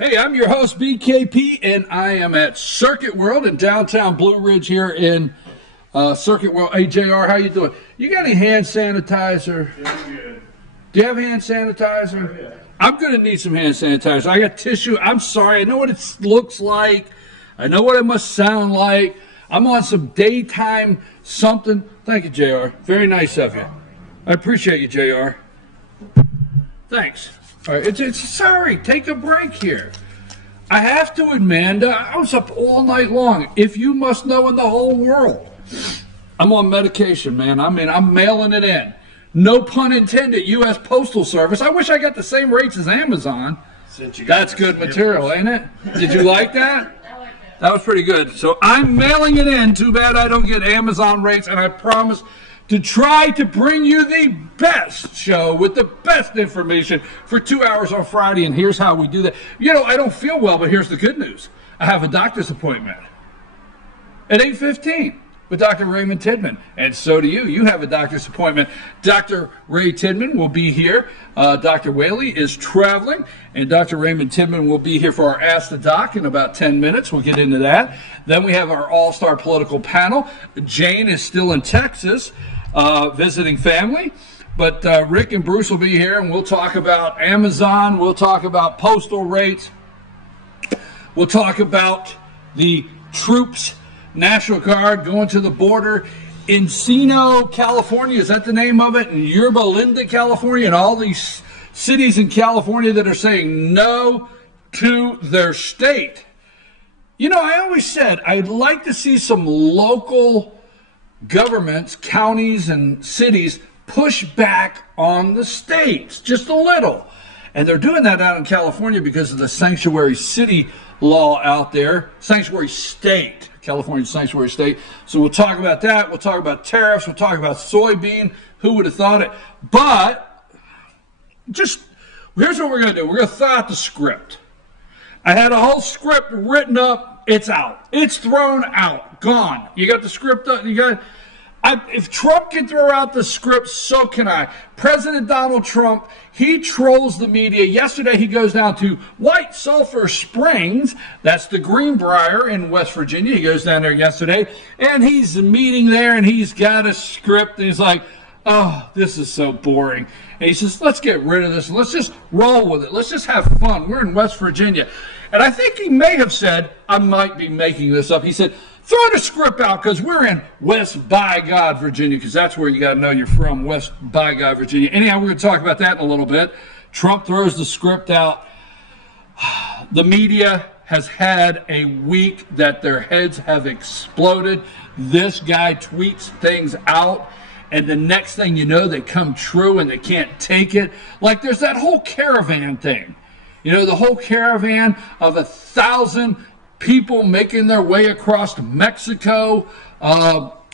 Hey, I'm your host, BKP, and I am at Circuit World in downtown Blue Ridge here in Circuit World. Hey, JR, how you doing? You got any hand sanitizer? Yeah, good. Do you have hand sanitizer? Oh, yeah. I'm going to need some hand sanitizer. I got tissue. I'm sorry. I know what it looks like. I know what it must sound like. I'm on some daytime something. Thank you, JR. Very nice of you. I appreciate you, JR. Thanks. All right, sorry, take a break here. I have to admit, I was up all night long. If you must know in the whole world, I'm on medication, man. I'm mailing it in. No pun intended, U.S. Postal Service. I wish I got the same rates as Amazon. That's good material, ain't it? Did you like that? That was pretty good. So I'm mailing it in. Too bad I don't get Amazon rates, and I promise to try to bring you the best show with the best information for 2 hours on Friday. And here's how we do that. You know, I don't feel well, but here's the good news. I have a doctor's appointment at 8:15 with Dr. Raymond Tidman. And so do you. You have a doctor's appointment. Dr. Ray Tidman will be here. Dr. Whaley is traveling, and Dr. Raymond Tidman will be here for our Ask the Doc in about 10 minutes. We'll get into that. Then we have our all-star political panel. Jane is still in Texas, visiting family. But Rick and Bruce will be here, and we'll talk about Amazon. We'll talk about postal rates. We'll talk about the troops, National Guard going to the border. Encino, California, is that the name of it? And Yerba Linda, California, and all these cities in California that are saying no to their state. You know, I always said I'd like to see some local governments, counties and cities push back on the states just a little. And they're doing that out in California because of the sanctuary city law out there, sanctuary state. California sanctuary state. So we'll talk about that. We'll talk about tariffs. We'll talk about soybean. Who would have thought it? But just here's what we're going to do. We're going to thaw out the script. I had a whole script written up. It's out. It's thrown out. Gone. You got the script up. You got. If Trump can throw out the script, so can I. President Donald Trump, he trolls the media. Yesterday, he goes down to White Sulphur Springs. That's the Greenbrier in West Virginia. He goes down there yesterday, and he's meeting there, and he's got a script, and he's like, oh, this is so boring. And he says, let's get rid of this. Let's just roll with it. Let's just have fun. We're in West Virginia. And I think he may have said, I might be making this up. He said, throw the script out because we're in West by God, Virginia, because that's where you got to know you're from, West by God, Virginia. Anyhow, we're going to talk about that in a little bit. Trump throws the script out. The media has had a week that their heads have exploded. This guy tweets things out, and the next thing you know, they come true and they can't take it. Like there's that whole caravan thing. You know, the whole caravan of 1,000 people making their way across Mexico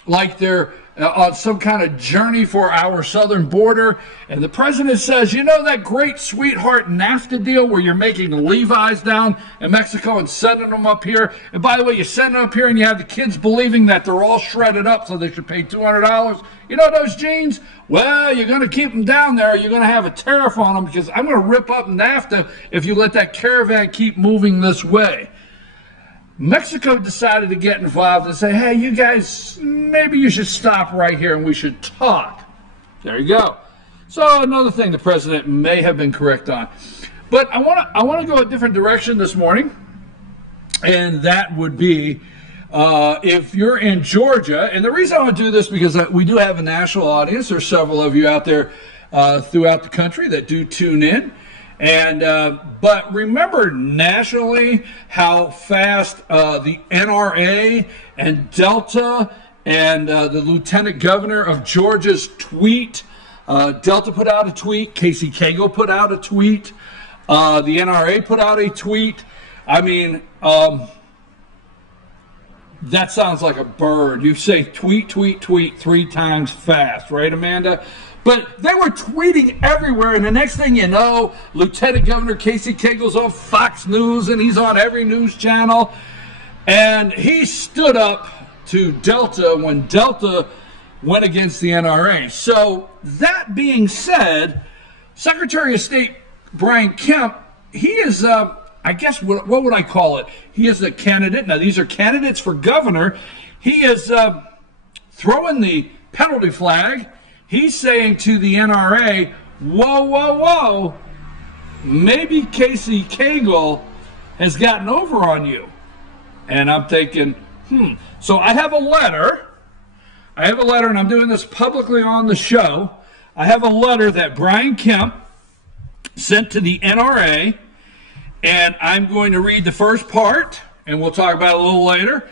like they're on some kind of journey for our southern border. And the president says, you know that great sweetheart NAFTA deal where you're making Levi's down in Mexico and sending them up here? And by the way, you send them up here and you have the kids believing that they're all shredded up so they should pay $200. You know those jeans? Well, you're going to keep them down there. Or you're going to have a tariff on them because I'm going to rip up NAFTA if you let that caravan keep moving this way. Mexico decided to get involved and say, hey, you guys, maybe you should stop right here and we should talk. There you go. So another thing the president may have been correct on. But I want to go a different direction this morning, and that would be if you're in Georgia. And the reason I want to do this because we do have a national audience. There's several of you out there throughout the country that do tune in. And but remember nationally how fast the NRA and Delta and the lieutenant governor of Georgia's tweet. Delta put out a tweet. Casey Cagle put out a tweet. The NRA put out a tweet. I mean, that sounds like a bird. You say tweet, tweet, tweet 3 times fast, right, Amanda? But they were tweeting everywhere, and the next thing you know, Lieutenant Governor Casey Cagle's on Fox News, and he's on every news channel. And he stood up to Delta when Delta went against the NRA. So that being said, Secretary of State Brian Kemp, he is, I I guess, what would I call it? He is a candidate. Now, these are candidates for governor. He is throwing the penalty flag. He's saying to the NRA, whoa, whoa, whoa, maybe Casey Cagle has gotten over on you. And I'm thinking, So I have a letter. And I'm doing this publicly on the show. I have a letter that Brian Kemp sent to the NRA, and I'm going to read the first part, and we'll talk about it a little later.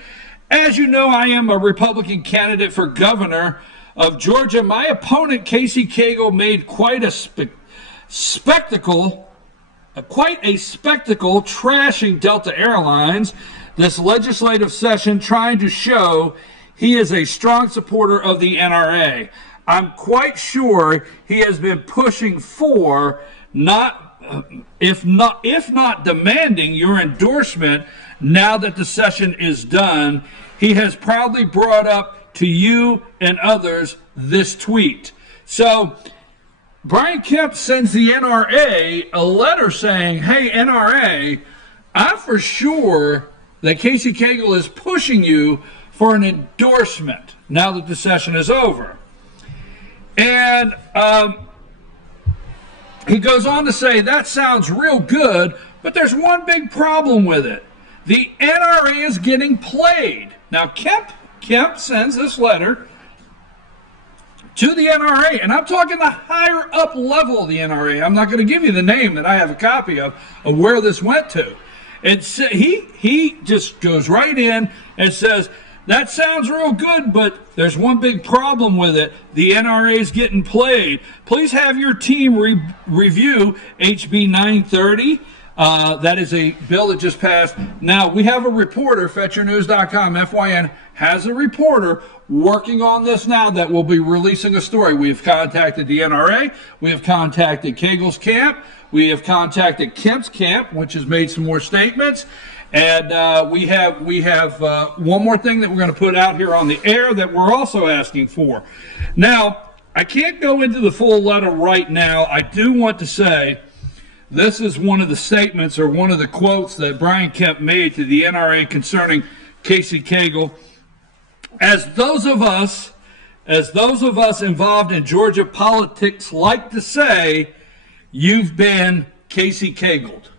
As you know, I am a Republican candidate for governor of Georgia. My opponent, Casey Cagle, made quite a spectacle trashing Delta Airlines this legislative session, trying to show he is a strong supporter of the NRA. I'm quite sure he has been pushing for, if not demanding your endorsement now that the session is done. He has proudly brought up to you and others this tweet. So Brian Kemp sends the NRA a letter saying, hey, NRA, I'm for sure that Casey Cagle is pushing you for an endorsement now that the session is over. And he goes on to say, that sounds real good, but there's one big problem with it. The NRA is getting played. Now, Kemp sends this letter to the NRA, and I'm talking the higher up level of the NRA. I'm not going to give you the name that I have a copy of where this went to. He just goes right in and says, that sounds real good, but there's one big problem with it. The NRA is getting played. Please have your team review HB 930. That is a bill that just passed. Now, we have a reporter, FetcherNews.com, FYN, has a reporter working on this now that will be releasing a story. We have contacted the NRA. We have contacted Cagle's camp. We have contacted Kemp's camp, which has made some more statements. And we have one more thing that we're going to put out here on the air that we're also asking for. Now, I can't go into the full letter right now. I do want to say this is one of the statements or one of the quotes that Brian Kemp made to the NRA concerning Casey Cagle. As those of us involved in Georgia politics like to say, you've been Casey Cagled.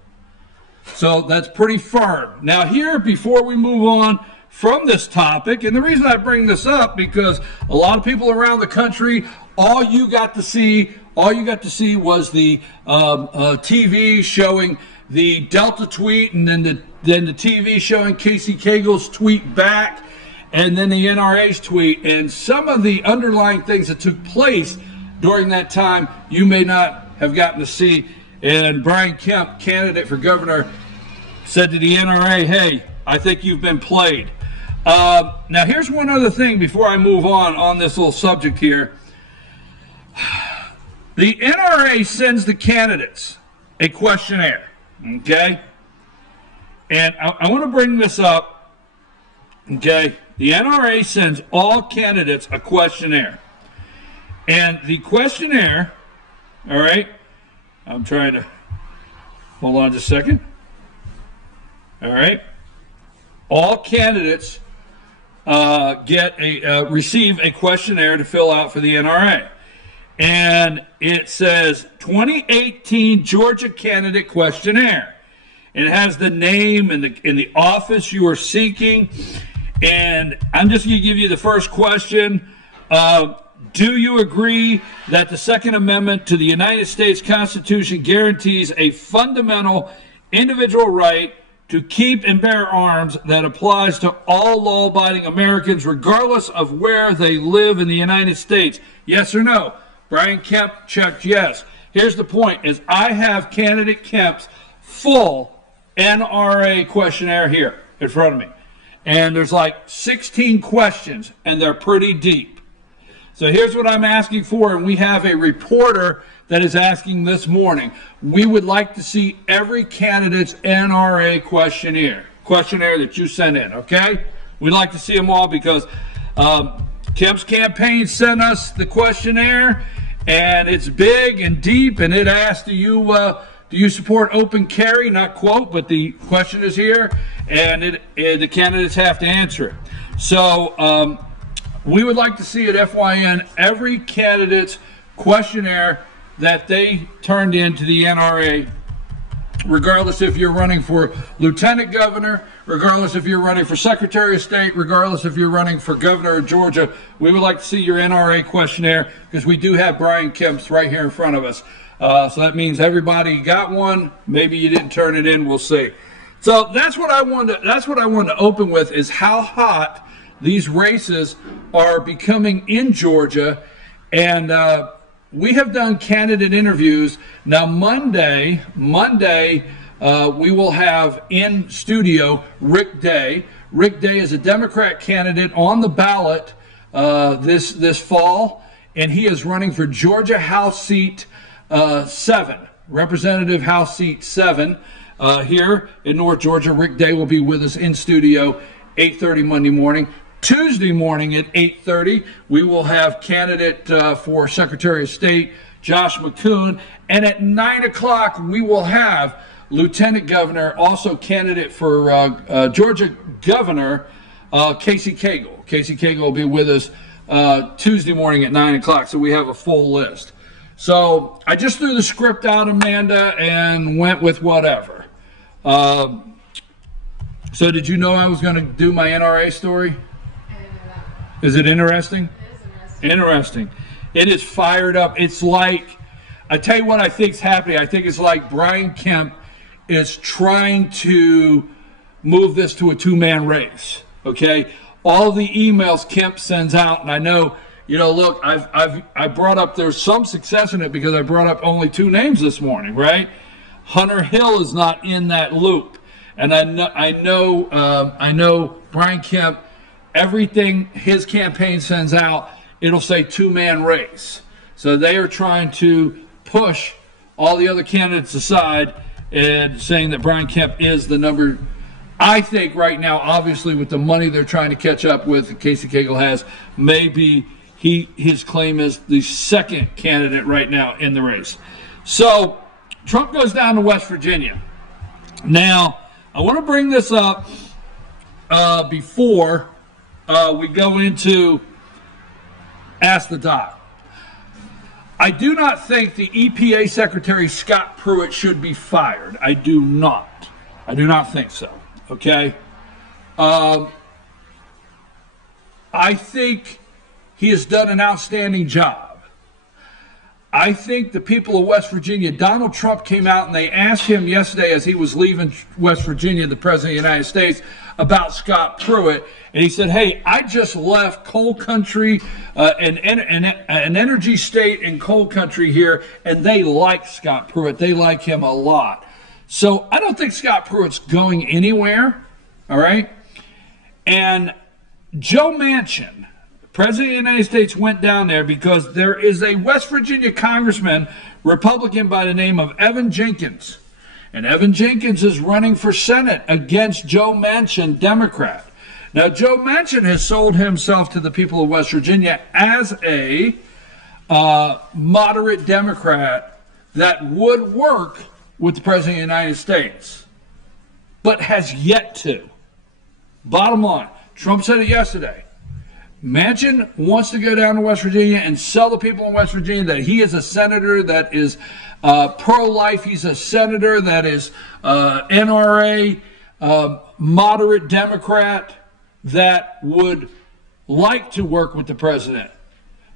So that's pretty firm. Now here, before we move on from this topic, and the reason I bring this up, because a lot of people around the country, all you got to see was the TV showing the Delta tweet, and then the TV showing Casey Cagle's tweet back, and then the NRA's tweet, and some of the underlying things that took place during that time you may not have gotten to see. And Brian Kemp, candidate for governor, said to the NRA, hey, I think you've been played. Now here's one other thing before I move on this little subject here. The NRA sends the candidates a questionnaire, okay? And I want to bring this up, okay? The NRA sends all candidates a questionnaire. And the questionnaire, all right, I'm trying to, hold on just a second. All right. All candidates receive a questionnaire to fill out for the NRA. And it says 2018 Georgia Candidate Questionnaire. It has the name and the office you are seeking. And I'm just going to give you the first question. Do you agree that the Second Amendment to the United States Constitution guarantees a fundamental individual right to keep and bear arms that applies to all law-abiding Americans regardless of where they live in the United States? Yes or no? Brian Kemp checked yes. Here's the point, is I have candidate Kemp's full NRA questionnaire here in front of me. And there's like 16 questions, and they're pretty deep. So here's what I'm asking for, and we have a reporter that is asking this morning. We would like to see every candidate's NRA questionnaire that you sent in, okay? We'd like to see them all because Kemp's campaign sent us the questionnaire, and it's big and deep, and it asks, do Do you support open carry? Not quote, but the question is here, and the candidates have to answer it. So we would like to see at FYN every candidate's questionnaire that they turned in to the NRA, regardless if you're running for lieutenant governor, regardless if you're running for secretary of state, regardless if you're running for governor of Georgia. We would like to see your NRA questionnaire, because we do have Brian Kemp's right here in front of us. So that means everybody got one. Maybe you didn't turn it in. We'll see. So that's what I wanted to open with, is how hot these races are becoming in Georgia. And we have done candidate interviews. Now Monday, we will have in studio Rick Day. Rick Day is a Democrat candidate on the ballot this fall, and he is running for Georgia House Seat 7, Representative House Seat 7 here in North Georgia. Rick Day will be with us in studio 8:30 Monday morning. Tuesday morning at 8:30, we will have candidate for Secretary of State Josh McCoon, and at 9 o'clock we will have Lieutenant Governor, also candidate for Georgia Governor, Casey Cagle. Casey Cagle will be with us Tuesday morning at 9 o'clock, so we have a full list. So I just threw the script out, Amanda, and went with whatever. So did you know I was going to do my NRA story? Is it interesting? It is interesting. It is fired up. It's like, I tell you what I think is happening. I think it's like Brian Kemp is trying to move this to a two-man race. Okay, all the emails Kemp sends out, and I know, you know, look, I brought up, there's some success in it because I brought up only two names this morning, right? Hunter Hill is not in that loop, and I know Brian Kemp. Everything his campaign sends out, it'll say two-man race. So they are trying to push all the other candidates aside and saying that Brian Kemp is the number. I think right now, obviously, with the money they're trying to catch up with, Casey Cagle has, maybe his claim is the second candidate right now in the race. So Trump goes down to West Virginia. Now, I want to bring this up before we go into Ask the Doc. I do not think the EPA Secretary Scott Pruitt should be fired. I do not. I do not think so. Okay? I think he has done an outstanding job. I think the people of West Virginia, Donald Trump came out and they asked him yesterday as he was leaving West Virginia, the President of the United States, about Scott Pruitt. And he said, hey, I just left coal country, an energy state in coal country here, and they like Scott Pruitt. They like him a lot. So I don't think Scott Pruitt's going anywhere, all right? And Joe Manchin, President of the United States, went down there because there is a West Virginia congressman, Republican by the name of Evan Jenkins. And Evan Jenkins is running for Senate against Joe Manchin, Democrat. Now, Joe Manchin has sold himself to the people of West Virginia as a moderate Democrat that would work with the President of the United States, but has yet to. Bottom line, Trump said it yesterday. Manchin wants to go down to West Virginia and sell the people in West Virginia that he is a senator that is pro-life. He's a senator that is NRA, moderate Democrat that would like to work with the president.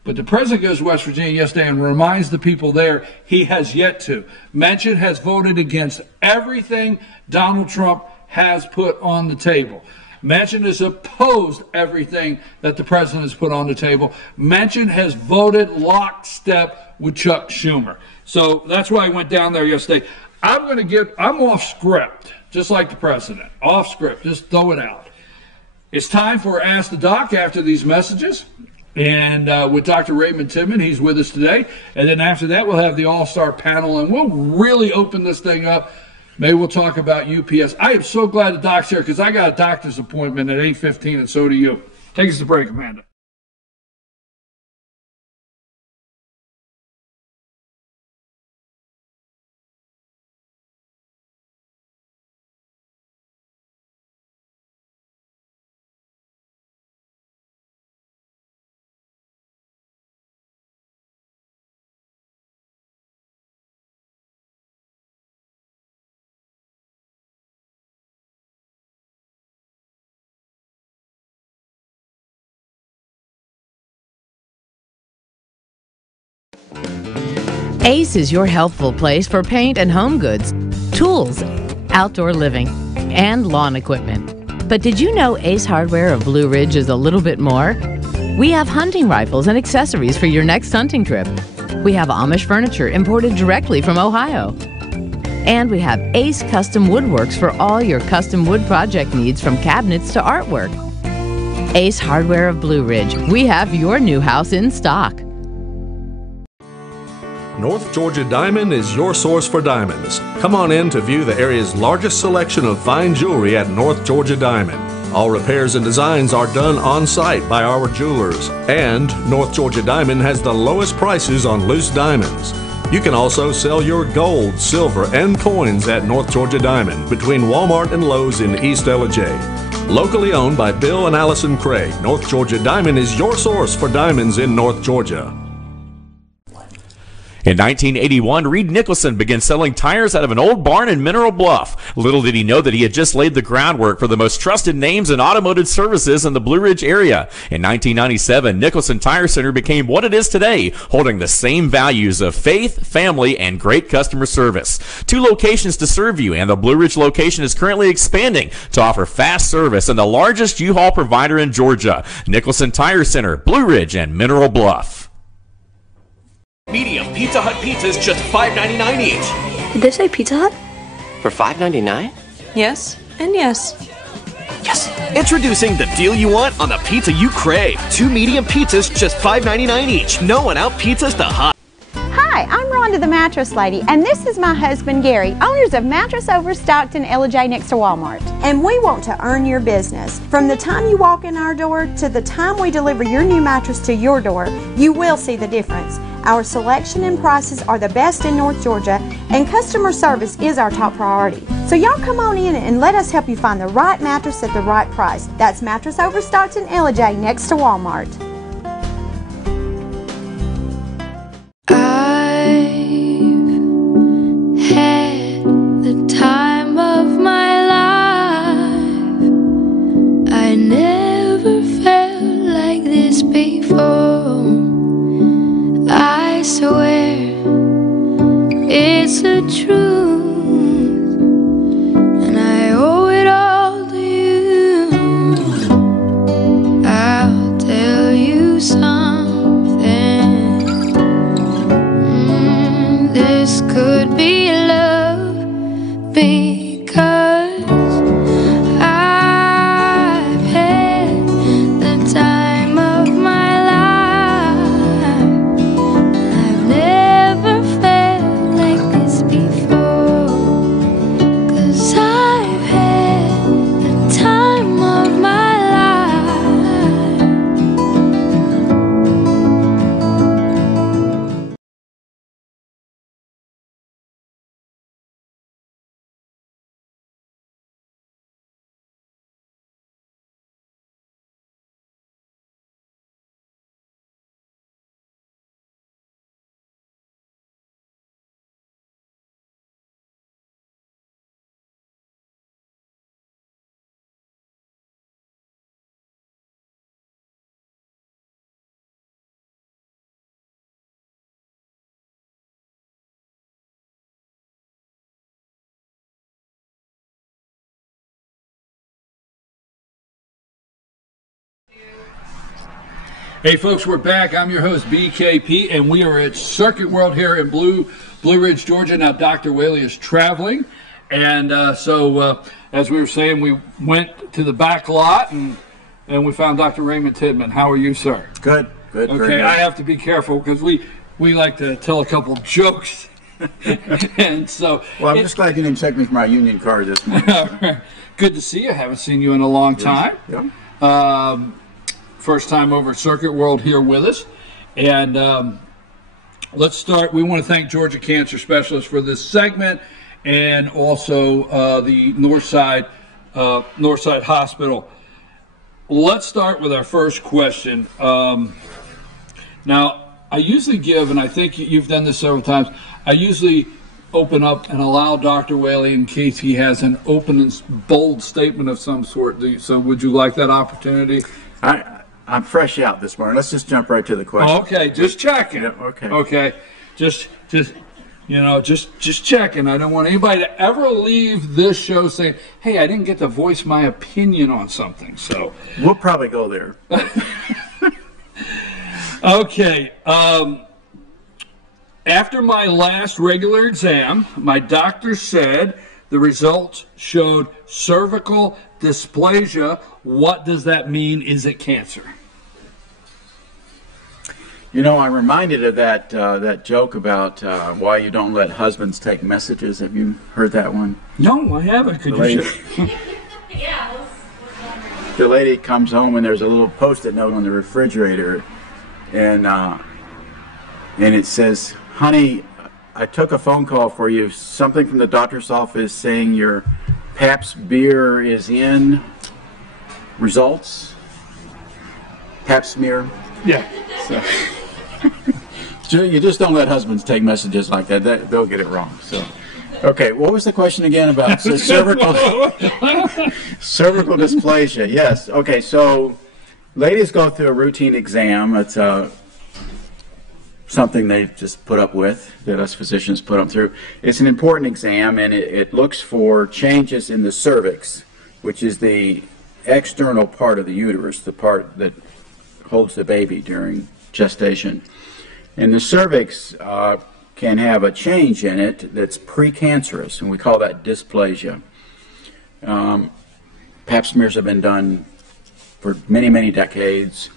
But the president goes to West Virginia yesterday and reminds the people there he has yet to. Manchin has voted against everything Donald Trump has put on the table. Manchin has opposed everything that the president has put on the table. Manchin has voted lockstep with Chuck Schumer. So that's why I went down there yesterday. I'm off script, just like the president. Off script, just throw it out. It's time for Ask the Doc after these messages. And with Dr. Raymond Timmon, he's with us today. And then after that, we'll have the all-star panel, and we'll really open this thing up. Maybe we'll talk about UPS. I am so glad the doc's here because I got a doctor's appointment at 8:15, and so do you. Take us to break, Amanda. Ace is your healthful place for paint and home goods, tools, outdoor living, and lawn equipment. But did you know Ace Hardware of Blue Ridge is a little bit more? We have hunting rifles and accessories for your next hunting trip. We have Amish furniture imported directly from Ohio. And we have Ace Custom Woodworks for all your custom wood project needs, from cabinets to artwork. Ace Hardware of Blue Ridge. We have your new house in stock. North Georgia Diamond is your source for diamonds. Come on in to view the area's largest selection of fine jewelry at North Georgia Diamond. All repairs and designs are done on site by our jewelers. And North Georgia Diamond has the lowest prices on loose diamonds. You can also sell your gold, silver, and coins at North Georgia Diamond between Walmart and Lowe's in East Ellijay. Locally owned by Bill and Allison Craig, North Georgia Diamond is your source for diamonds in North Georgia. In 1981, Reed Nicholson began selling tires out of an old barn in Mineral Bluff. Little did he know that he had just laid the groundwork for the most trusted names in automotive services in the Blue Ridge area. In 1997, Nicholson Tire Center became what it is today, holding the same values of faith, family, and great customer service. 2 locations to serve you, and the Blue Ridge location is currently expanding to offer fast service and the largest U-Haul provider in Georgia. Nicholson Tire Center, Blue Ridge, and Mineral Bluff. Medium Pizza Hut pizzas, just $5.99 each. Did they say Pizza Hut? For $5.99? Yes, and yes. Yes! Introducing the deal you want on the pizza you crave. 2 medium pizzas, just $5.99 each. No one out pizzas the hot. Hi, I'm Rhonda the Mattress Lady, and this is my husband Gary, owners of Mattress Overstocked in Ellijay next to Walmart. And we want to earn your business. From the time you walk in our door to the time we deliver your new mattress to your door, you will see the difference. Our selection and prices are the best in North Georgia, and customer service is our top priority. So y'all come on in and let us help you find the right mattress at the right price. That's Mattress Overstocked in Ellijay next to Walmart. Had the time of my life. I never felt like this before. I swear it's the truth, and I owe it all to you. I'll tell you something. This could be love, because I've had the time of my life. I've never felt like this before, 'cause I've had the time of my life. Hey folks, we're back. I'm your host BKP, and we are at Circuit World here in Blue Ridge, Georgia. Now Dr. Whaley is traveling, and so as we were saying, we went to the back lot and we found Dr. Raymond Tidman. How are you, sir? Good, good. Okay, I have to be careful because we like to tell a couple of jokes, and so. Well, I'm just glad you didn't check me for my union card this morning. Good to see you. I haven't seen you in a long time. Yeah. First time over at Circuit World here with us. And let's start. We want to thank Georgia Cancer Specialists for this segment, and also the Northside Hospital. Let's start with our first question. Now, I usually give, and I think you've done this several times, I usually open up and allow Dr. Whaley in case he has an open and bold statement of some sort. So would you like that opportunity? I'm fresh out this morning. Let's just jump right to the question. Okay, just checking. Yeah, okay. Okay. Just checking. I don't want anybody to ever leave this show saying, "Hey, I didn't get to voice my opinion on something." So we'll probably go there. Okay. After my last regular exam, my doctor said the results showed cervical dysplasia. What does that mean? Is it cancer? You know, I'm reminded of that joke about why you don't let husbands take messages. Have you heard that one? No, I haven't. Could you share? The lady comes home and there's a little Post-it note on the refrigerator, and it says, "Honey, I took a phone call for you. Something from the doctor's office saying your Pabst beer is in. Results? Pap smear." Yeah. So you just don't let husbands take messages like that. They'll get it wrong. So, okay, what was the question again about cervical dysplasia? Yes. Okay, so ladies go through a routine exam. It's something they just put up with, that us physicians put them through. It's an important exam, and it looks for changes in the cervix, which is the external part of the uterus, the part that holds the baby during gestation. And the cervix can have a change in it that's precancerous, and we call that dysplasia. Pap smears have been done for many, many decades.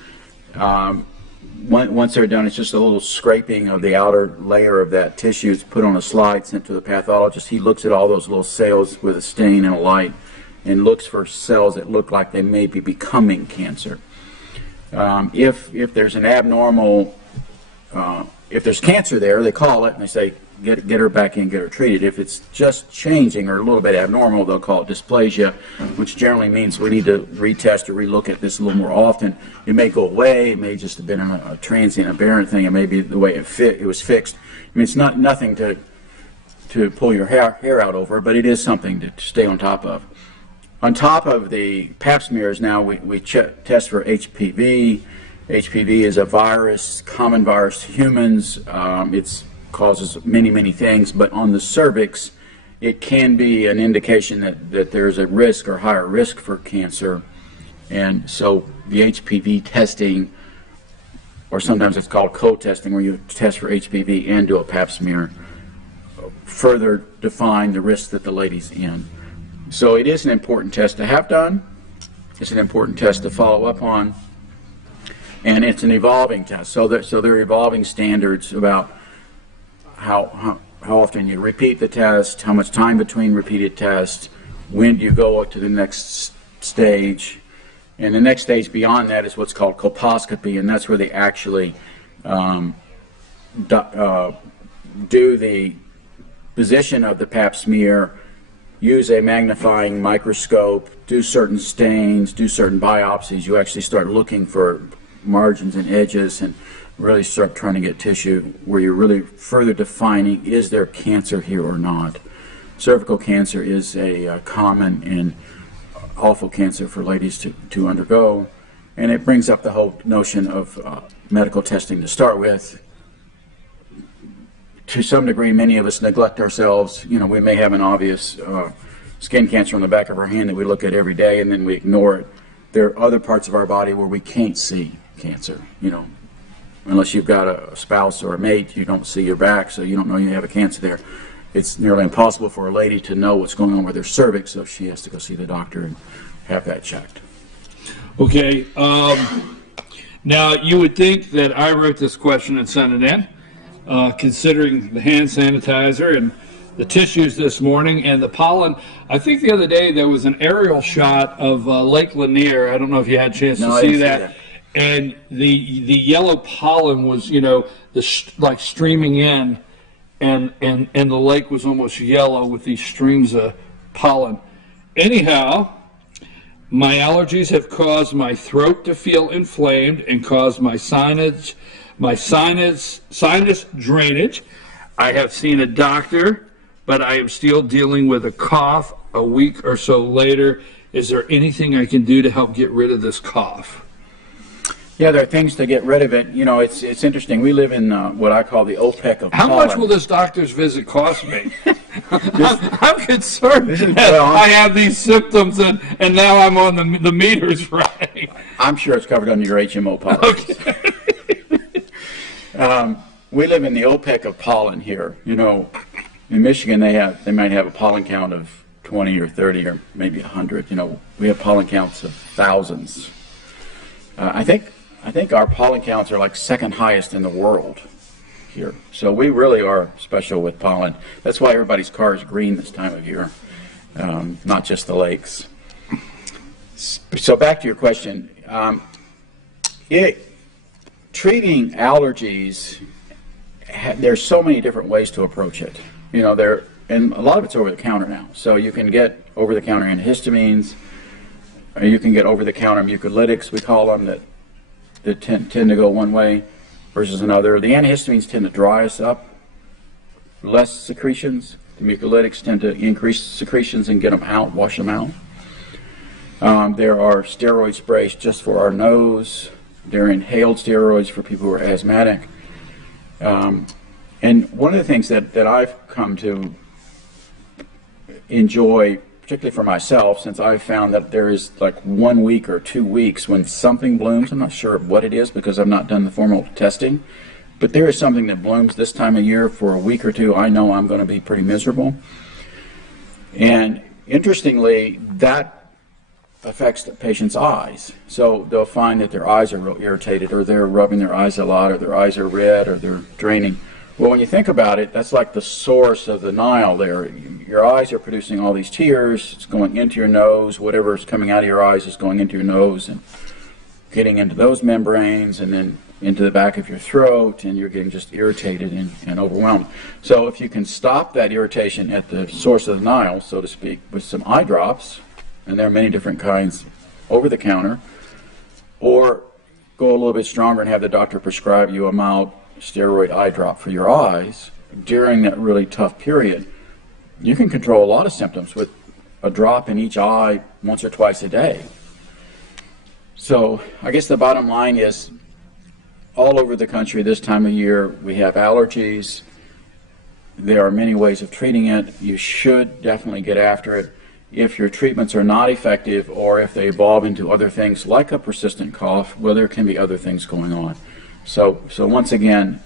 Once they're done, it's just a little scraping of the outer layer of that tissue. It's put on a slide, sent to the pathologist. He looks at all those little cells with a stain and a light and looks for cells that look like they may be becoming cancer. If there's an abnormal, if there's cancer there, they call it and they say, get her back in, get her treated. If it's just changing or a little bit abnormal, they'll call it dysplasia, which generally means we need to retest or relook at this a little more often. It may go away. It may just have been a transient, aberrant thing. It may be the way it was fixed. I mean, it's nothing to pull your hair out over, but it is something to stay on top of. On top of the Pap smears, now we test for HPV. HPV is a virus, common virus to humans. It causes many, many things, but on the cervix, it can be an indication that there's a risk or higher risk for cancer. And so the HPV testing, or sometimes it's called co-testing, where you test for HPV and do a Pap smear, further define the risk that the lady's in. So it is an important test to have done. It's an important test to follow up on. And it's an evolving test. So there are evolving standards about how often you repeat the test, how much time between repeated tests, when do you go to the next stage. And the next stage beyond that is what's called colposcopy, and that's where they actually do the position of the Pap smear, use a magnifying microscope, do certain stains, do certain biopsies. You actually start looking for margins and edges and really start trying to get tissue where you're really further defining, is there cancer here or not. Cervical cancer is a common and awful cancer for ladies to undergo, and it brings up the whole notion of medical testing to start with. To some degree, many of us neglect ourselves. You know, we may have an obvious skin cancer on the back of our hand that we look at every day and then we ignore it. There are other parts of our body where we can't see cancer. You know, unless you've got a spouse or a mate, you don't see your back, so you don't know you have a cancer there. It's nearly impossible for a lady to know what's going on with her cervix, so she has to go see the doctor and have that checked. Okay. Now, you would think that I wrote this question and sent it in, considering the hand sanitizer and the tissues this morning and the pollen. I think the other day there was an aerial shot of Lake Lanier. I don't know if you had a chance to see that. And the yellow pollen was, you know, like streaming in, and the lake was almost yellow with these streams of pollen. Anyhow, my allergies have caused my throat to feel inflamed and caused my sinus drainage. I have seen a doctor, but I am still dealing with a cough a week or so later. Is there anything I can do to help get rid of this cough? Yeah, there are things to get rid of it. You know, it's interesting. We live in what I call the OPEC of How pollen. much will this doctor's visit cost me? I'm concerned that well, I have these symptoms and now I'm on the meters right. I'm sure it's covered under your HMO policy. Okay. We live in the OPEC of pollen here. You know, in Michigan they might have a pollen count of 20 or 30 or maybe 100. You know, we have pollen counts of thousands. I think our pollen counts are like second highest in the world here. So we really are special with pollen. That's why everybody's car is green this time of year, not just the lakes. So back to your question. Treating allergies, there's so many different ways to approach it. You know, and a lot of it's over the counter now. So you can get over the counter antihistamines, or you can get over the counter mucolytics, we call them, that tend to go one way versus another. The antihistamines tend to dry us up, less secretions. The mucolytics tend to increase secretions and get them out, wash them out. There are steroid sprays just for our nose. There are inhaled steroids for people who are asthmatic. And one of the things that I've come to enjoy, particularly for myself, since I've found that there is like 1 week or 2 weeks when something blooms. I'm not sure what it is because I've not done the formal testing, but there is something that blooms this time of year for a week or two. I know I'm going to be pretty miserable. And interestingly, that affects the patient's eyes. So they'll find that their eyes are real irritated, or they're rubbing their eyes a lot, or their eyes are red, or they're draining. Well, when you think about it, that's like the source of the Nile there. Your eyes are producing all these tears. It's going into your nose. Whatever is coming out of your eyes is going into your nose and getting into those membranes and then into the back of your throat, and you're getting just irritated and overwhelmed. So if you can stop that irritation at the source of the Nile, so to speak, with some eye drops, and there are many different kinds over the counter, or go a little bit stronger and have the doctor prescribe you a mild steroid eye drop for your eyes during that really tough period, you can control a lot of symptoms with a drop in each eye once or twice a day. So I guess the bottom line is, all over the country this time of year we have allergies. There are many ways of treating it. You should definitely get after it. If your treatments are not effective, or if they evolve into other things like a persistent cough, well, there can be other things going on. So once again,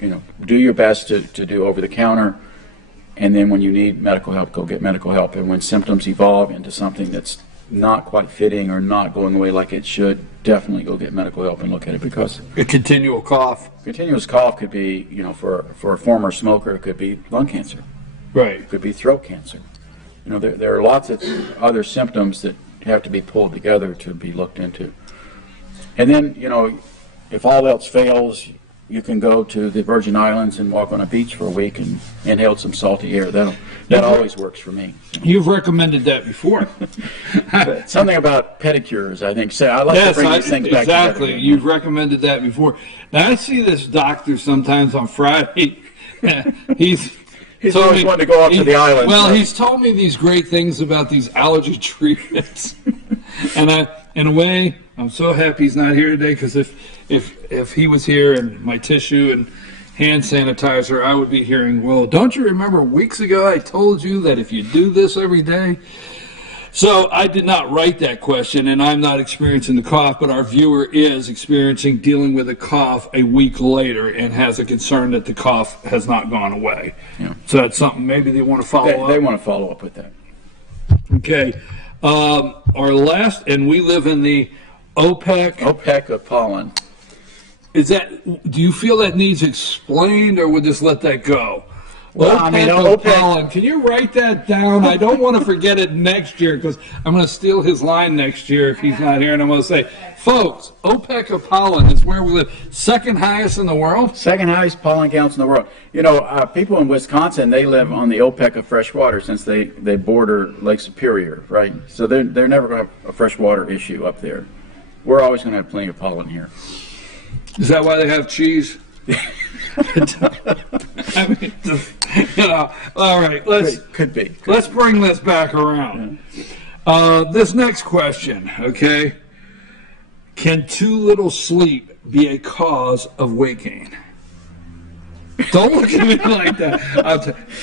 you know, do your best to do over the counter, and then when you need medical help, go get medical help. And when symptoms evolve into something that's not quite fitting or not going away like it should, definitely go get medical help and look at it, because a continual cough. Continuous cough could be, you know, for a former smoker, it could be lung cancer. Right. It could be throat cancer. You know, there are lots of other symptoms that have to be pulled together to be looked into. And then, you know, if all else fails, you can go to the Virgin Islands and walk on a beach for a week and inhale some salty air. That always works for me. You've recommended that before. Something about pedicures, I think. So I like to bring these things back exactly. together. You've recommended that before. Now I see this doctor sometimes on Friday. He's always wanted to go out to the island. Well, he's told me these great things about these allergy treatments, and in a way, I'm so happy he's not here today, because if he was here and my tissue and hand sanitizer, I would be hearing, well, don't you remember weeks ago I told you that if you do this every day? So I did not write that question, and I'm not experiencing the cough, but our viewer is dealing with a cough a week later and has a concern that the cough has not gone away. Yeah. So that's something maybe they want to follow up. They want to follow up with that. Okay. Our last, and we live in the OPEC of pollen. Do you feel that needs explained, or would just let that go? Well, I mean, OPEC. Pollen. Can you write that down? I don't want to forget it next year, because I'm going to steal his line next year if he's not here, and I'm going to say, folks, OPEC of pollen is where we live. Second highest in the world? Second highest pollen counts in the world. You know, people in Wisconsin, they live on the OPEC of fresh water since they border Lake Superior, right? So they're never going to have a fresh water issue up there. We're always going to have plenty of pollen here. Is that why they have cheese? I mean, you know, all right. Could be. Let's bring this back around. This next question, okay? Can too little sleep be a cause of weight gain? Don't look at me like that.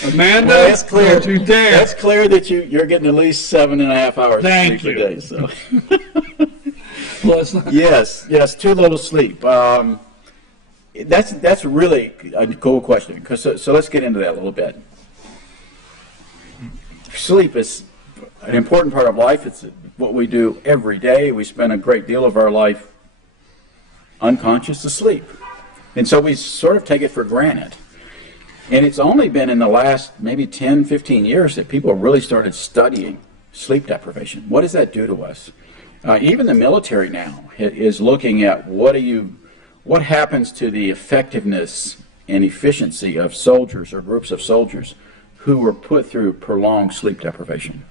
Amanda, Well, that's clear. don't you dare. That's clear that you're getting at least 7.5 hours Thank of sleep you. a day. So. Well, it's not- Yes, too little sleep. That's really a cool question. So let's get into that a little bit. Sleep is an important part of life. It's what we do every day. We spend a great deal of our life unconscious asleep. And so we sort of take it for granted. And it's only been in the last maybe 10, 15 years that people really started studying sleep deprivation. What does that do to us? Even the military now is looking at what happens to the effectiveness and efficiency of soldiers or groups of soldiers who were put through prolonged sleep deprivation.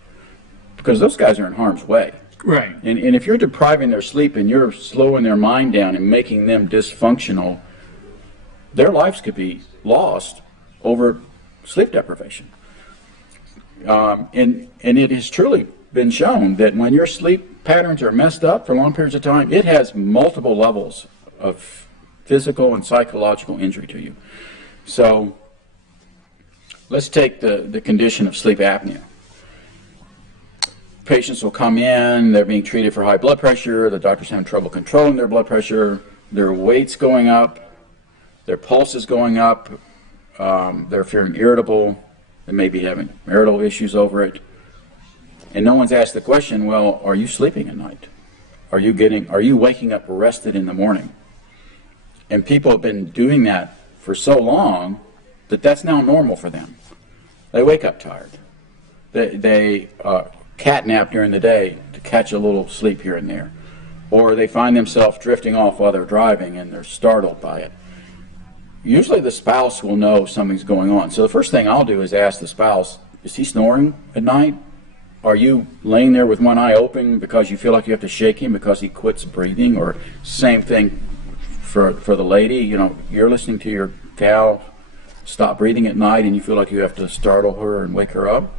Because those guys are in harm's way. Right. And if you're depriving their sleep and you're slowing their mind down and making them dysfunctional, their lives could be lost over sleep deprivation. And it has truly been shown that when your sleep patterns are messed up for long periods of time, it has multiple levels of physical and psychological injury to you. So let's take the condition of sleep apnea. Patients will come in, they're being treated for high blood pressure, the doctor's having trouble controlling their blood pressure, their weight's going up, their pulse is going up, they're feeling irritable, they may be having marital issues over it. And no one's asked the question, well, are you sleeping at night? Are you waking up rested in the morning? And people have been doing that for so long that that's now normal for them. They wake up tired. They cat nap during the day to catch a little sleep here and there. Or they find themselves drifting off while they're driving and they're startled by it. Usually the spouse will know something's going on. So the first thing I'll do is ask the spouse, is he snoring at night? Are you laying there with one eye open because you feel like you have to shake him because he quits breathing? Or same thing for the lady, you're listening to your gal stop breathing at night and you feel like you have to startle her and wake her up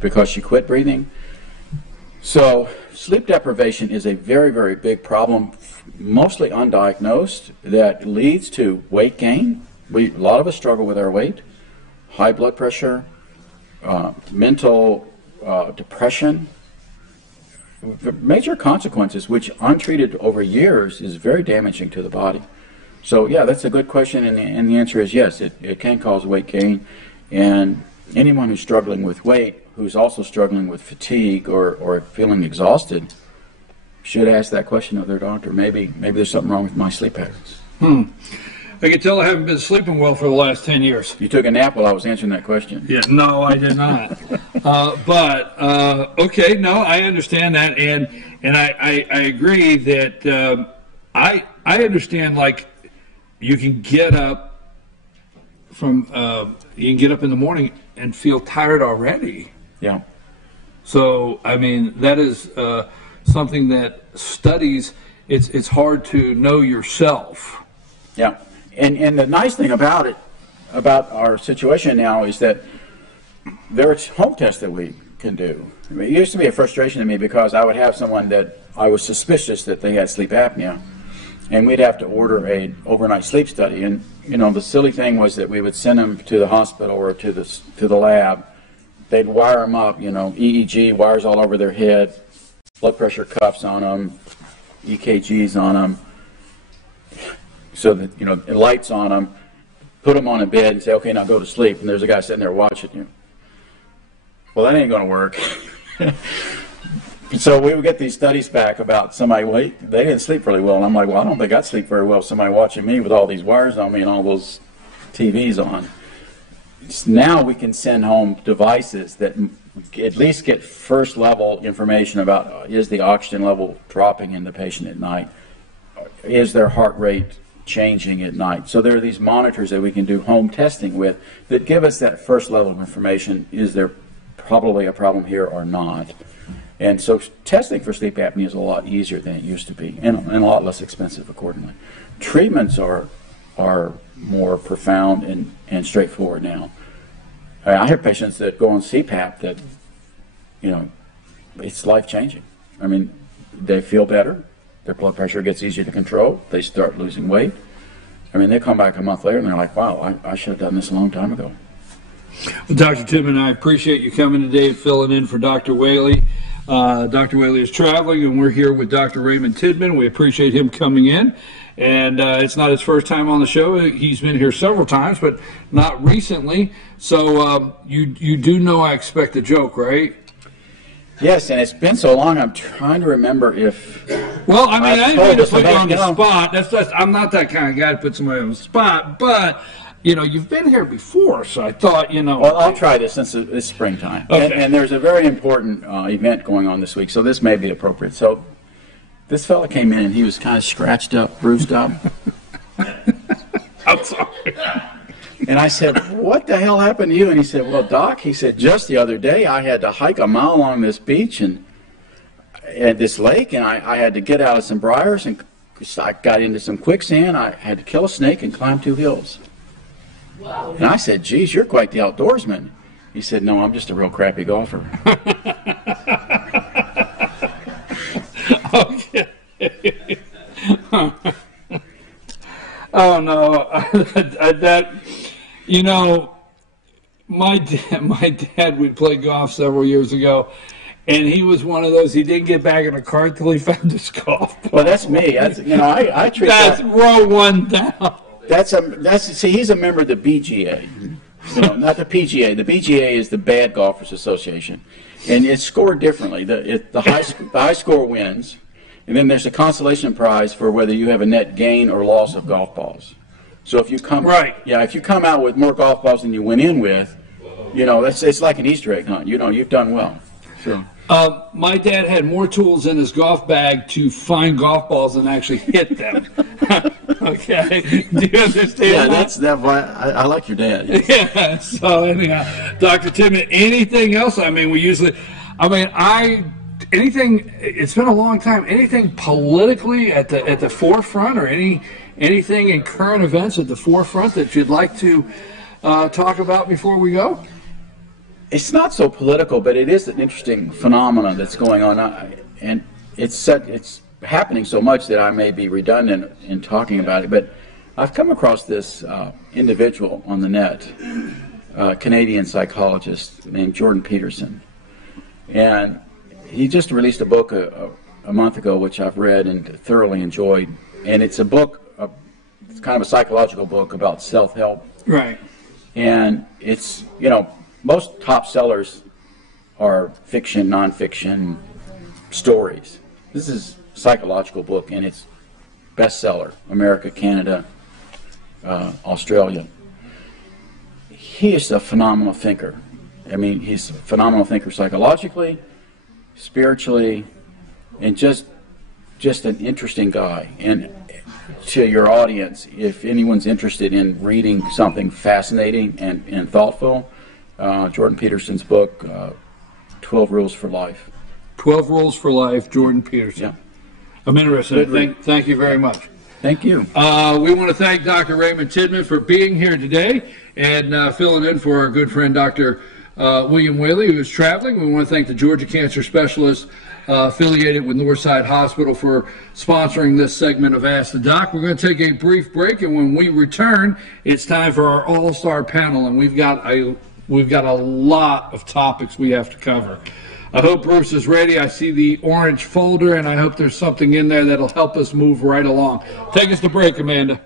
because she quit breathing. So sleep deprivation is a very, very big problem, mostly undiagnosed, that leads to weight gain. A lot of us struggle with our weight, high blood pressure, mental depression, major consequences, which untreated over years is very damaging to the body. So yeah, that's a good question, and the answer is yes, it can cause weight gain. And anyone who's struggling with weight, who's also struggling with fatigue or feeling exhausted, should ask that question of their doctor. Maybe there's something wrong with my sleep patterns. I can tell I haven't been sleeping well for the last 10 years. You took a nap while I was answering that question. Yeah, no, I did not. Okay, no, I understand that, and I agree that I understand, like, you can get up in the morning and feel tired already. Yeah. So I mean, that is something that studies. It's hard to know yourself. Yeah. And the nice thing about our situation now is that there's home tests that we can do. I mean, it used to be a frustration to me because I would have someone that I was suspicious that they had sleep apnea, and we'd have to order an overnight sleep study. And the silly thing was that we would send them to the hospital or to the lab. They'd wire them up, EEG wires all over their head, blood pressure cuffs on them, EKGs on them. So that, and lights on them, put them on a bed and say, okay, now go to sleep. And there's a guy sitting there watching you. Well, that ain't going to work. So we would get these studies back about somebody, well, they didn't sleep really well. And I'm like, well, I don't think I'd sleep very well. Somebody watching me with all these wires on me and all those TVs on. Now we can send home devices that at least get first level information about, is the oxygen level dropping in the patient at night? Is their heart rate changing at night? So there are these monitors that we can do home testing with that give us that first level of information. Is there probably a problem here or not? And so testing for sleep apnea is a lot easier than it used to be, and a lot less expensive accordingly. Treatments are more profound and straightforward now. I have patients that go on CPAP that, it's life-changing. I mean, they feel better. their blood pressure gets easier to control. They start losing weight. I mean, they come back a month later and they're like, wow, I should have done this a long time ago. Well, Dr. Tidman, I appreciate you coming today and filling in for Dr. Whaley. Dr. Whaley is traveling, and we're here with Dr. Raymond Tidman. We appreciate him coming in. And it's not his first time on the show. He's been here several times, but not recently. So you do know I expect a joke, right? Yes, and it's been so long, I'm trying to remember if... Well, I mean, I didn't mean to put you on the know. spot. I'm not that kind of guy to put somebody on the spot, but... you've been here before, so I thought, Well, I'll try this since it's springtime. Okay. And there's a very important event going on this week, so this may be appropriate. So this fella came in, and he was kind of scratched up, bruised up. I'm sorry. And I said, what the hell happened to you? And he said, well, Doc, he said, just the other day I had to hike a mile along this beach and at this lake, and I had to get out of some briars, and I got into some quicksand. I had to kill a snake and climb 2 hills. Wow. And I said, geez, you're quite the outdoorsman. He said, no, I'm just a real crappy golfer. Okay. Oh, no. My dad would play golf several years ago, and he was one of those, he didn't get back in a car until he found his golf ball. Well, that's me. That's, I treat that's that. row one down. See, he's a member of the BGA, not the PGA. The BGA is the Bad Golfers Association, and it's scored differently. The high score wins, and then there's a consolation prize for whether you have a net gain or loss of golf balls. So if you come if you come out with more golf balls than you went in with, it's like an Easter egg hunt. You've done well. So. My dad had more tools in his golf bag to find golf balls than actually hit them. Okay, do you understand? Yeah, I like your dad. Yeah. So anyhow, Dr. Tidman, anything else? I mean, anything. It's been a long time. Anything politically at the forefront, or anything in current events at the forefront that you'd like to talk about before we go? It's not so political, but it is an interesting phenomenon that's going on, and it's happening so much that I may be redundant in talking about it. But I've come across this individual on the net, a Canadian psychologist named Jordan Peterson, and he just released a book a month ago, which I've read and thoroughly enjoyed. And it's a book, it's kind of a psychological book about self-help. Right. And it's most top sellers are fiction, nonfiction stories. This is a psychological book, and it's bestseller. America, Canada, Australia. He is a phenomenal thinker. I mean, he's a phenomenal thinker psychologically, spiritually, and just an interesting guy. And to your audience, if anyone's interested in reading something fascinating and thoughtful, Jordan Peterson's book, 12 Rules for Life. 12 Rules for Life, Jordan Peterson. Yeah. I'm interested. Thank you very much. Thank you. We want to thank Dr. Raymond Tidman for being here today and filling in for our good friend Dr. William Whaley, who is traveling. We want to thank the Georgia Cancer Specialists affiliated with Northside Hospital for sponsoring this segment of Ask the Doc. We're going to take a brief break, and when we return, it's time for our all-star panel, and we've got a lot of topics we have to cover. I hope Bruce is ready. I see the orange folder, and I hope there's something in there that'll help us move right along. Take us to break, Amanda.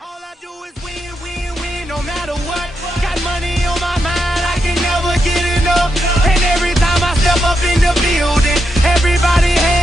All I do is win, win, win, no matter what. Got money on my mind, I can never get enough. And every time I step up in the building, everybody hates.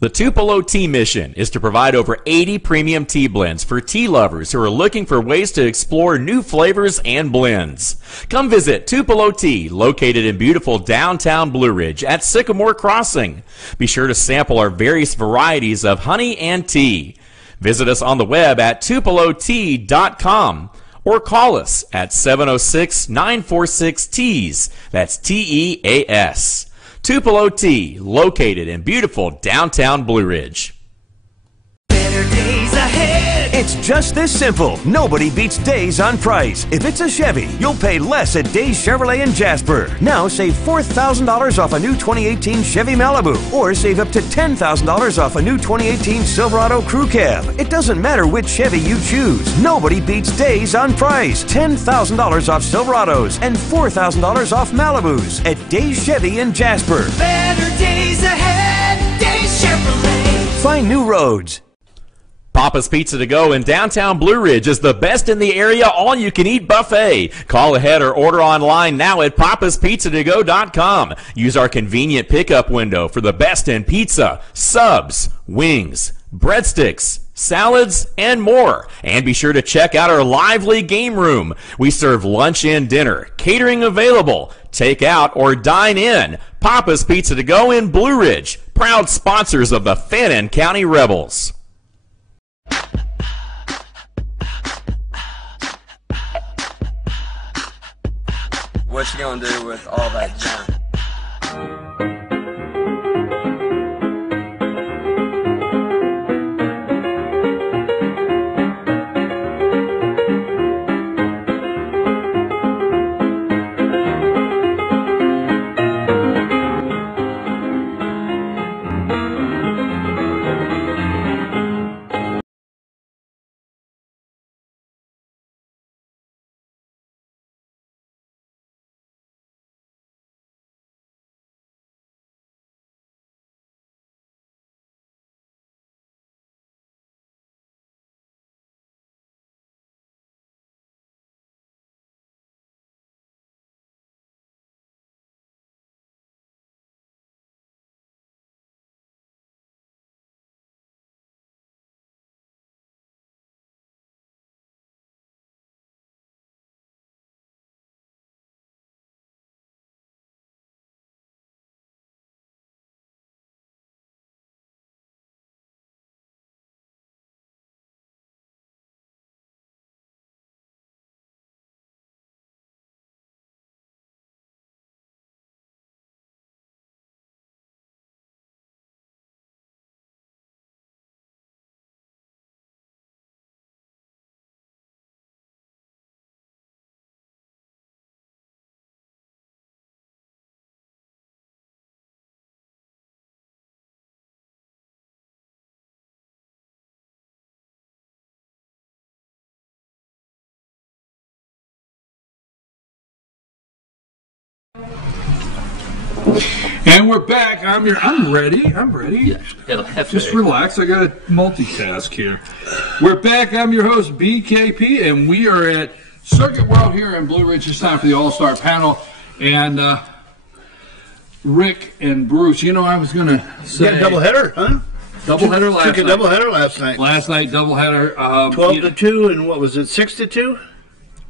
The Tupelo Tea mission is to provide over 80 premium tea blends for tea lovers who are looking for ways to explore new flavors and blends. Come visit Tupelo Tea, located in beautiful downtown Blue Ridge at Sycamore Crossing. Be sure to sample our various varieties of honey and tea. Visit us on the web at tupelotea.com or call us at 706-946-TEAS. That's TEAS. Tupelo Tea, located in beautiful downtown Blue Ridge. Better days ahead. It's just this simple. Nobody beats Days on price. If it's a Chevy, you'll pay less at Days Chevrolet in Jasper. Now save $4,000 off a new 2018 Chevy Malibu, or save up to $10,000 off a new 2018 Silverado Crew Cab. It doesn't matter which Chevy you choose. Nobody beats Days on price. $10,000 off Silverados and $4,000 off Malibus at Days Chevy in Jasper. Better days ahead. Days Chevrolet. Find new roads. Papa's Pizza to Go in downtown Blue Ridge is the best in the area all-you-can-eat buffet. Call ahead or order online now at papaspizzatogo.com. Use our convenient pickup window for the best in pizza, subs, wings, breadsticks, salads, and more. And be sure to check out our lively game room. We serve lunch and dinner, catering available, take out or dine in. Papa's Pizza to Go in Blue Ridge, proud sponsors of the Fannin County Rebels. What you gonna do with all that junk? And we're back. I'm ready. Just relax. I got to multitask here. We're back. I'm your host, BKP, and we are at Circuit World here in Blue Ridge. It's time for the All-Star panel. And Rick and Bruce, you know, I was going to say... You got a doubleheader, huh? Doubleheader last night. Took a doubleheader last night. Last night, doubleheader. 12-2, and what was it, 6-2?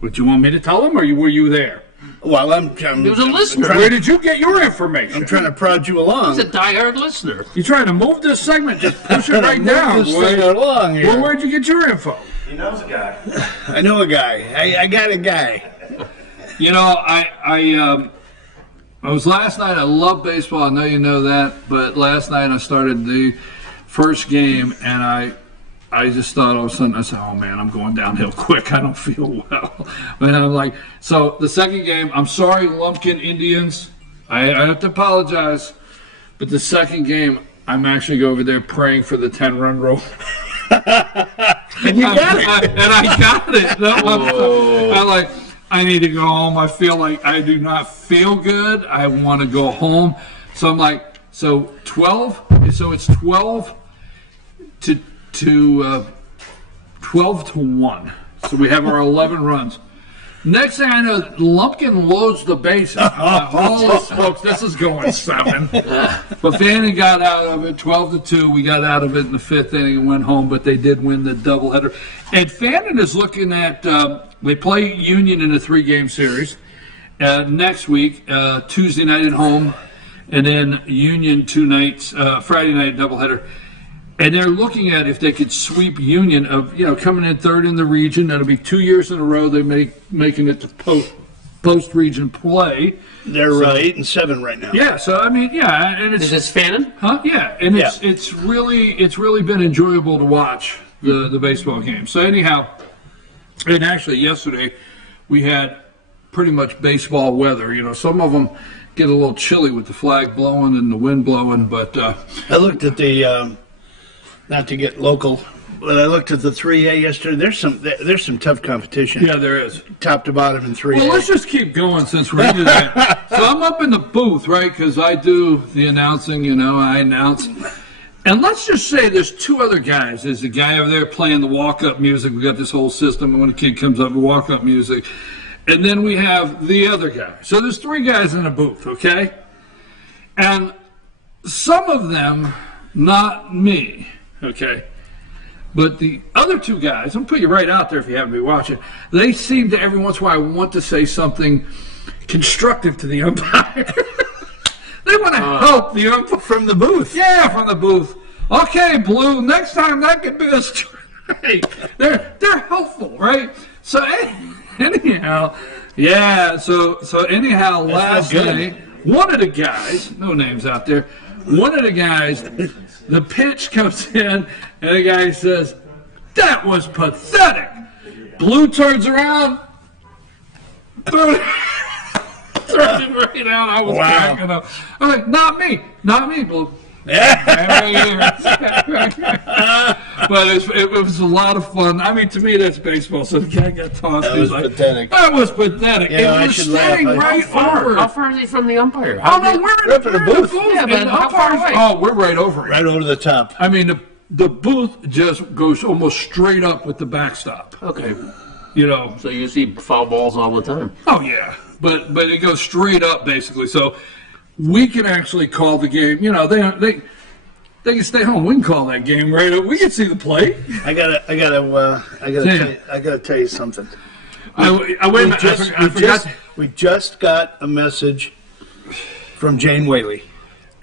Would you want me to tell them, or were you there? Well, it was a listener. Where did you get your information? I'm trying to prod you along. He's a diehard listener. You're trying to move this segment. Just push it right down. Move this thing along here. Well, where'd you get your info? He knows a guy. I know a guy. I got a guy. You know, I was last night. I love baseball. I know you know that. But last night I started the first game, and I just thought all of a sudden, I said, oh man, I'm going downhill quick. I don't feel well. And I'm like, so the second game, I'm sorry, Lumpkin Indians. I have to apologize. But the second game, I'm actually over there praying for the 10-run rule. And you got it. And I got it. I'm like, I need to go home. I feel like I do not feel good. I want to go home. So I'm like, so 12. So it's 12 to 12 to 1. So we have our 11 runs. Next thing I know, Lumpkin loads the bases. Holy smokes, this is going 7. But Fannin got out of it 12-2. We got out of it in the 5th inning and went home, but they did win the doubleheader. And Fannin is looking at, they play Union in a 3-game series next week, Tuesday night at home, and then Union 2 nights, Friday night doubleheader. And they're looking at if they could sweep Union of, coming in 3rd in the region. That'll be 2 years in a row they're making it to post-region play. They're 8-7 right now. Yeah, so I mean, yeah, and it's Is this Fannin? Huh? Yeah, and it's really been enjoyable to watch the baseball game. So anyhow, and actually yesterday we had pretty much baseball weather. Some of them get a little chilly with the flag blowing and the wind blowing, but I looked at the. Not to get local, but I looked at the 3A yesterday. There's some tough competition. Yeah, there is. Top to bottom in 3A. Well, let's just keep going since we're into that. So I'm up in the booth, right, because I do the announcing, I announce. And let's just say there's 2 other guys. There's a guy over there playing the walk-up music. We got this whole system, and when a kid comes up, walk-up music. And then we have the other guy. So there's 3 guys in a booth, okay? And some of them, not me. Okay, but the other 2 guys, I'm going to put you right out there if you haven't been watching, they seem to every once in a while want to say something constructive to the umpire. They want to help the umpire. From the booth. Yeah, from the booth. Okay, Blue, next time that could be a strike. They're helpful, right? So anyhow, yeah, so anyhow, last night, one of the guys, no names out there, one of the guys, the pitch comes in, and the guy says, "That was pathetic." Blue turns around, throws it right out. I was cracking up. I'm like, not me, Blue. But it was a lot of fun. I mean, to me, that's baseball. So the guy got tossed. That was pathetic. That was pathetic. I was should standing laugh. right over. How far is he from the umpire? Oh, no, we're in the booth. Yeah, but And how far umpires- away? Oh, we're right over it. Right over the top. I mean, the booth just goes almost straight up with the backstop. Okay. So you see foul balls all the time. Oh yeah, but it goes straight up basically. So we can actually call the game. They can stay home. We can call that game right up. We can see the play. I gotta tell you something. We just got a message from Jane Whaley.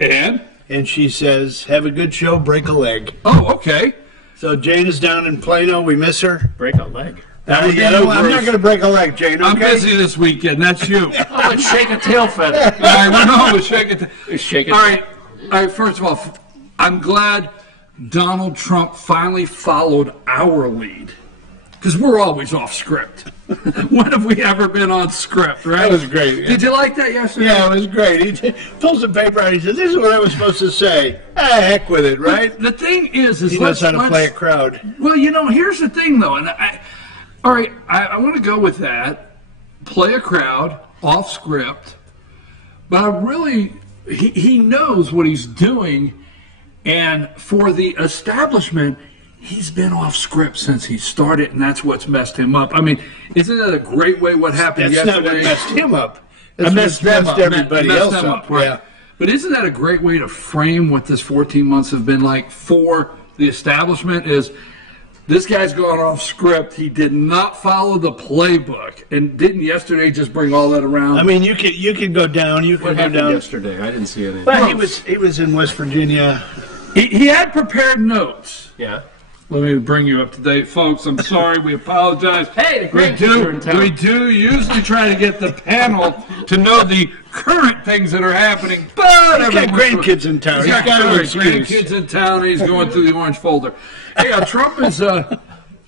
And she says, "Have a good show, break a leg." Oh, okay. So Jane is down in Plano. We miss her. Break a leg. I'm not going to break a leg, Jane. Okay? I'm busy this weekend. That's you. Oh, let's shake a tail feather. All right, let's shake it. Shake it. All right. First of all, I'm glad Donald Trump finally followed our lead. Because we're always off script. When have we ever been on script, right? That was great. Yeah. Did you like that yesterday? Yeah, it was great. He pulls the paper out. He says, "This is what I was supposed to say." Heck with it, right? But the thing is he knows how to play a crowd. Well, here's the thing, though. And all right, I want to go with that. Play a crowd, off script. But he knows what he's doing. And for the establishment, he's been off script since he started, and that's what's messed him up. I mean, isn't that a great way what happened yesterday? That's not what messed him up. It messed everybody else up. Right? Yeah. But isn't that a great way to frame what this 14 months have been like for the establishment? Is this guy's gone off script. He did not follow the playbook, and didn't yesterday just bring all that around? I mean, you could go down. You could go down yesterday. I didn't see anything. But he was in West Virginia. He had prepared notes. Yeah. Let me bring you up to date, folks. I'm sorry. We apologize. Hey, the we do usually try to get the panel to know the current things that are happening. But he's got grandkids in town. He's got grandkids in town. And he's going through the orange folder. Hey,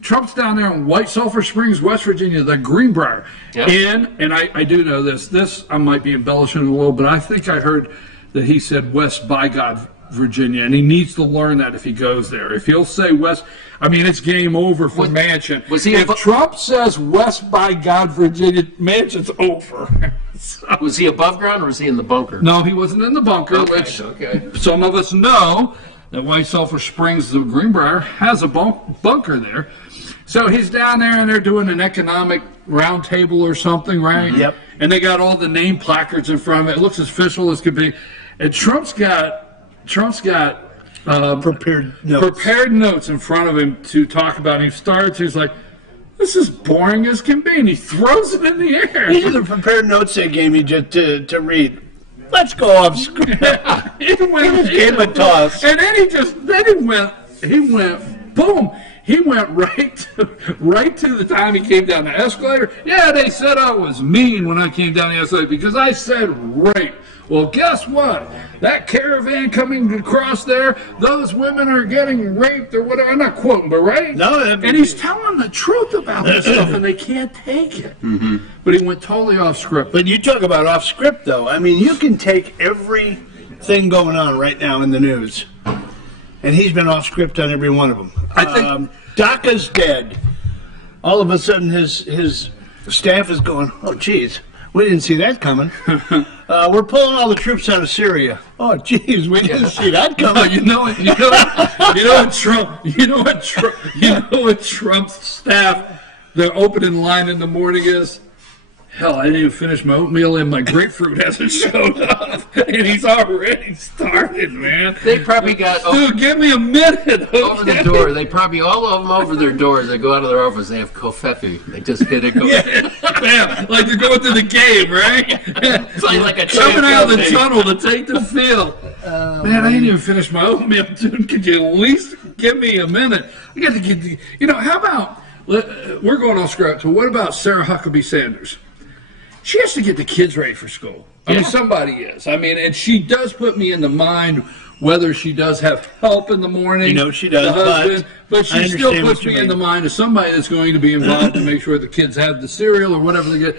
Trump's down there in White Sulphur Springs, West Virginia, the Greenbrier. Yep. And I do know this. This I might be embellishing a little, but I think I heard that he said West by God, Virginia, and he needs to learn that if he goes there. If he'll say West, I mean, it's game over for Manchin. If Trump says West by God, Virginia, Manchin's over. So, was he above ground or was he in the bunker? No, he wasn't in the bunker, which some of us know that White Sulphur Springs, the Greenbrier, has a bunker there. So he's down there and they're doing an economic roundtable or something, right? Yep. And they got all the name placards in front of it. It looks as official as could be. And Trump's got prepared notes in front of him to talk about. And he starts, he's like, this is boring as can be. And he throws it in the air. These are the prepared notes they gave me just to read. Let's go off script. He gave a toss. And then he went, boom. He went right to the time he came down the escalator. Yeah, they said I was mean when I came down the escalator because I said rape. Well, guess what? That caravan coming across there, those women are getting raped or whatever. I'm not quoting, but right? No. And he's telling the truth about this stuff, and they can't take it. Mm-hmm. But he went totally off script. But you talk about off script, though. I mean, you can take everything going on right now in the news, and he's been off script on every one of them. I think DACA's dead. All of a sudden, his staff is going, oh, geez, we didn't see that coming. We're pulling all the troops out of Syria. Oh, geez, we didn't see that coming. You know what Trump's staff, the opening line in the morning is, hell, I didn't even finish my oatmeal and my grapefruit hasn't showed up. And he's already started, man. They probably got... Dude, give me a minute. Okay? Over the door. They probably, all of them over their doors, they go out of their office, they have Kofefi. They just hit it. Bam, like they're going to the game, right? It's like a coming out of the game. tunnel to take the field. Man, I didn't even finish my oatmeal, dude. Could you at least give me a minute? I got to get, how about, we're going off script, so what about Sarah Huckabee Sanders? She has to get the kids ready for school. I mean, somebody is. I mean, and she does put me in the mind whether she does have help in the morning. She does, the husband, but she still understand puts what you me in mean. the mind of somebody that's going to be involved to make sure the kids have the cereal or whatever they get.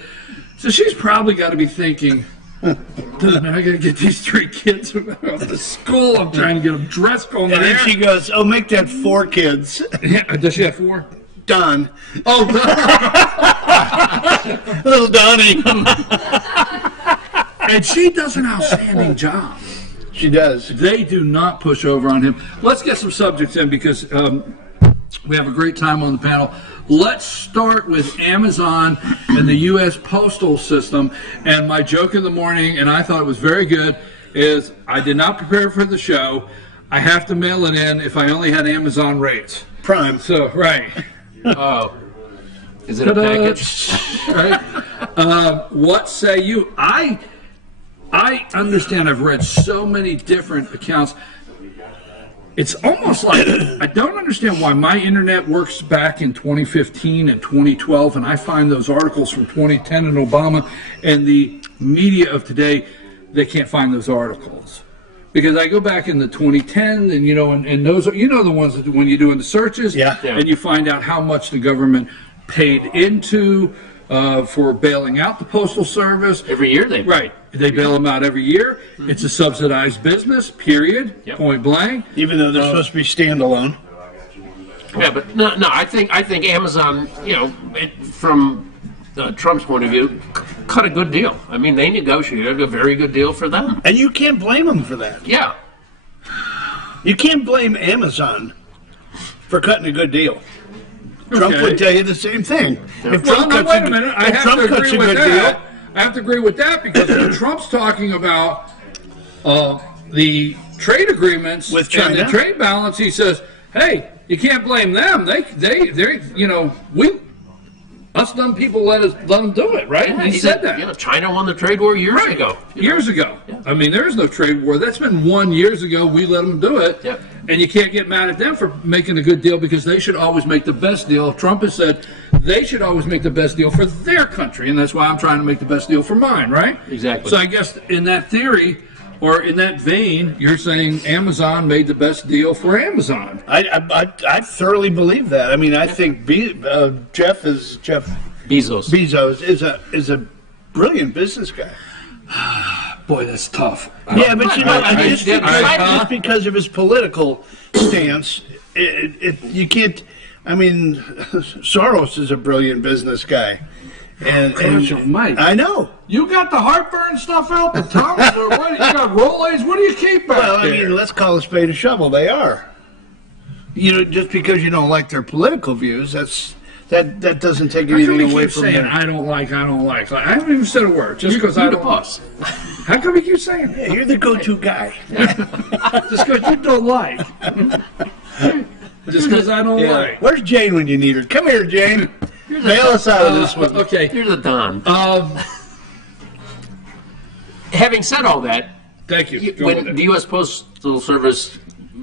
So she's probably got to be thinking, dude, man, I got to get these 3 kids off to school. I'm trying to get them dressed, going And then there. she goes, oh, make that 4 kids. Yeah, does she have 4? Don. Oh, Little Donnie. And she does an outstanding job. She does. They do not push over on him. Let's get some subjects in because we have a great time on the panel. Let's start with Amazon and the U.S. Postal System. And my joke in the morning, and I thought it was very good, is I did not prepare for the show. I have to mail it in if I only had Amazon rates. Prime. So, right. Oh. Is it a package? Right. What say you? I understand. I've read so many different accounts. It's almost like I don't understand why my internet works back in 2015 and 2012, and I find those articles from 2010 and Obama and the media of today, they can't find those articles. Because I go back in the 2010 and, and those are, the ones that when you're doing the searches and you find out how much the government paid into for bailing out the Postal Service. Every year they They bail them out every year. Mm-hmm. It's a subsidized business, period, point blank. Even though they're supposed to be standalone. Yeah, but no, I think Amazon, from Trump's point of view, cut a good deal. I mean, they negotiated a very good deal for them. And you can't blame them for that. Yeah. You can't blame Amazon for cutting a good deal. Trump would tell you the same thing. Wait a minute. I have to agree with that. I have to agree with that because when Trump's talking about the trade agreements with China and the trade balance, he says, "Hey, you can't blame them. Us dumb people let them do it, right?" Yeah, he said that. Yeah, China won the trade war years ago. Years ago. Yeah. I mean, there is no trade war. That's been won years ago. We let them do it. Yep. And you can't get mad at them for making a good deal because they should always make the best deal. Trump has said they should always make the best deal for their country, and that's why I'm trying to make the best deal for mine, right? Exactly. So I guess in that theory, or in that vein, you're saying Amazon made the best deal for Amazon. I thoroughly believe that. I mean, I think Jeff Bezos is a brilliant business guy. Boy, that's tough. Yeah, but just because of his political stance, you can't. I mean, Soros is a brilliant business guy. And Mike, I know. You got the heartburn stuff out the tongue? Or what? You got Rolaids? What do you keep back Well, I there? mean, let's call a spade a shovel. They are. Just because you don't like their political views, that's That doesn't take How come anything you away keep from saying that. I don't like? Like, I haven't even said a word just because I You're the don't. boss. How come you keep saying it? Yeah, you're the go-to guy. Just because you don't like. Just because I don't Yeah. like. Where's Jane when you need her? Come here, Jane. Bail us out of this one. Okay. You're the Don. Having said all that, thank you. Go with When it. the U.S. Postal Service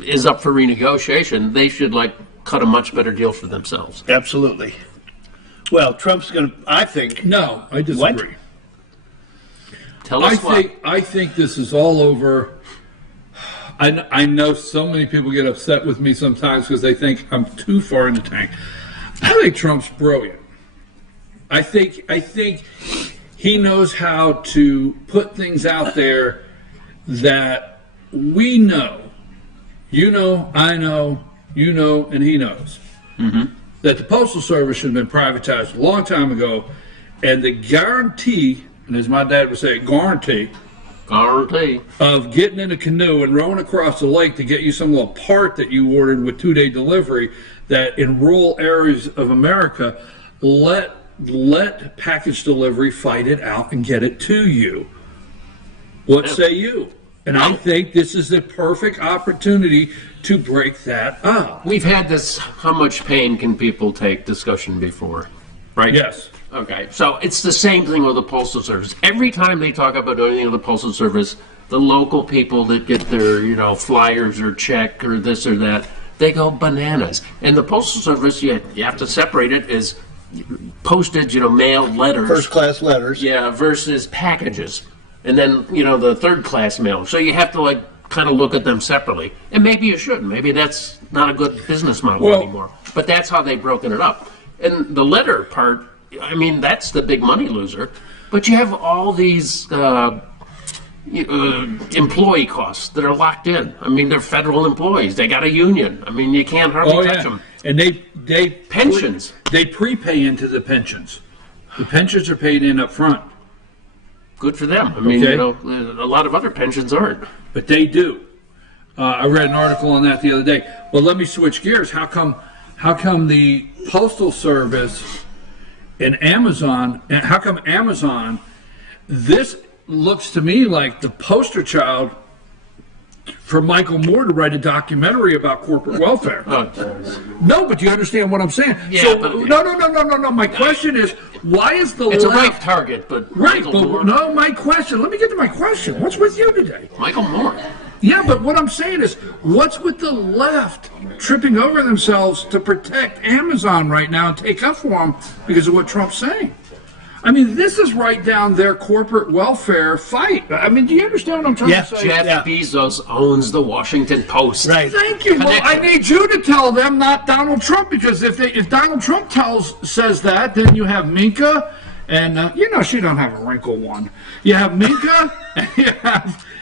is up for renegotiation, they should cut a much better deal for themselves. Absolutely. Well, Trump's going to, I think. No, I disagree. What? Tell us I think this is all over. I know so many people get upset with me sometimes because they think I'm too far in the tank. I think Trump's brilliant. I think he knows how to put things out there that we know. You know, I know, you know, and he knows. Mm-hmm. That the Postal Service should have been privatized a long time ago, and the guarantee, and as my dad would say, guarantee of getting in a canoe and rowing across the lake to get you some little part that you ordered with 2-day delivery, that in rural areas of America, let package delivery fight it out and get it to you. What say you? And I think this is the perfect opportunity to break that up. We've had this how much pain can people take discussion before, right? Yes. Okay, so it's the same thing with the Postal Service. Every time they talk about anything with the Postal Service, the local people that get their, flyers or check or this or that, they go bananas. And the Postal Service, you have to separate it as postage, mailed letters. First-class letters. Yeah, versus packages. And then, the third-class mail. So you have to, kind of look at them separately. And maybe you shouldn't. Maybe that's not a good business model anymore. But that's how they've broken it up. And the letter part, that's the big money loser. But you have all these employee costs that are locked in. They're federal employees. They got a union. You can't hardly touch them. And they pensions. They prepay into the pensions. The pensions are paid in up front. Good for them. Okay. A lot of other pensions aren't. But they do. I read an article on that the other day. Well, let me switch gears. How come the Postal Service and Amazon, how come Amazon, this looks to me like the poster child for Michael Moore to write a documentary about corporate welfare. No, but you understand what I'm saying. Yeah, so, but, no. My question is, why is the It's left... a right target, but Right, Michael Moore. no, my question, let me get to my question. What's with you today? Michael Moore. Yeah, but what I'm saying is, what's with the left tripping over themselves to protect Amazon right now and take up for them because of what Trump's saying? This is right down their corporate welfare fight. Do you understand what I'm trying to say? Jeff Bezos owns the Washington Post. Right. Thank you. Well, I need you to tell them, not Donald Trump, because if Donald Trump says that, then you have Minka, and she don't have a wrinkle one. You have Minka,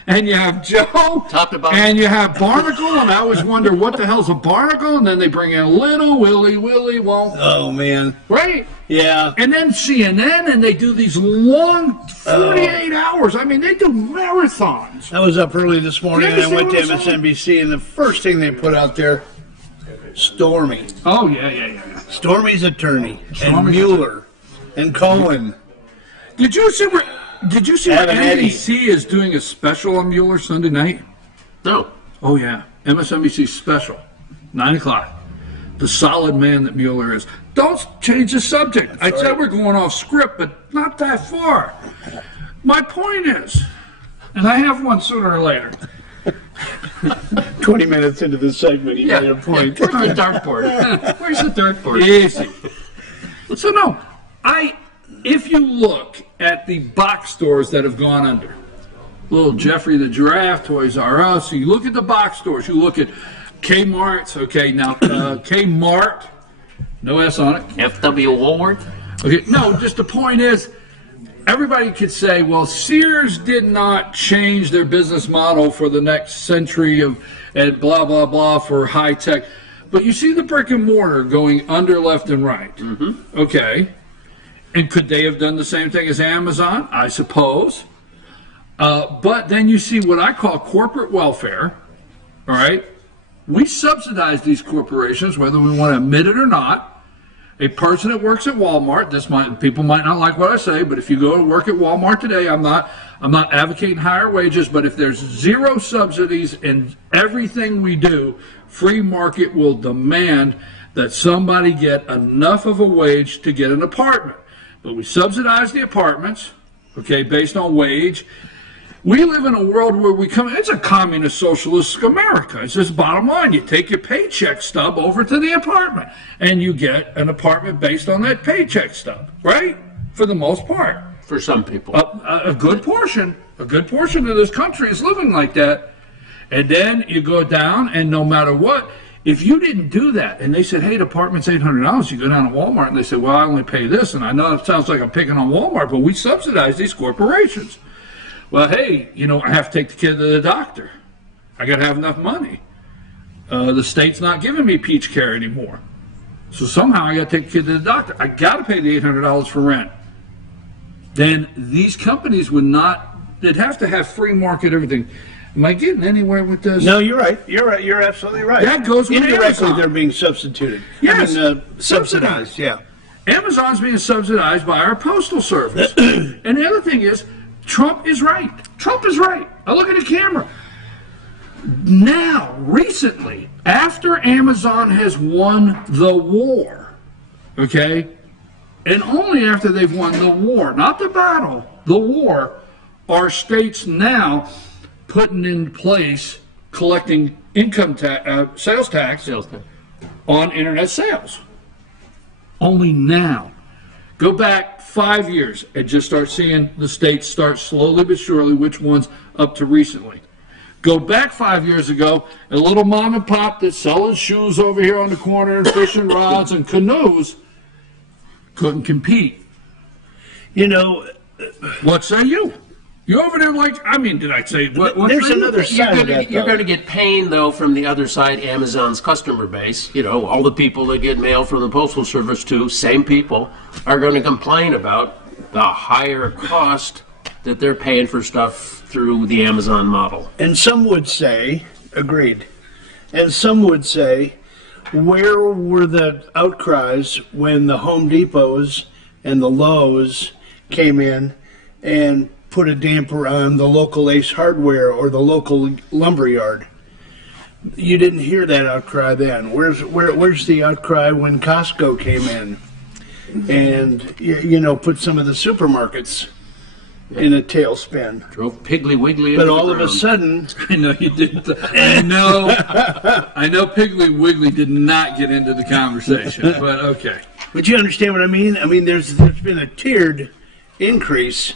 and you have Joe, Top to bottom. and you have Barnacle, and I always wonder what the hell's a barnacle, and then they bring in little Willie won't. Oh, man. Right? Yeah. And then CNN, and they do these long 48 hours. They do marathons. I was up early this morning Do you and I went to understand what I'm MSNBC, and the first thing they put out there, Stormy. Oh, yeah. Stormy's attorney. And Stormy's Mueller. And Cohen. Did you see where Adam Eddy. NBC is doing a special on Mueller Sunday night? No. Oh, yeah. MSNBC special, 9 o'clock. The solid man that Mueller is. Don't change the subject. I said we're going off script, but not that far. My point is, and I have one sooner or later. 20 minutes into the segment, he made a point. Where's the dartboard? Where's the dartboard? Easy. So, no, if you look at the box stores that have gone under, little Jeffrey the Giraffe, Toys R Us, so you look at the box stores, you look at Kmart's, okay, now Kmart, no S on it. F.W. Ward? Okay, no, just the point is, everybody could say, well, Sears did not change their business model for the next century and blah, blah, blah for high tech. But you see the brick and mortar going under left and right. Mm-hmm. Okay. And could they have done the same thing as Amazon? I suppose. But then you see what I call corporate welfare. All right. We subsidize these corporations, whether we want to admit it or not. a person that works at Walmart, people might not like what I say, but if you go to work at Walmart today, I'm not advocating higher wages, but if there's zero subsidies in everything we do, free market will demand that somebody get enough of a wage to get an apartment. But we subsidize the apartments, okay, based on wage. We live in a world where it's a communist socialist America. It's just bottom line. You take your paycheck stub over to the apartment, and you get an apartment based on that paycheck stub, right? For the most part. For some people. A good portion of this country is living like that. And then you go down, and no matter what, if you didn't do that, and they said, hey, the apartment's $800, you go down to Walmart, and they say, well, I only pay this, and I know it sounds like I'm picking on Walmart, but we subsidize these corporations. Well, hey, I have to take the kid to the doctor. I got to have enough money. The state's not giving me peach care anymore. So somehow I got to take the kid to the doctor. I got to pay the $800 for rent. Then these companies they'd have to have free market everything. Am I getting anywhere with this? No, you're right. You're absolutely right. That goes with indirectly. Amazon. They're being substituted. Yes, subsidized. Yeah. Amazon's being subsidized by our postal service. And the other thing is, Trump is right. Trump is right. I look at the camera. Now, recently, after Amazon has won the war, okay, and only after they've won the war, not the battle, the war, are states now putting in place collecting income tax, sales tax on internet sales. Only now. Go back 5 years and just start seeing the states start slowly but surely, which ones up to recently. Go back 5 years ago, a little mom and pop that's selling shoes over here on the corner and fishing rods and canoes couldn't compete. What say you? You over there did I say what? There's another side of that, You're going to get pain, though, from the other side, Amazon's customer base. All the people that get mail from the Postal Service, too, same people, are going to complain about the higher cost that they're paying for stuff through the Amazon model. And some would say, agreed, and some would say, where were the outcries when the Home Depots and the Lowe's came in and put a damper on the local Ace Hardware or the local lumberyard? You didn't hear that outcry then. Where's the outcry when Costco came in and put some of the supermarkets in a tailspin? Drove Piggly Wiggly. But all of a sudden, I know you didn't. I know Piggly Wiggly did not get into the conversation, but okay. But you understand what I mean? I mean, there's been a tiered increase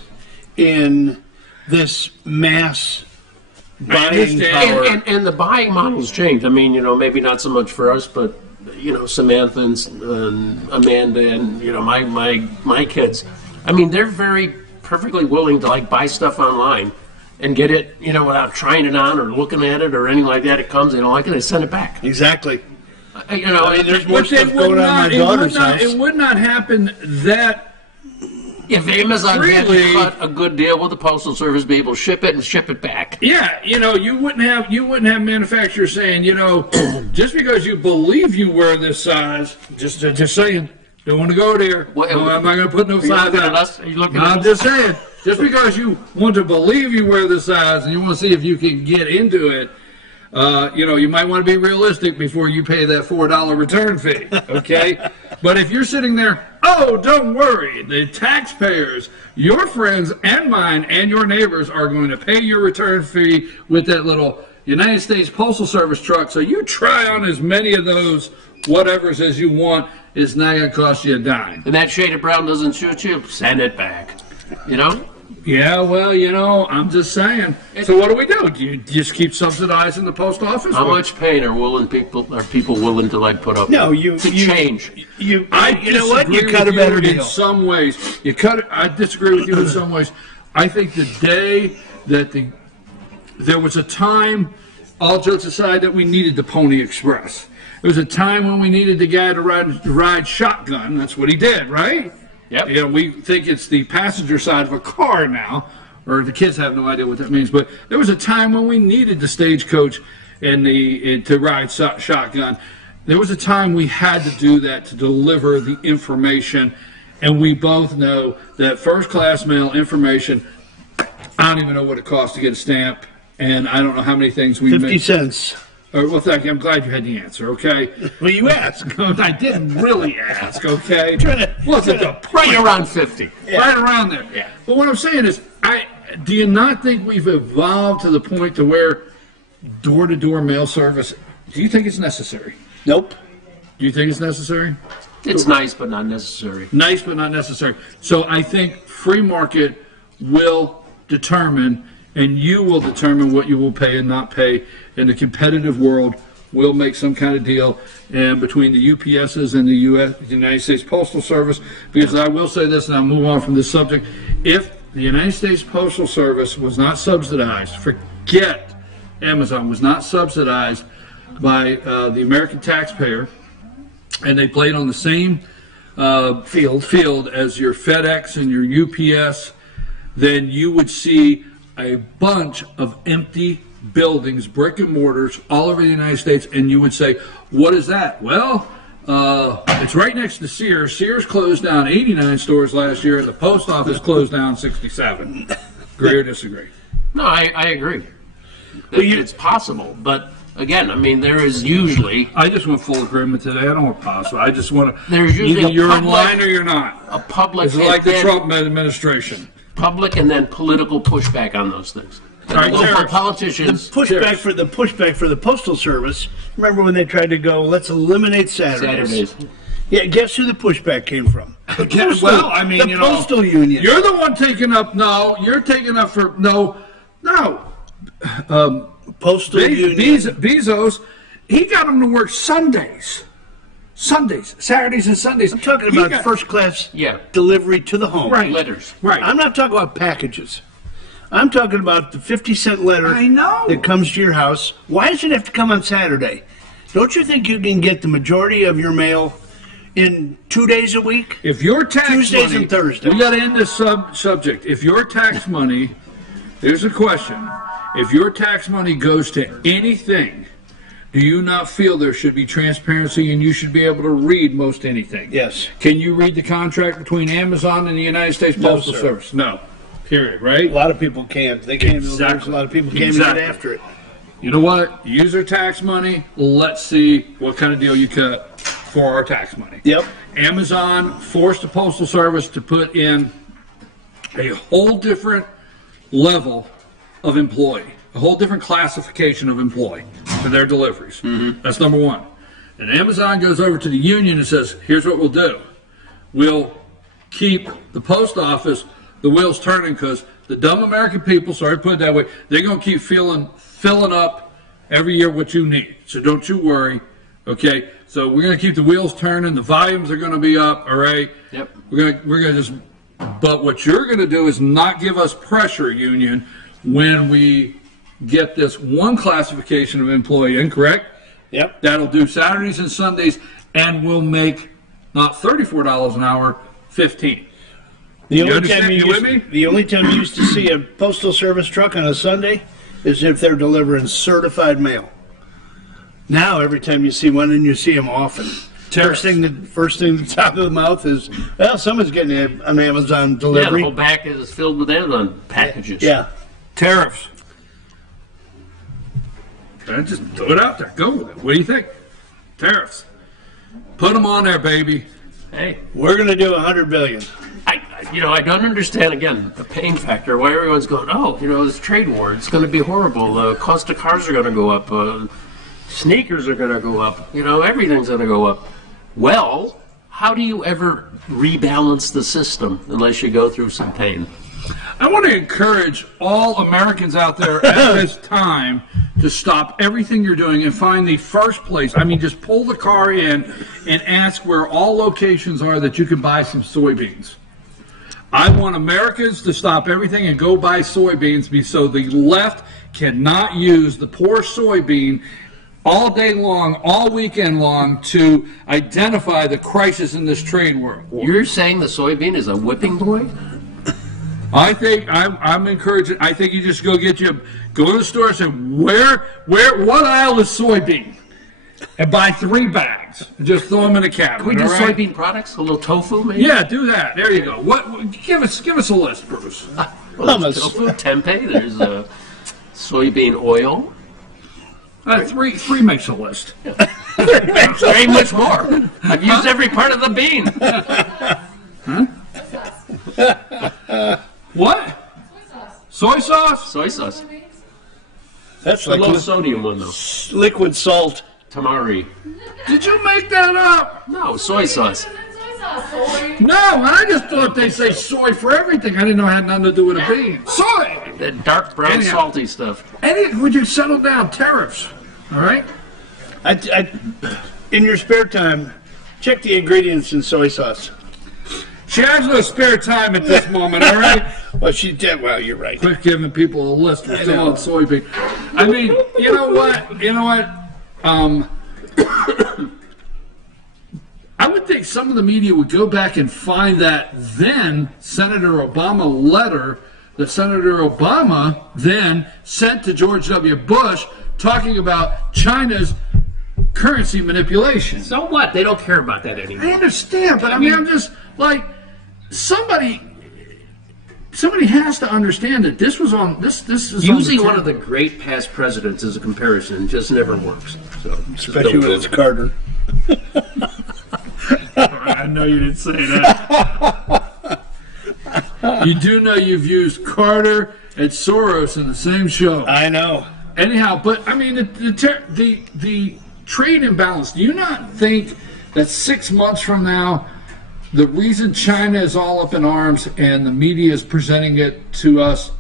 in this mass buying power. And the buying model's changed. I mean, maybe not so much for us, but, Samantha and Amanda and, my kids. I mean, they're very perfectly willing to, buy stuff online and get it, without trying it on or looking at it or anything like that. It comes, they don't like it, they send it back. Exactly. There's more stuff going on in my daughter's house. It would not happen that if Amazon had to cut a good deal with the Postal Service, be able to ship it and ship it back. Yeah, you wouldn't have manufacturers saying, just because you believe you wear this size, just saying, don't want to go there. I'm not going to put no size out. I'm just saying, just because you want to believe you wear this size and you want to see if you can get into it, you might want to be realistic before you pay that $4 return fee, okay? But if you're sitting there, oh, don't worry, the taxpayers, your friends and mine and your neighbors are going to pay your return fee with that little United States Postal Service truck, so you try on as many of those whatevers as you want. It's not going to cost you a dime. And that shade of brown doesn't suit you, send it back, Yeah, well, I'm just saying. So what do? Do you just keep subsidizing the post office? How much pain are people willing to put up? No, to change. You know what? You cut a better deal. In some ways, I disagree with you in some ways. I think the day that there was a time, all jokes aside, that we needed the Pony Express. There was a time when we needed the guy to ride shotgun. That's what he did, right? Yep. We think it's the passenger side of a car now, or the kids have no idea what that means. But there was a time when we needed the stagecoach and to ride shotgun. There was a time we had to do that to deliver the information, and we both know that first-class mail information, I don't even know what it costs to get a stamp, and I don't know how many things we 50 cents. Well, thank you. I'm glad you had the answer, okay? Well, you asked. I didn't really ask, okay? Right around 50. Yeah. Right around there. Yeah. But what I'm saying is, do you not think we've evolved to the point to where door-to-door mail service, do you think it's necessary? Nope. Do you think it's necessary? It's nice, but not necessary. Nice, but not necessary. So I think free market will determine, and you will determine what you will pay and not pay in the competitive world. We'll make some kind of deal between the UPSs and the United States Postal Service, because I will say this, and I'll move on from this subject. If the United States Postal Service was not subsidized, forget Amazon, was not subsidized by the American taxpayer, and they played on the same field as your FedEx and your UPS, then you would see a bunch of empty buildings, brick and mortars, all over the United States, and you would say, what is that? Well, it's right next to Sears. Sears closed down 89 stores last year. The post office closed down 67. Agree or disagree? No, I agree. It's possible, but again, I mean, there is usually... I just want full agreement today. I don't want possible. I just want to... There's usually either you're in line or you're not. A public... It's like the Trump administration. Public and then political pushback on those things. Politicians... The pushback for the Postal Service, remember when they tried to go, let's eliminate Saturdays? Yeah, guess who the pushback came from? Well, I mean, the Postal Union. You're the one taking up... No, you're taking up for... No. Postal Union. Bezos, he got them to work Sundays, Saturdays and Sundays. I'm talking about first-class delivery to the home. Right. Letters. Right. I'm not talking about packages. I'm talking about the 50-cent letter that comes to your house. Why does it have to come on Saturday? Don't you think you can get the majority of your mail in 2 days a week? If your tax Tuesdays money, and Thursdays. We got to end this subject. If your tax money, here's a question. If your tax money goes to anything, do you not feel there should be transparency and you should be able to read most anything? Yes. Can you read the contract between Amazon and the United States Postal Service? No. Period, right? A lot of people can't. They can't. Exactly. A lot of people can't even get after it. You know what? Use our tax money. Let's see what kind of deal you cut for our tax money. Yep. Amazon forced the Postal Service to put in a whole different level of employee, a whole different classification of employee for their deliveries. Mm-hmm. That's number one. And Amazon goes over to the union and says, here's what we'll do. We'll keep the post office, the wheels turning, because the dumb American people, sorry to put it that way, they're going to keep filling up every year what you need. So don't you worry, okay? So we're going to keep the wheels turning. The volumes are going to be up, all right? Yep. We're going to just, but what you're going to do is not give us pressure, union, when we get this one classification of employee in, correct? Yep. That'll do Saturdays and Sundays, and we'll make not $34 an hour, $15. The only time you used to see a Postal Service truck on a Sunday is if they're delivering certified mail. Now, every time you see one, and you see them often. First thing that's out of the mouth is, well, someone's getting an Amazon delivery. Yeah, the whole back is filled with Amazon packages. Yeah. Tariffs. Just throw it out there. Go with it. What do you think? Tariffs. Put them on there, baby. Hey, we're going to do $100 billion. I don't understand, again, the pain factor, why everyone's going, this trade war, it's going to be horrible. The cost of cars are going to go up. Sneakers are going to go up. Everything's going to go up. Well, how do you ever rebalance the system unless you go through some pain? I want to encourage all Americans out there at this time to stop everything you're doing and find the first place. I mean, just pull the car in and ask where all locations are that you can buy some soybeans. I want Americans to stop everything and go buy soybeans so the left cannot use the poor soybean all day long, all weekend long, to identify the crisis in this trade war. You're saying the soybean is a whipping boy? I think I'm encouraging. I think you just go to the store and say, what aisle is soybean? and buy 3 bags and just throw them in a cabinet. Can we do all right? soybean products? A little tofu, maybe? Yeah, do that. There you go. What? Give us a list, Bruce. Well, there's tofu, tempeh. There's soybean oil. 3 makes a list. There ain't much more. I've used every part of the bean. What? Soy sauce? Soy sauce. That's The like low sodium one, though. liquid salt. Tamari. Did you make that up? No, soy sauce. No, I just thought they say soy for everything. I didn't know it had nothing to do with a bean. Soy! That dark brown, Anyhow. salty stuff. Would you settle down? Tariffs. All right? In your spare time, check the ingredients in soy sauce. She has no spare time at this moment, all right? Well, she did. Well, you're right. Quit giving people a list. We're still on soybean. I mean, you know what? I would think some of the media would go back and find that then Senator Obama letter that Senator Obama then sent to George W. Bush talking about China's currency manipulation. So what? They don't care about that anymore. I understand, but I mean, I'm just like, somebody has to understand that this was on this is Using on one of the great past presidents as a comparison just never works. So, Especially when it's Carter. I know you didn't say that. You do know you've used Carter and Soros in the same show. I know. Anyhow, but I mean the trade imbalance. Do you not think that 6 months from now, the reason China is all up in arms and the media is presenting it to us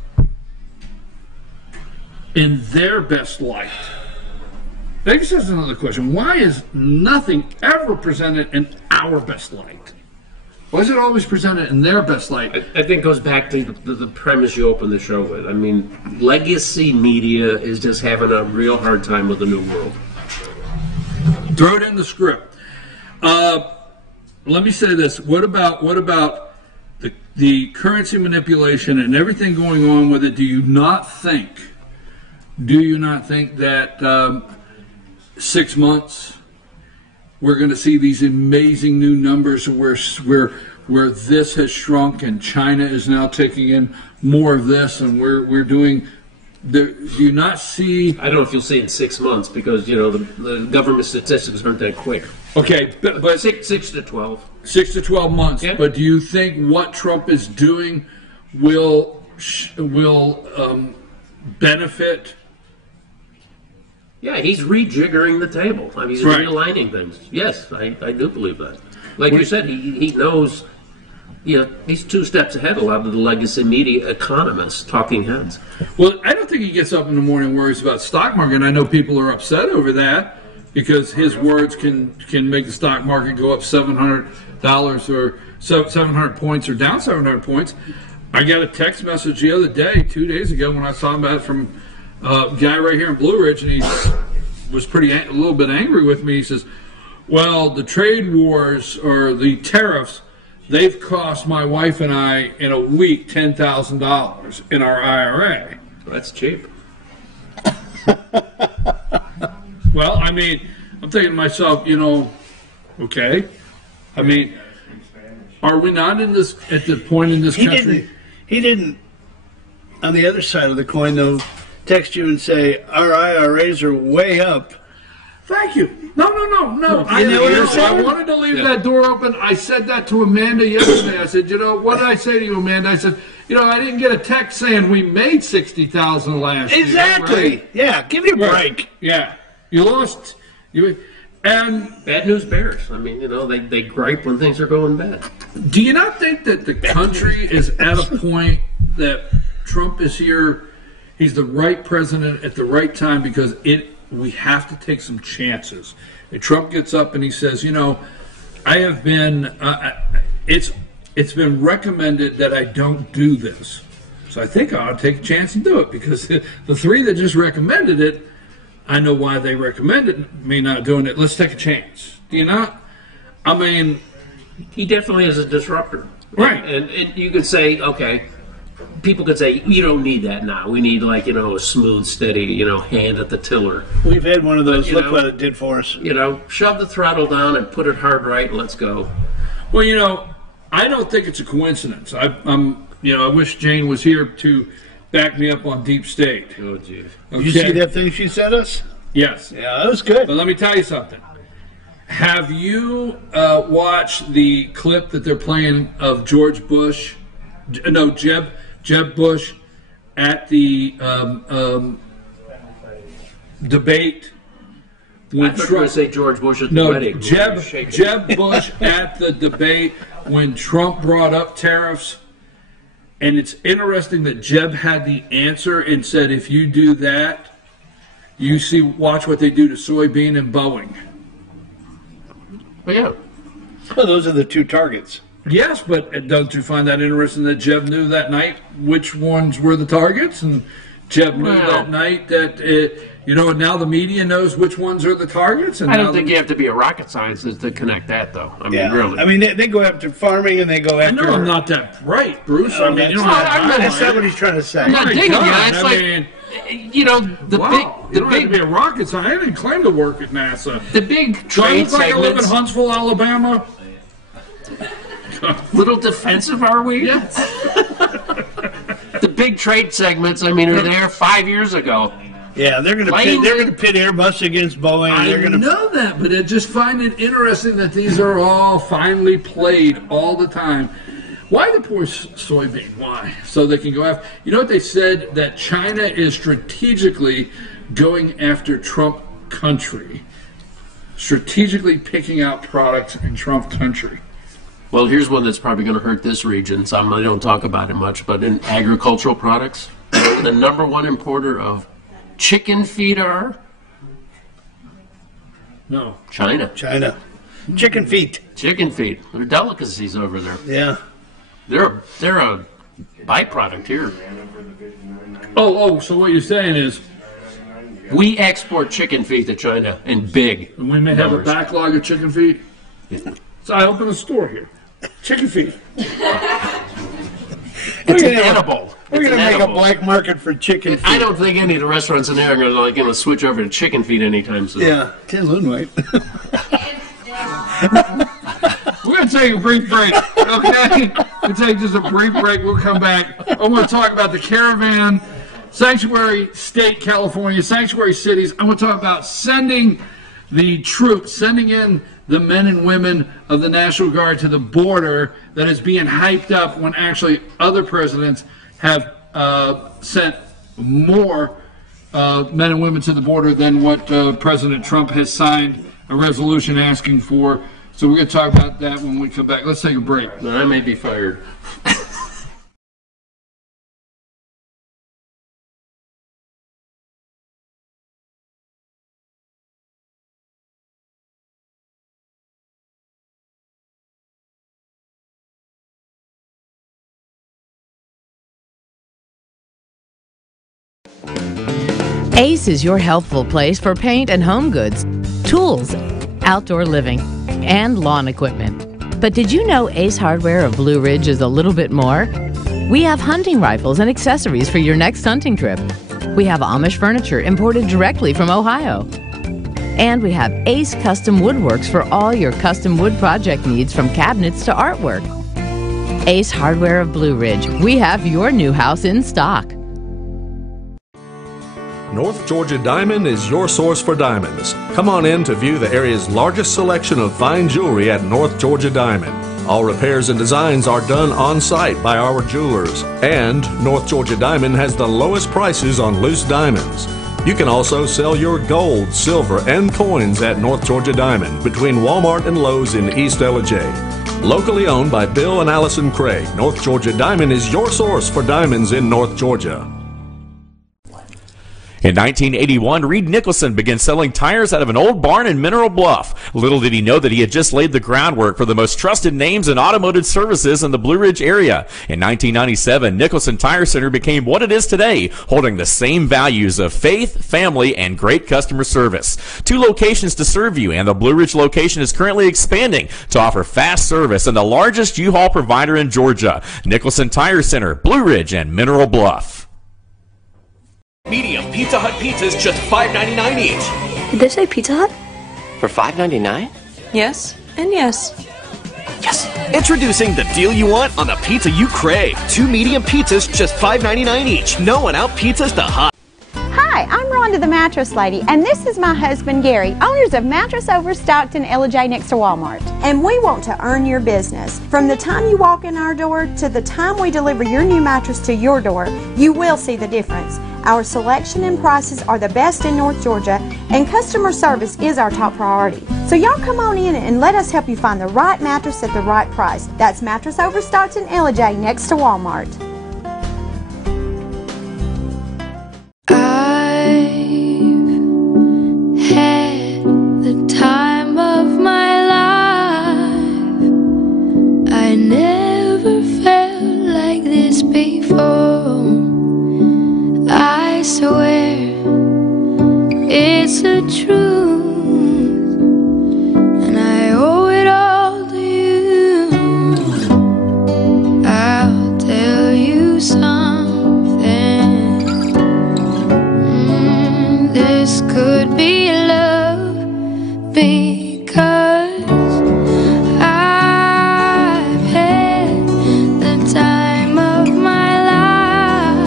in their best light? Maybe this is another question. Why is nothing ever presented in our best light? Why is it always presented in their best light? I think it goes back to the premise you opened the show with. I mean, legacy media is just having a real hard time with the new world. Throw it in the script. Let me say this. What about the currency manipulation and everything going on with it? Do you not think that 6 months we're going to see these amazing new numbers where this has shrunk and China is now taking in more of this, and we're doing? Do you not see? I don't know if you'll see it in 6 months because the government statistics aren't that quick. Okay, but 6 to 12. 6 to 12 months. Yeah. But do you think what Trump is doing will benefit? Yeah, he's rejiggering the table. I mean, he's Right. realigning things. Yes, I do believe that. Like you said, he knows. Yeah, he's 2 steps ahead of a lot of the legacy media economists, talking heads. Well, I don't think he gets up in the morning and worries about stock market. I know people are upset over that because his words can make the stock market go up $700 or 700 points or down 700 points. I got a text message the other day, 2 days ago, when I saw about it from a guy right here in Blue Ridge, and he was a little bit angry with me. He says, well, the trade wars or the tariffs, they've cost my wife and I in a week $10,000 in our IRA. That's cheap. Well, I mean, I'm thinking to myself, okay. I mean, are we not at the point in this country? He didn't, on the other side of the coin, though, text you and say, our IRAs are way up. Thank you. No. I You know what I'm saying? I wanted to leave that door open. I said that to Amanda yesterday. I said, what did I say to you, Amanda? I said, I didn't get a text saying we made $60,000 last year. Exactly. Right? Yeah, give me a break. Right. Yeah. You lost. And bad news bears. I mean, they gripe when things are going bad. Do you not think that the country is at a point that Trump is here? He's the right president at the right time because we have to take some chances. And Trump gets up and he says, I have been, it's been recommended that I don't do this. So I think I ought to take a chance and do it because the 3 that just recommended it, I know why they recommended me not doing it. Let's take a chance. Do you not? I mean, he definitely is a disruptor. Right. And you could say, okay, people could say, you don't need that now. We need, like, a smooth, steady, hand at the tiller. We've had one of those. But, Look what it did for us. Shove the throttle down and put it hard right, and let's go. Well, I don't think it's a coincidence. I wish Jane was here to back me up on deep state. Oh, geez. Did you see that thing she sent us? Yes. Yeah, that was good. But let me tell you something. Have you watched the clip that they're playing of George Bush? No, Jeb Bush at the debate. When I thought you were going to say George Bush at the wedding. Jeb Bush at the debate when Trump brought up tariffs. And it's interesting that Jeb had the answer and said, if you do that, watch what they do to soybean and Boeing. Well, yeah. Well, those are the two targets. Yes, but don't you find that interesting that Jeb knew that night which ones were the targets? And Jeb knew that night that, now the media knows which ones are the targets? And I don't think you have to be a rocket scientist to connect that, though. I mean, really. I mean, they go after farming and they go after... I know I'm not that bright, Bruce. That's not what he's trying to say. I'm not digging you. It's like... the don't have to be a rocket scientist. I didn't claim to work at NASA. The big Do I trade look like I live in segments. Huntsville, Alabama? Little defensive, are we? Yes. The big trade segments, are there 5 years ago. Yeah, they're going to pit Airbus against Boeing. I know that, but I just find it interesting that these are all finely played all the time. Why the poor soybean? Why? So they can go after... You know what they said? That China is strategically going after Trump country. Strategically picking out products in Trump country. Well, here's one that's probably going to hurt this region. I don't talk about it much, but in agricultural products, the number one importer of chicken feed are... No. China. Chicken feet. Chicken feet. They're delicacies over there. Yeah. They're a byproduct here. So what you're saying is... We export chicken feet to China in big And we may have a numbers. backlog of chicken feet. So I opened a store here. Chicken feet. It's an edible. We're going to make a black market for chicken feet. I don't think any of the restaurants in there are going to switch over to chicken feet anytime soon. Yeah, Tin Loon might. We're going to take a brief break, okay? We'll take just a brief break. We'll come back. I want to talk about the Caravan, Sanctuary State, California, Sanctuary Cities. I want to talk about sending the troops, sending in the men and women of the National Guard to the border that is being hyped up when actually other presidents have sent more men and women to the border than what President Trump has signed a resolution asking for. So we're going to talk about that when we come back. Let's take a break. No, I may be fired. Ace is your healthful place for paint and home goods, tools, outdoor living, and lawn equipment. But did you know Ace Hardware of Blue Ridge is a little bit more? We have hunting rifles and accessories for your next hunting trip. We have Amish furniture imported directly from Ohio. And we have Ace Custom Woodworks for all your custom wood project needs, from cabinets to artwork. Ace Hardware of Blue Ridge. We have your new house in stock. North Georgia Diamond is your source for diamonds. Come on in to view the area's largest selection of fine jewelry at North Georgia Diamond. All repairs and designs are done on site by our jewelers. And North Georgia Diamond has the lowest prices on loose diamonds. You can also sell your gold, silver, and coins at North Georgia Diamond between Walmart and Lowe's in East Ellijay. Locally owned by Bill and Allison Craig, North Georgia Diamond is your source for diamonds in North Georgia. In 1981, Reed Nicholson began selling tires out of an old barn in Mineral Bluff. Little did he know that he had just laid the groundwork for the most trusted names in automotive services in the Blue Ridge area. In 1997, Nicholson Tire Center became what it is today, holding the same values of faith, family, and great customer service. 2 locations to serve you, and the Blue Ridge location is currently expanding to offer fast service and the largest U-Haul provider in Georgia. Nicholson Tire Center, Blue Ridge, and Mineral Bluff. Medium Pizza Hut pizzas just $5.99 each. Did they say Pizza Hut? For $5.99? Yes, and yes. Yes! Introducing the deal you want on the pizza you crave. 2 medium pizzas just $5.99 each. No one out pizzas the hot. Hi, I'm Rhonda the Mattress Lady, and this is my husband Gary, owners of Mattress Overstocked in Ella next to Walmart. And we want to earn your business. From the time you walk in our door to the time we deliver your new mattress to your door, you will see the difference. Our selection and prices are the best in North Georgia, and customer service is our top priority. So y'all come on in and let us help you find the right mattress at the right price. That's Mattress Overstocked in Ella next to Walmart. Had the time of my life. I never felt like this before. I swear it's the truth, and I owe it all to you. I'll tell you something. This could be love because I've had the time of my life.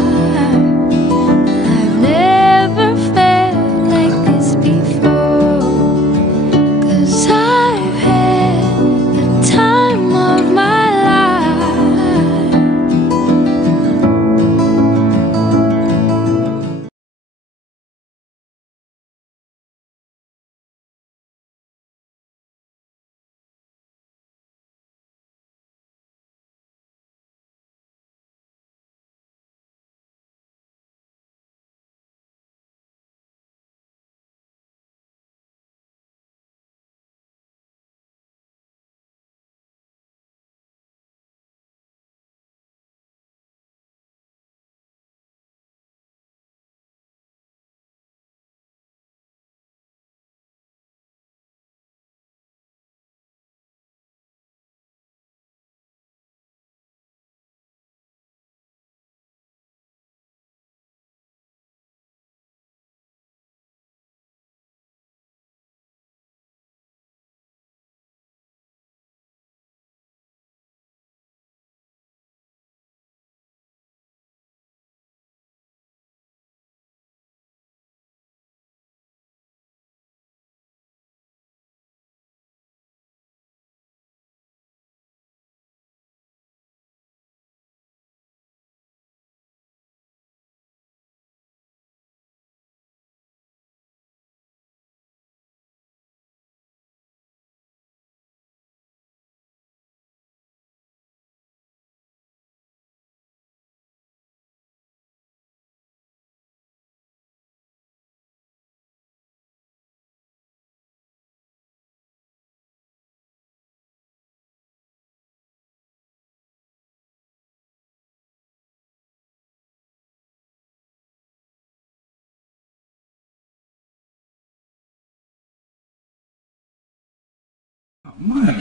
I've never felt like this before, 'cause I've had the time of my life.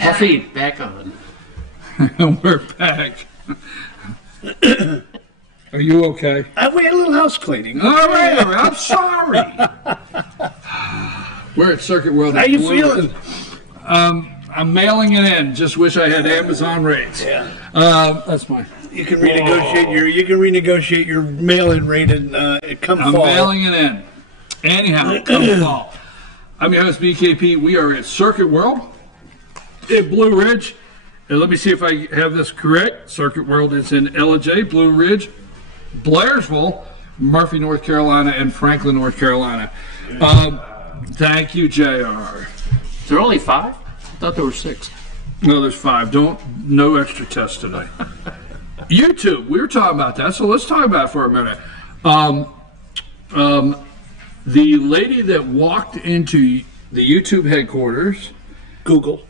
Effie, back on. We're back. Are you okay? We had a little house cleaning. All right. I'm sorry. We're at Circuit World. How you feeling? I'm mailing it in. Just wish I had Amazon rates. Yeah. That's mine. You can renegotiate your mail-in rate and come fall. I'm mailing it in. Anyhow, come fall. I'm your host, BKP. We are at Circuit World in Blue Ridge. And let me see if I have this correct. Circuit World is in LJ, Blue Ridge, Blairsville, Murphy, North Carolina, and Franklin, North Carolina. Thank you, JR. Is there only 5? I thought there were 6. No, there's 5. No extra tests today. YouTube, we were talking about that, so let's talk about it for a minute. The lady that walked into the YouTube headquarters, Google,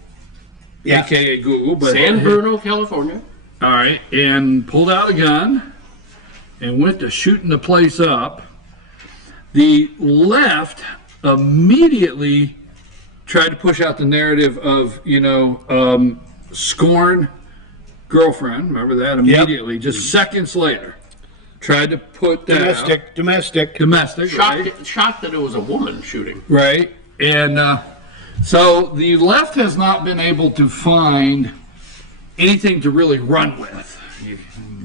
aka Google, but San Bruno, California. All right, and pulled out a gun and went to shooting the place up. The left immediately tried to push out the narrative of, scorn girlfriend. Remember that? Immediately, just seconds later, tried to put that domestic, right? Shocked that it was a woman shooting. Right, and so the left has not been able to find anything to really run with.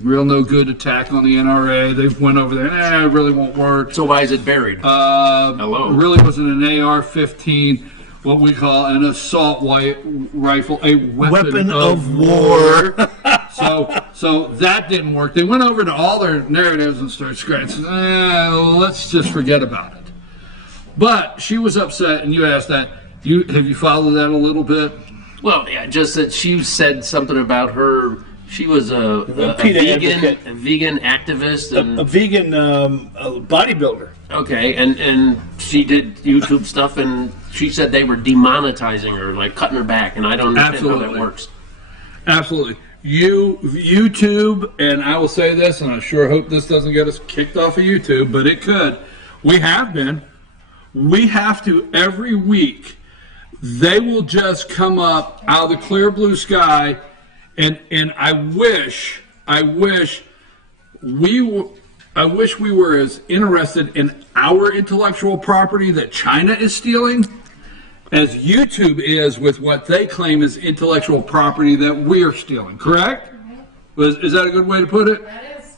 Real no good attack on the NRA. They've went over there. It really won't work. So why is it buried? Hello. It really wasn't an AR-15, what we call an assault rifle, a weapon of war. So that didn't work. They went over to all their narratives and started scratching. Let's just forget about it. But she was upset, and you asked that. Have you followed that a little bit? Well, yeah, just that she said something about her. She was a vegan activist, and a vegan bodybuilder. Okay, and she did YouTube stuff, and she said they were demonetizing her, like cutting her back, and I don't understand how that works. Absolutely. YouTube, and I will say this, and I sure hope this doesn't get us kicked off of YouTube, but it could. We have to every week. They will just come up out of the clear blue sky, and I wish we were as interested in our intellectual property that China is stealing as YouTube is with what they claim is intellectual property that we're stealing. Correct? Is that a good way to put it? That is.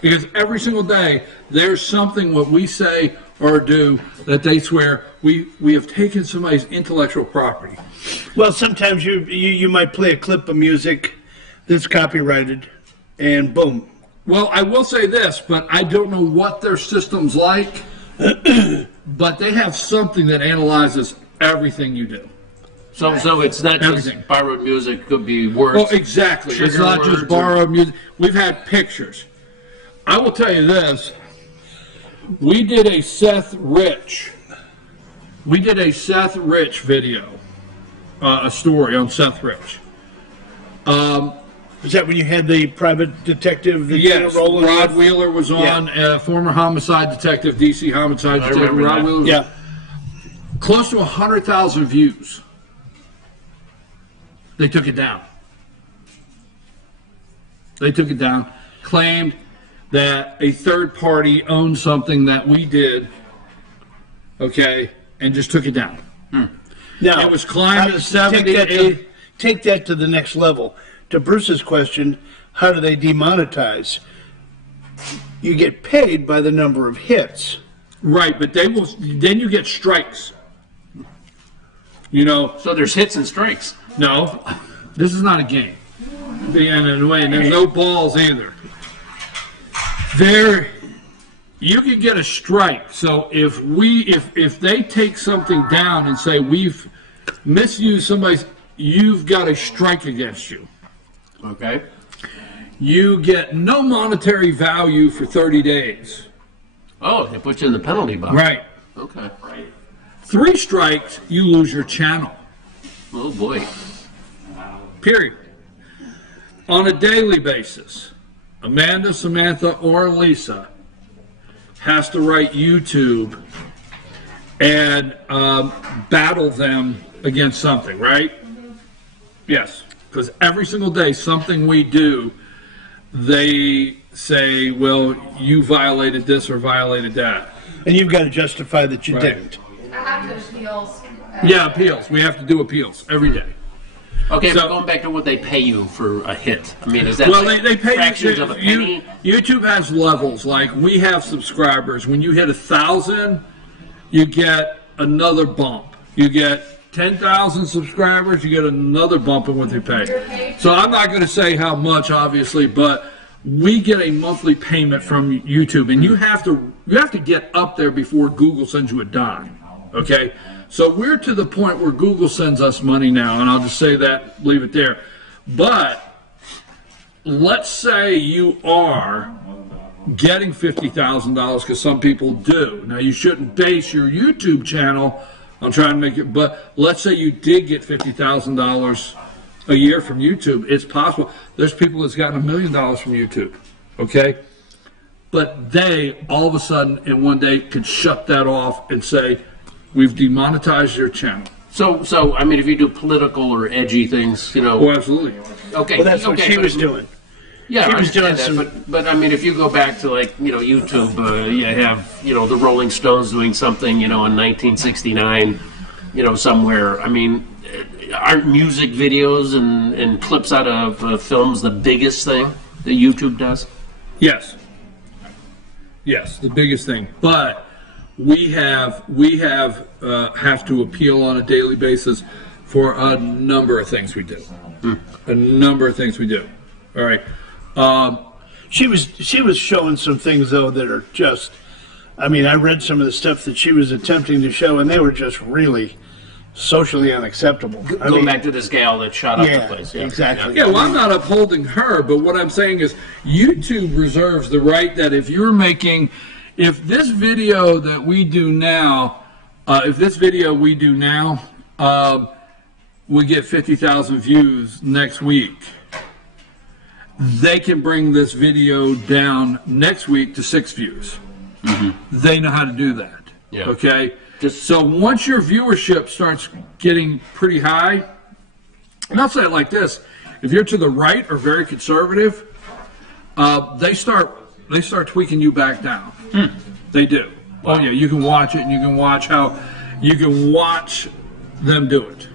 Because every single day there's something what we say or do that they swear we have taken somebody's intellectual property. Well, sometimes you might play a clip of music that's copyrighted, and boom. Well, I will say this, but I don't know what their system's like, but they have something that analyzes everything you do. So it's not Everything. just borrowed music, could be words. Well, exactly. It's not just borrowed music. We've had pictures. I will tell you this. We did a Seth Rich video, a story on Seth Rich. Is that when you had the private detective? Yes, Rod Wheeler was on, former homicide detective, DC homicide detective. Rod Wheeler was close to 100,000 views. They took it down. Claimed that a third party owned something that we did, okay, and just took it down. Now, it was climbing to 70. Take that to the next level. To Bruce's question, how do they demonetize? You get paid by the number of hits. Right, but then you get strikes. So there's hits and strikes. No, this is not a game. And there's no balls either. You can get a strike. So if they take something down and say we've misused somebody's, you've got a strike against you. Okay. You get no monetary value for 30 days. Oh, they put you in the penalty box. Right. Okay. 3 strikes, you lose your channel. Oh boy. Period. On a daily basis, Amanda, Samantha, or Lisa has to write YouTube and battle them against something, right? Yes. Because every single day, something we do, they say, well, you violated this or violated that. And you've got to justify that you didn't. I have to appeals. Yeah, appeals. We have to do appeals every day. Okay, So- but going back to what they pay you for a hit. I mean, is that Well, like they pay fractions of a penny? YouTube has levels. Like, we have subscribers. When you hit 1,000, you get another bump. You get 10,000 subscribers, you get another bump in what they pay. So I'm not going to say how much, obviously, but we get a monthly payment from YouTube, and you have to get up there before Google sends you a dime. Okay, so we're to the point where Google sends us money now, and I'll just say that, leave it there. But let's say you are getting $50,000 because some people do. Now, you shouldn't base your YouTube channel on trying to make it, but let's say you did get $50,000 a year from YouTube. It's possible. There's people that's gotten $1 million from YouTube, okay? But they, all of a sudden, in one day, could shut that off and say, we've demonetized your channel. So I mean, if you do political or edgy things, you know. Oh, absolutely. Okay. Well, that's what she was doing. Yeah, She I was doing understand that, but I mean, if you go back to like, you know, YouTube, you have, you know, the Rolling Stones doing something, you know, in 1969, you know, somewhere. I mean, aren't music videos and clips out of films the biggest thing that YouTube does? Yes. Yes, the biggest thing. But we have to appeal on a daily basis for a number of things we do. A number of things we do. All right. She was showing some things though that are just. I mean, I read some of the stuff that she was attempting to show, and they were just really socially unacceptable. Going back to this gal that shot up Yeah, the place. exactly. Yeah, well, I'm not upholding her, but what I'm saying is YouTube reserves the right that if this video that we do now, we get 50,000 views next week, they can bring this video down next week to 6 views. They know how to do that. Yeah. Okay? So once your viewership starts getting pretty high, and I'll say it like this, if you're to the right or very conservative, they start tweaking you back down. They do. Wow. Oh yeah, you can watch it, and you can watch them do it.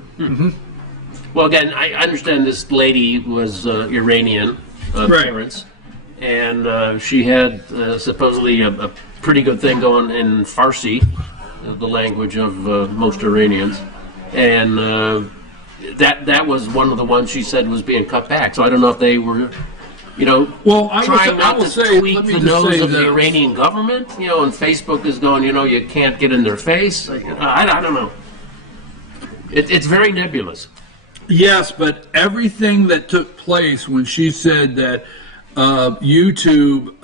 Well, again, I understand this lady was Iranian parents, and she had supposedly a pretty good thing going in Farsi, the language of most Iranians, and that was one of the ones she said was being cut back. So I don't know if they were, you know, trying not to tweak the nose of the Iranian government, you know, and Facebook is going, you know, you can't get in their face. I don't know. It's very nebulous. Yes, but everything that took place when she said that YouTube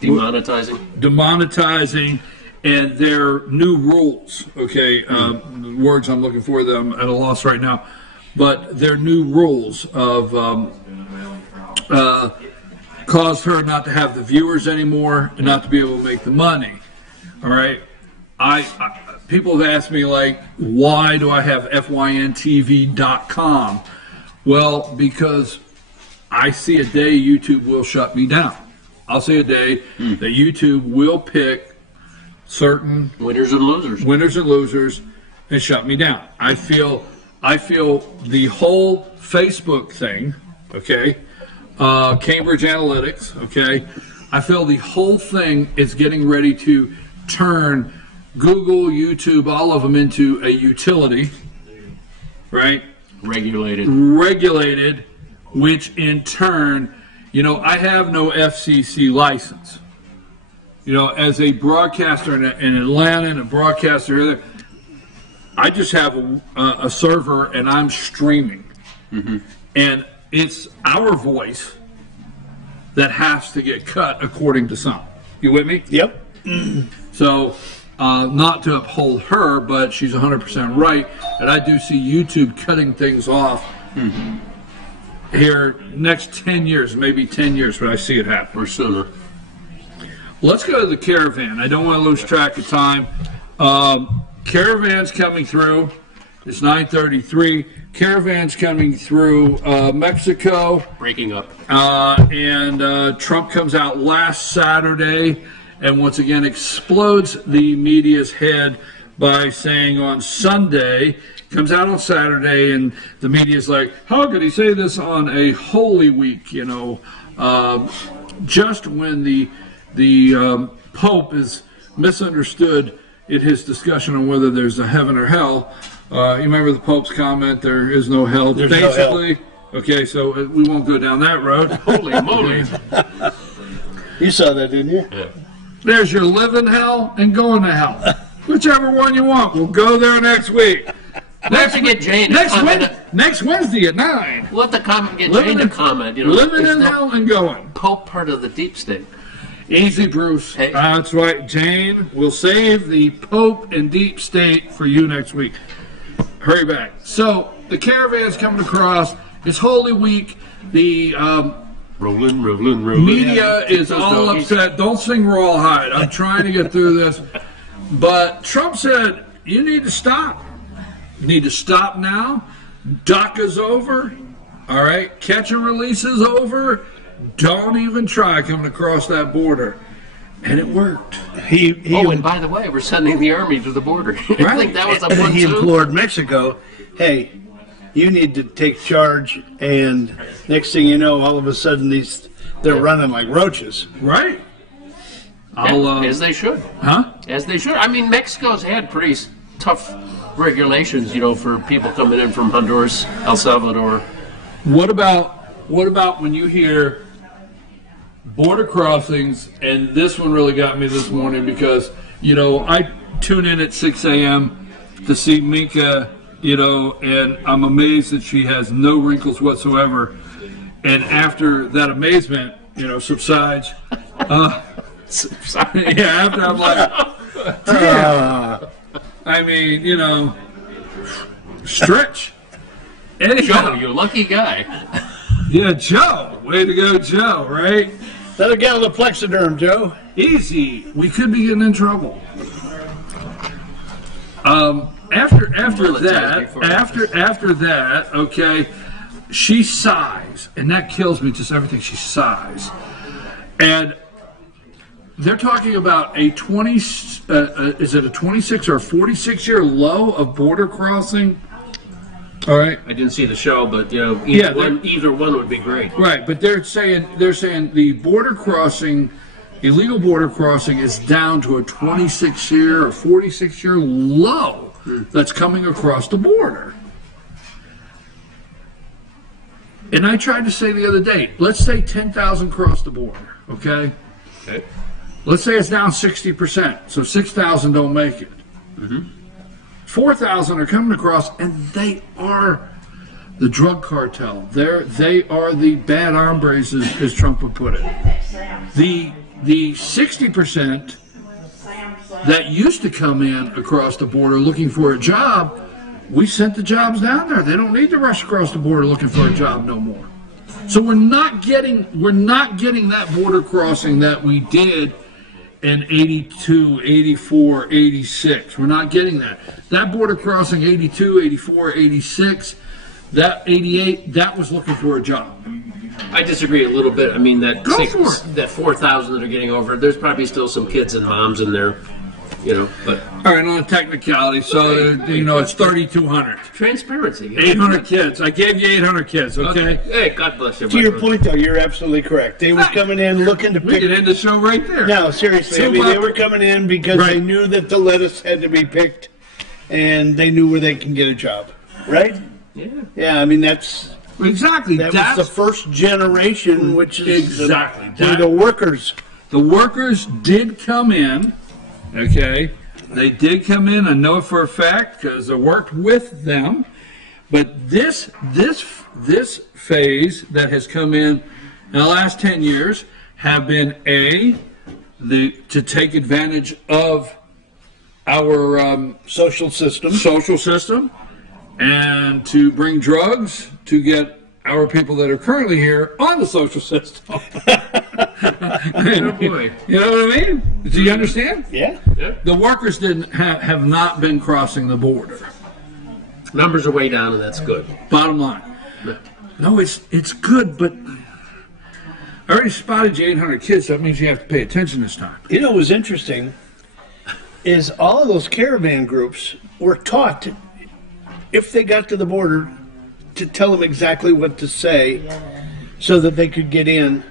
demonetizing and their new rules, okay, the words I'm looking for, them at a loss right now, but their new rules of caused her not to have the viewers anymore and not to be able to make the money. All right, people have asked me, like, why do I have fyntv.com? Well, because I see a day YouTube will shut me down. I'll see a day that YouTube will pick certain winners and losers and shut me down. I feel the whole Facebook thing, okay, Cambridge Analytics, okay, I feel the whole thing is getting ready to turn Google, YouTube, all of them into a utility, right? Regulated, which in turn, you know, I have no FCC license. You know, as a broadcaster in Atlanta and a broadcaster here, I just have a server and I'm streaming. And it's our voice that has to get cut according to some. You with me? Yep. So, not to uphold her, but she's 100% right. And I do see YouTube cutting things off here next 10 years, maybe 10 years, but I see it happen. Or sooner. Let's go to the Caravan. I don't want to lose track of time. Caravan's coming through. It's 9:33. Caravan's coming through Mexico. Breaking up. And Trump comes out last Saturday and once again explodes the media's head by saying on Sunday, comes out on Saturday, and the media's like, how could he say this on a Holy Week, you know, just when the Pope is misunderstood in his discussion on whether there's a heaven or hell. You remember the Pope's comment, there is no hell. There's basically, no hell. Okay, so we won't go down that road. Holy moly. You saw that, didn't you? Yeah. There's your living hell and going to hell. Whichever one you want. We'll go there next week. We'll have to get Jane to comment. Next Wednesday at 9. We'll have to get Jane to comment. You know, living in hell and going. Pope part of the deep state. Easy, Bruce. Hey. That's right. Jane will save the Pope and deep state for you next week. Hurry back. So the caravan's coming across. It's Holy Week. The rolling. media is all upset. Don't sing Rawhide. I'm trying to get through this. But Trump said, you need to stop. You need to stop now. DACA's over. All right. Catch and release is over. Don't even try coming across that border. And it worked. And by the way, we're sending the army to the border. I think that was a one. He implored Mexico, hey, you need to take charge. And next thing you know, all of a sudden they're running like roaches. Right. As they should. Huh? As they should. I mean, Mexico's had pretty tough regulations, you know, for people coming in from Honduras, El Salvador. What about when you hear border crossings? And this one really got me this morning because, you know, I tune in at 6 a.m. to see Minka, you know, and I'm amazed that she has no wrinkles whatsoever. And after that amazement, you know, subsides. Yeah, after I'm like, damn. I mean, you know, stretch. Anyhow. Joe, you lucky guy. Yeah, Joe. Way to go, Joe, right? That'll get on the Plexiderm, Joe. Easy. We could be getting in trouble. After that, okay, she sighs, and that kills me, just everything she sighs. And they're talking about a 26 or 46 year low of border crossing. All right. I didn't see the show, but you know, either one would be great. Right, but they're saying the border crossing, illegal border crossing, is down to a 26 year or 46 year low that's coming across the border. And I tried to say the other day, let's say 10,000 cross the border, okay? Okay. Let's say it's down 60%, so 6,000 don't make it. 4,000 are coming across, and they are the drug cartel. They are the bad hombres, as Trump would put it. The 60% that used to come in across the border looking for a job, we sent the jobs down there. They don't need to rush across the border looking for a job no more. So we're not getting that border crossing that we did in 82, 84, 86. We're not getting that. That border crossing, 82, 84, 86, that 88, that was looking for a job. I disagree a little bit. I mean, that 4,000 that are getting over, there's probably still some kids and moms in there, you know. But all right, on a technicality, so you know, it's 3,200. Transparency. 800 kids. I gave you 800 kids. Okay. Hey, God bless you. To your point, though, you're absolutely correct. They were coming in looking to pick. We could end the show right there. No, seriously. I mean, they were coming in because they knew that the lettuce had to be picked, and they knew where they can get a job. Right? Yeah. Yeah. I mean, that's exactly. That was the first generation, which is exactly the workers. The workers did come in. Okay, they did come in. I know it for a fact because I worked with them. But this phase that has come in the last 10 years have been to take advantage of our social system, and to bring drugs to get our people that are currently here on the social system. Oh boy. You know what I mean? Do you understand? Yeah. The workers have not been crossing the border. Numbers are way down, and that's good. Bottom line. No, it's good, but I already spotted you 800 kids. That means you have to pay attention this time. You know what was interesting is all of those caravan groups were taught, if they got to the border, to tell them exactly what to say so that they could get in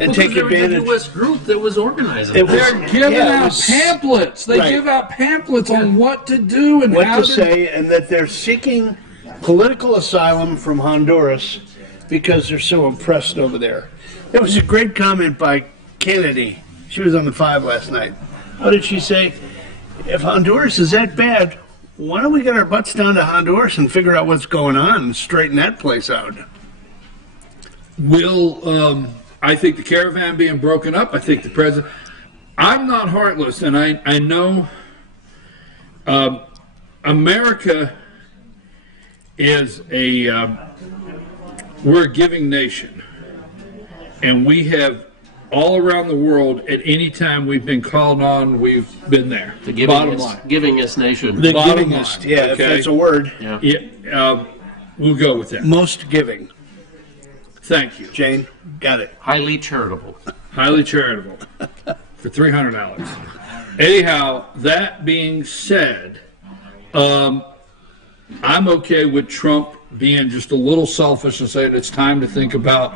and take advantage. The U.S. group that was organizing. They're giving out pamphlets. They give out pamphlets on what to do and what how to say, and that they're seeking political asylum from Honduras because they're so oppressed over there. There was a great comment by Kennedy. She was on the 5 last night. What did she say? If Honduras is that bad, why don't we get our butts down to Honduras and figure out what's going on and straighten that place out? I think the caravan being broken up, I think the president... I'm not heartless, and I know America is we're a giving nation, and we have all around the world, at any time we've been called on, we've been there. The givingest nation. The Bottom givingest, line, yeah, okay? if that's a word. Yeah, we'll go with that. Most giving. Thank you. Jane, got it. Highly charitable. Highly charitable. For $300. Anyhow, that being said, I'm okay with Trump being just a little selfish and saying it's time to think about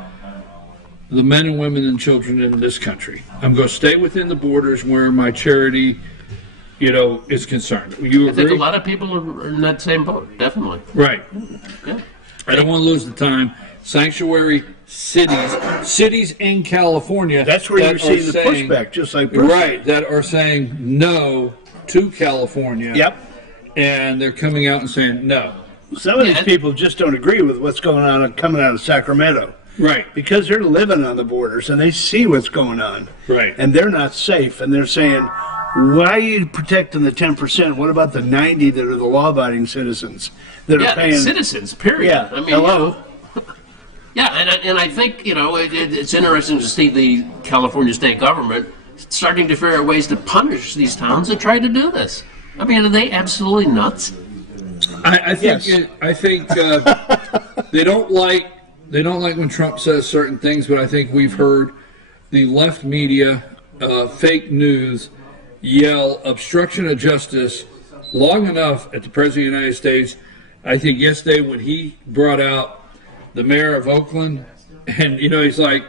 the men and women and children in this country. I'm going to stay within the borders where my charity, is concerned. You agree? I think a lot of people are in that same boat, definitely. Right. Yeah. I don't want to lose the time. Sanctuary cities in California. That's where you see the pushback, just like Bruce. Right, that are saying no to California. Yep. And they're coming out and saying no. Some of these people just don't agree with what's going on coming out of Sacramento. Right. Because they're living on the borders and they see what's going on. Right. And they're not safe. And they're saying, why are you protecting the 10%? What about the 90 that are the law-abiding citizens that are paying? Citizens, period. Yeah. I mean, hello. Yeah, and I think, it's interesting to see the California state government starting to figure out ways to punish these towns that try to do this. I mean, are they absolutely nuts? I think they don't like when Trump says certain things, but I think we've heard the left media, fake news, yell obstruction of justice long enough at the President of the United States. I think yesterday when he brought out the mayor of Oakland, and he's like,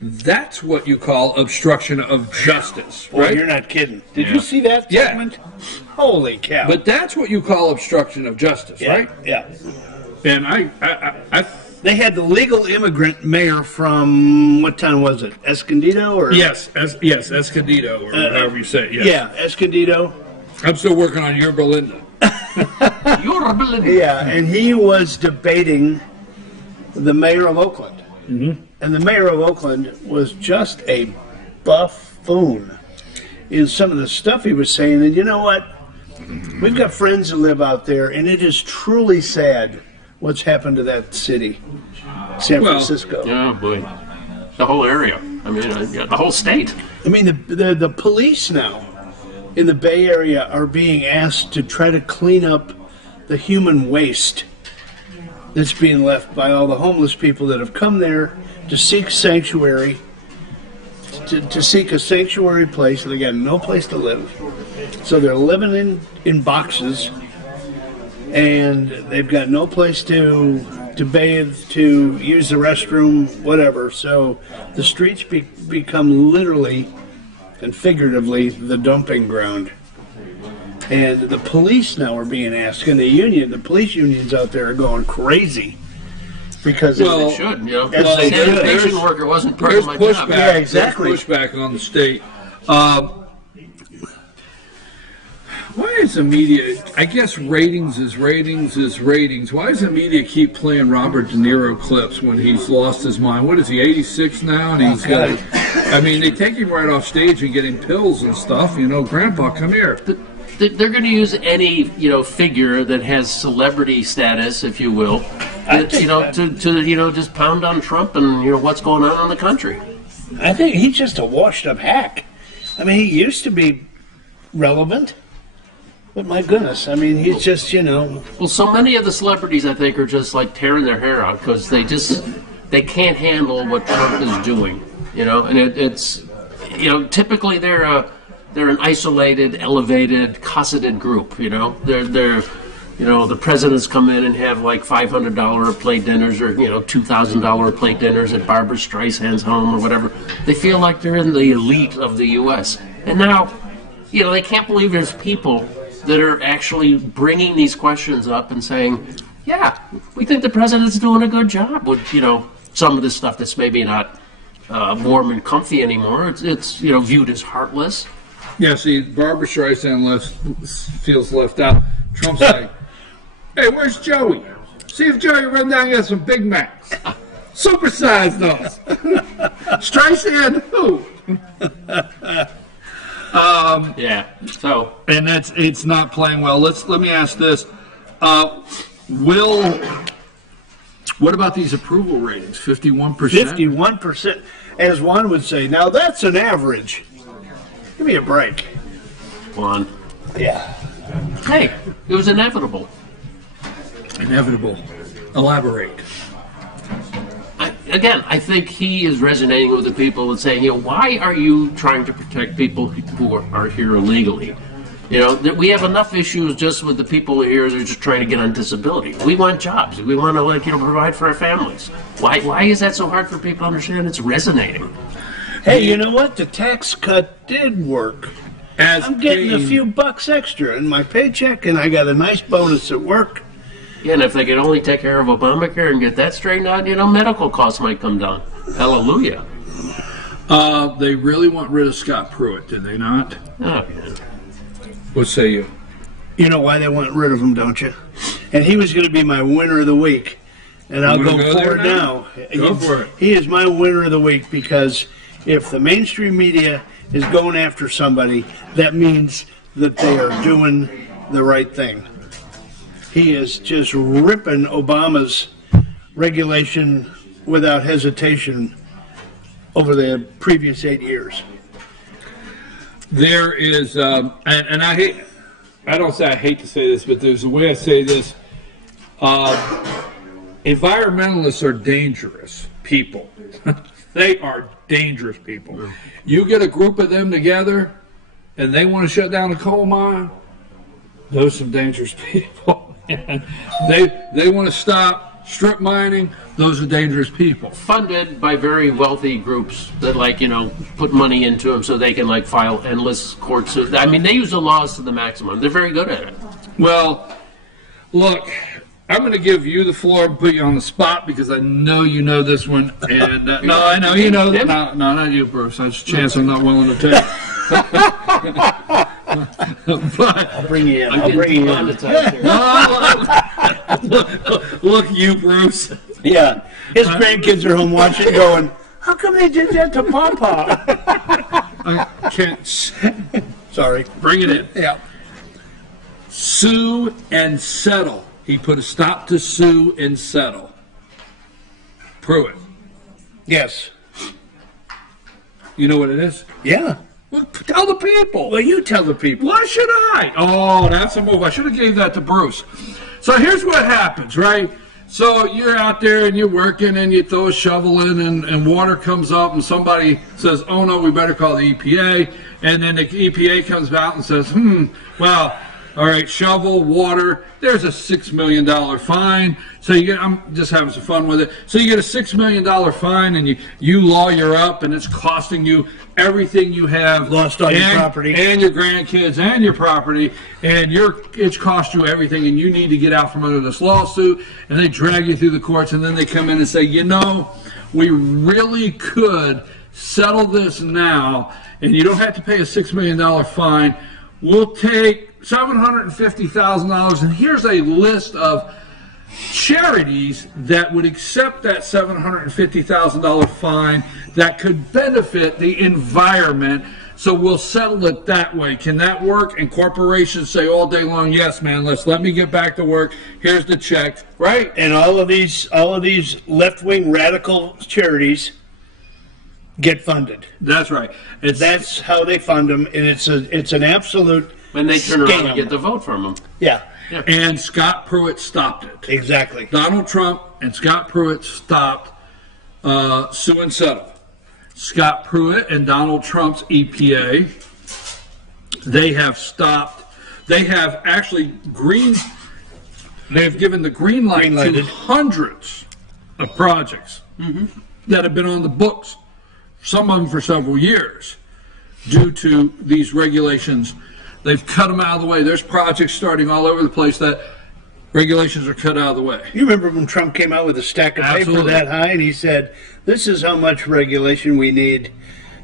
that's what you call obstruction of justice, Boy, right? You're not kidding. Did you see that segment? Yeah. Holy cow. But that's what you call obstruction of justice, right? Yeah. And they had the legal immigrant mayor from, what town was it? Escondido? Or Yes, Escondido, or however you say it. Yes. Yeah, Escondido. I'm still working on Yorba Linda. Yorba Linda. Yeah, and he was debating the mayor of Oakland. Mm-hmm. And the mayor of Oakland was just a buffoon in some of the stuff he was saying. And you know what? We've got friends that live out there, and it is truly sad what's happened to that city, San Francisco. Oh, boy. The whole area. I mean, the whole state. I mean, the police now in the Bay Area are being asked to try to clean up the human waste that's being left by all the homeless people that have come there to seek sanctuary, to seek a sanctuary place. They got no place to live, so they're living in boxes, and they've got no place to bathe, to use the restroom, whatever. So the streets become literally and figuratively the dumping ground. And the police now are being asked, and the police unions out there are going crazy because they should, sanitation worker wasn't part of my job. Yeah, exactly. There's pushback on the state. Why is the media? I guess ratings is ratings. Why does the media keep playing Robert De Niro clips when he's lost his mind? What is he, 86 now? And he's got. I mean, they take him right off stage and get him pills and stuff. Grandpa, come here. They're going to use any figure that has celebrity status, if you will, to just pound on Trump and what's going on in the country. I think he's just a washed-up hack. I mean, he used to be relevant, but my goodness, I mean, he's just Well, so many of the celebrities, I think, are just like tearing their hair out because they can't handle what Trump is doing, and it's typically they're an isolated, elevated, cosseted group. They're the presidents come in and have like $500 a plate dinners or $2,000 a plate dinners at Barbara Streisand's home or whatever. They feel like they're in the elite of the U.S. And now, they can't believe there's people that are actually bringing these questions up and saying, "Yeah, we think the president's doing a good job with some of this stuff that's maybe not warm and comfy anymore. It's viewed as heartless." Yeah, see, Barbara Streisand feels left out. Trump's like, hey, where's Joey? See if Joey run down and get some Big Macs. Supersize those. Streisand who? Yeah. So, and it's not playing well. Let me ask this: what about these approval ratings? 51%. 51%, as Juan would say. Now that's an average. Give me a break, Juan. Yeah. Hey, it was inevitable. Inevitable. Elaborate. I think he is resonating with the people and saying, why are you trying to protect people who are here illegally? That we have enough issues just with the people here that are just trying to get on disability. We want jobs. We want to, provide for our families. Why is that so hard for people to understand? It's resonating. Hey, you know what? The tax cut did work. I'm getting a few bucks extra in my paycheck, and I got a nice bonus at work. Yeah, and if they could only take care of Obamacare and get that straightened out, medical costs might come down. Hallelujah. They really want rid of Scott Pruitt, did they not? Oh, yeah. What say you? You know why they want rid of him, don't you? And he was going to be my winner of the week. And I'll go for it now. Go for it. He is my winner of the week because if the mainstream media is going after somebody, that means that they are doing the right thing. He is just ripping Obama's regulation without hesitation over the previous 8 years. There is, and I don't say I hate to say this, but there's a way I say this. Environmentalists are dangerous people. They are dangerous people. You get a group of them together and they want to shut down a coal mine, those are some dangerous people. They want to stop strip mining, those are dangerous people. Funded by very wealthy groups that, put money into them so they can, file endless court suits. I mean, they use the laws to the maximum. They're very good at it. Well, look, I'm going to give you the floor and put you on the spot because I know you know this one. And no, I know you know. No, not you, Bruce. That's a chance I'm not willing to take. But I'll bring you in. I'll bring you in. Look, you, Bruce. Yeah. His grandkids are home watching going, how come they did that to Papa? I can't. Sorry. Bring it in. Yeah. Sue and settle. He put a stop to sue and settle. Pruitt. Yes. You know what it is? Yeah. Well, tell the people. Well, you tell the people. Why should I? Oh, that's a move. I should have gave that to Bruce. So here's what happens, right? So you're out there and you're working and you throw a shovel in and water comes up and somebody says, oh no, we better call the EPA. And then the EPA comes out and says, well, all right, shovel, water, there's a $6 million fine. So I'm just having some fun with it. So you get a $6 million fine and you lawyer up and it's costing you everything you have. Lost all your property. And your grandkids and your property. And it's cost you everything and you need to get out from under this lawsuit. And they drag you through the courts and then they come in and say, we really could settle this now and you don't have to pay a $6 million fine. We'll take $750,000, and here's a list of charities that would accept that $750,000 fine that could benefit the environment, so we'll settle it that way. Can that work? And corporations say all day long, yes, man, let me get back to work. Here's the check, right? And all of these left-wing radical charities get funded. That's right. That's how they fund them, and it's an absolute when they turn scam. Around and get the vote from them. Yeah. And Scott Pruitt stopped it. Exactly. Donald Trump and Scott Pruitt stopped sue and settle. Scott Pruitt and Donald Trump's EPA, they have stopped. They have actually they've given the green light to hundreds of projects that have been on the books, some of them for several years, due to these regulations. They've cut them out of the way. There's projects starting all over the place that regulations are cut out of the way. You remember when Trump came out with a stack of paper that high and he said, this is how much regulation we need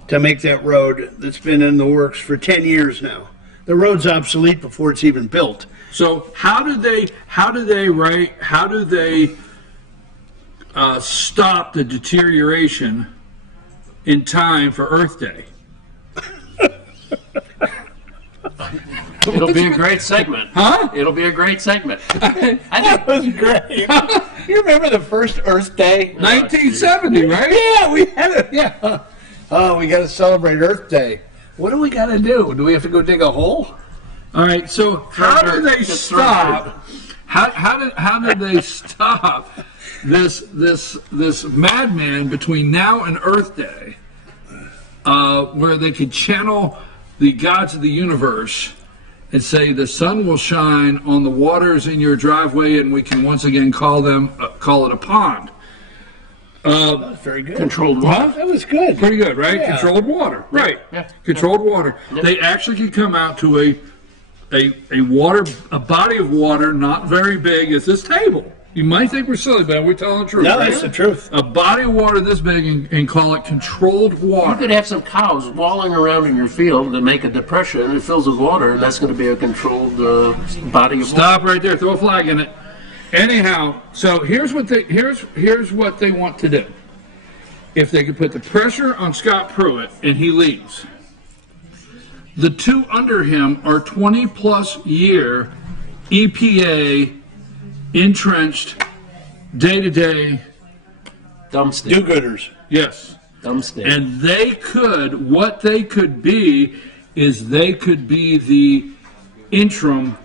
to make that road that's been in the works for 10 years now. The road's obsolete before it's even built. So how do they stop the deterioration in time for Earth Day? It'll be a great segment. Huh? It'll be a great segment. That was great. You remember the first Earth Day? 1970, right? Yeah, we had it. Yeah. Oh, we got to celebrate Earth Day. What do we got to do? Do we have to go dig a hole? All right. So how do they stop? How did they stop this madman between now and Earth Day, where they could channel the gods of the universe and say the sun will shine on the waters in your driveway, and we can once again call it a pond. That was very good. Controlled water. That was good. Pretty good, right? Yeah. Controlled water, right? Yeah. Controlled water. Yeah. They actually could come out to a body of water not very big as this table. You might think we're silly, but we're telling the truth. No, right? that's the truth. A body of water this big and call it controlled You water. could have some cows walling around in your field and make a depression, and it fills with water, and that's going to be a controlled body of water. Stop right there. Throw a flag in it. Anyhow, so here's what they want to do. If they could put the pressure on Scott Pruitt and he leaves, the two under him are 20-plus year EPA entrenched day-to-day dumpster. Do-gooders. Yes. Dumpster. And what they could be is they could be the interim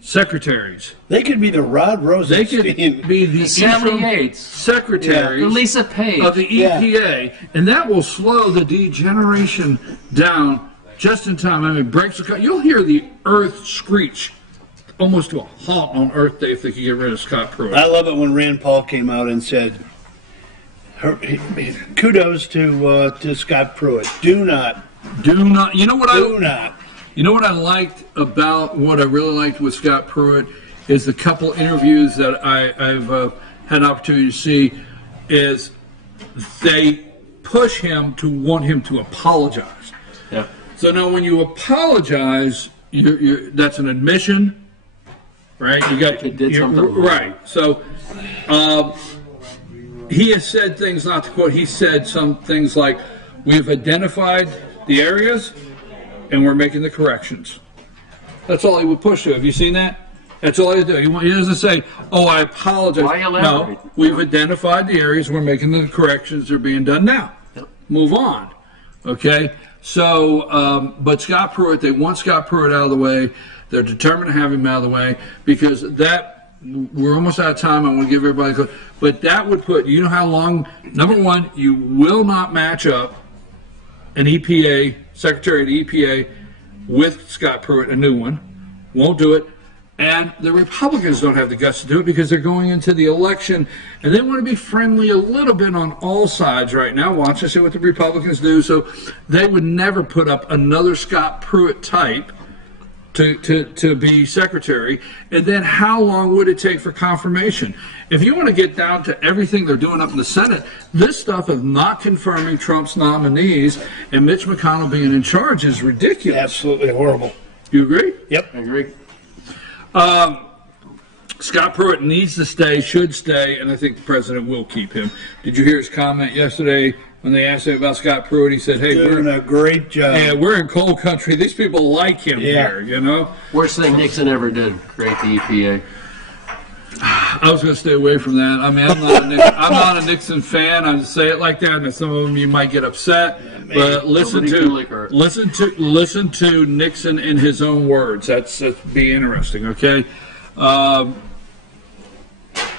secretaries. They could be the Rod Rosenstein. They could be the Sally interim Yates. secretaries Yeah. Lisa Page. of the EPA, and that will slow the degeneration down just in time. I mean, breaks the you'll hear the earth screech almost to a halt on Earth Day if they could get rid of Scott Pruitt. I love it when Rand Paul came out and said, kudos to Scott Pruitt. Do not. You know what Do not. You know what I liked about what I really liked with Scott Pruitt is the couple interviews that I've had an opportunity to see is they push him to want him to apologize. Yeah. So now when you apologize, that's an admission, right? You got They did something wrong. right. So he has said things, not to quote, he said some things like, we've identified the areas and we're making the corrections. That's all he would push to. Have you seen that? That's all he would do. He doesn't say, oh, I apologize. Why elaborate? No, we've identified the areas, we're making the corrections, they're being done now. Yep. Move on. Okay? So, but Scott Pruitt, they want Scott Pruitt out of the way. They're determined to have him out of the way because we're almost out of time. I want to give everybody but that would put, you know how long, number one, you will not match up an EPA, Secretary of the EPA, with Scott Pruitt, a new one. Won't do it. And the Republicans don't have the guts to do it because they're going into the election and they want to be friendly a little bit on all sides right now. Watch and see what the Republicans do. So they would never put up another Scott Pruitt type to be secretary. And then how long would it take for confirmation? If you want to get down to everything they're doing up in the Senate, this stuff of not confirming Trump's nominees and Mitch McConnell being in charge is ridiculous. Absolutely horrible. You agree? Yep. I agree. Scott Pruitt needs to stay, should stay, and I think the president will keep him. Did you hear his comment yesterday when they asked him about Scott Pruitt? He said, hey, Doing a great job. Yeah, we're in coal country. These people like him here, you know? Worst thing Nixon ever did, create the EPA. I was going to stay away from that. I mean, I'm not a Nixon fan. I say it like that, and some of them you might get upset. But listen to Nixon in his own words. That's be interesting. Okay.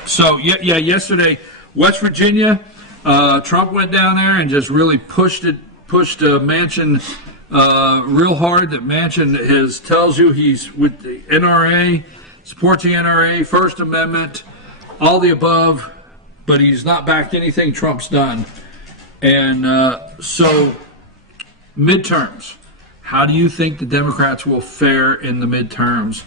So yesterday, West Virginia, Trump went down there and just really pushed Manchin real hard. That Manchin tells you he's with the NRA. Supports the NRA, First Amendment, all the above, but he's not backed anything Trump's done. And so, midterms. How do you think the Democrats will fare in the midterms?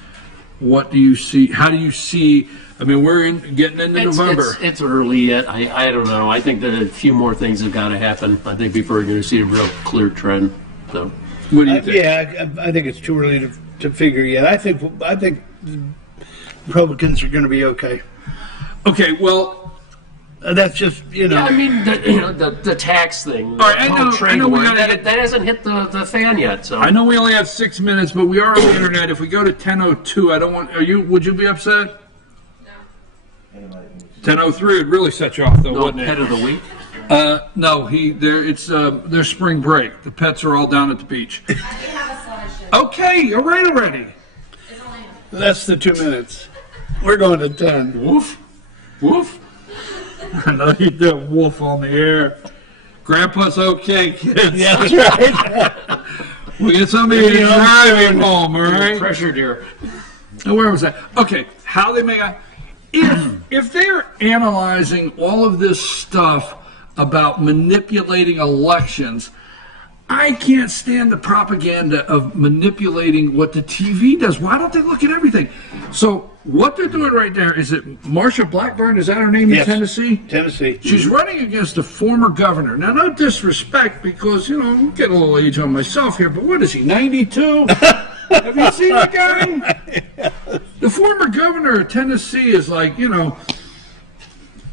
What do you see? How do you see? I mean, we're getting into November. It's early yet. I don't know. I think that a few more things have got to happen. I think before you're going to see a real clear trend. So. What do you think? Yeah, I think it's too early to figure yet. I think Republicans are going to be okay. Okay, well, that's just Yeah, I mean, the tax thing. All right, I know we gotta that hasn't hit the fan yet. So I know we only have 6 minutes, but we are on the internet. If we go to 10:02, I don't want. Would you be upset? No. 10:03 would really set you off, though, wouldn't it? Pet of the week. No, it's their spring break. The pets are all down at the beach. Okay, you're right already. That's the 2 minutes. We're going to 10. Woof, woof. I know you do a woof on the air. Grandpa's okay, kids. Yeah, that's right. We get somebody driving home, all right? Pressure, dear. Oh, where was that? Okay, how they make if they're analyzing all of this stuff about manipulating elections, I can't stand the propaganda of manipulating what the TV does. Why don't they look at everything? So what they're doing right there is it Marsha Blackburn, is that her name? Yes. In Tennessee? Tennessee. She's running against a former governor. Now, no disrespect, because, I'm getting a little age on myself here, but what is he, 92? Have you seen the guy? The former governor of Tennessee is like,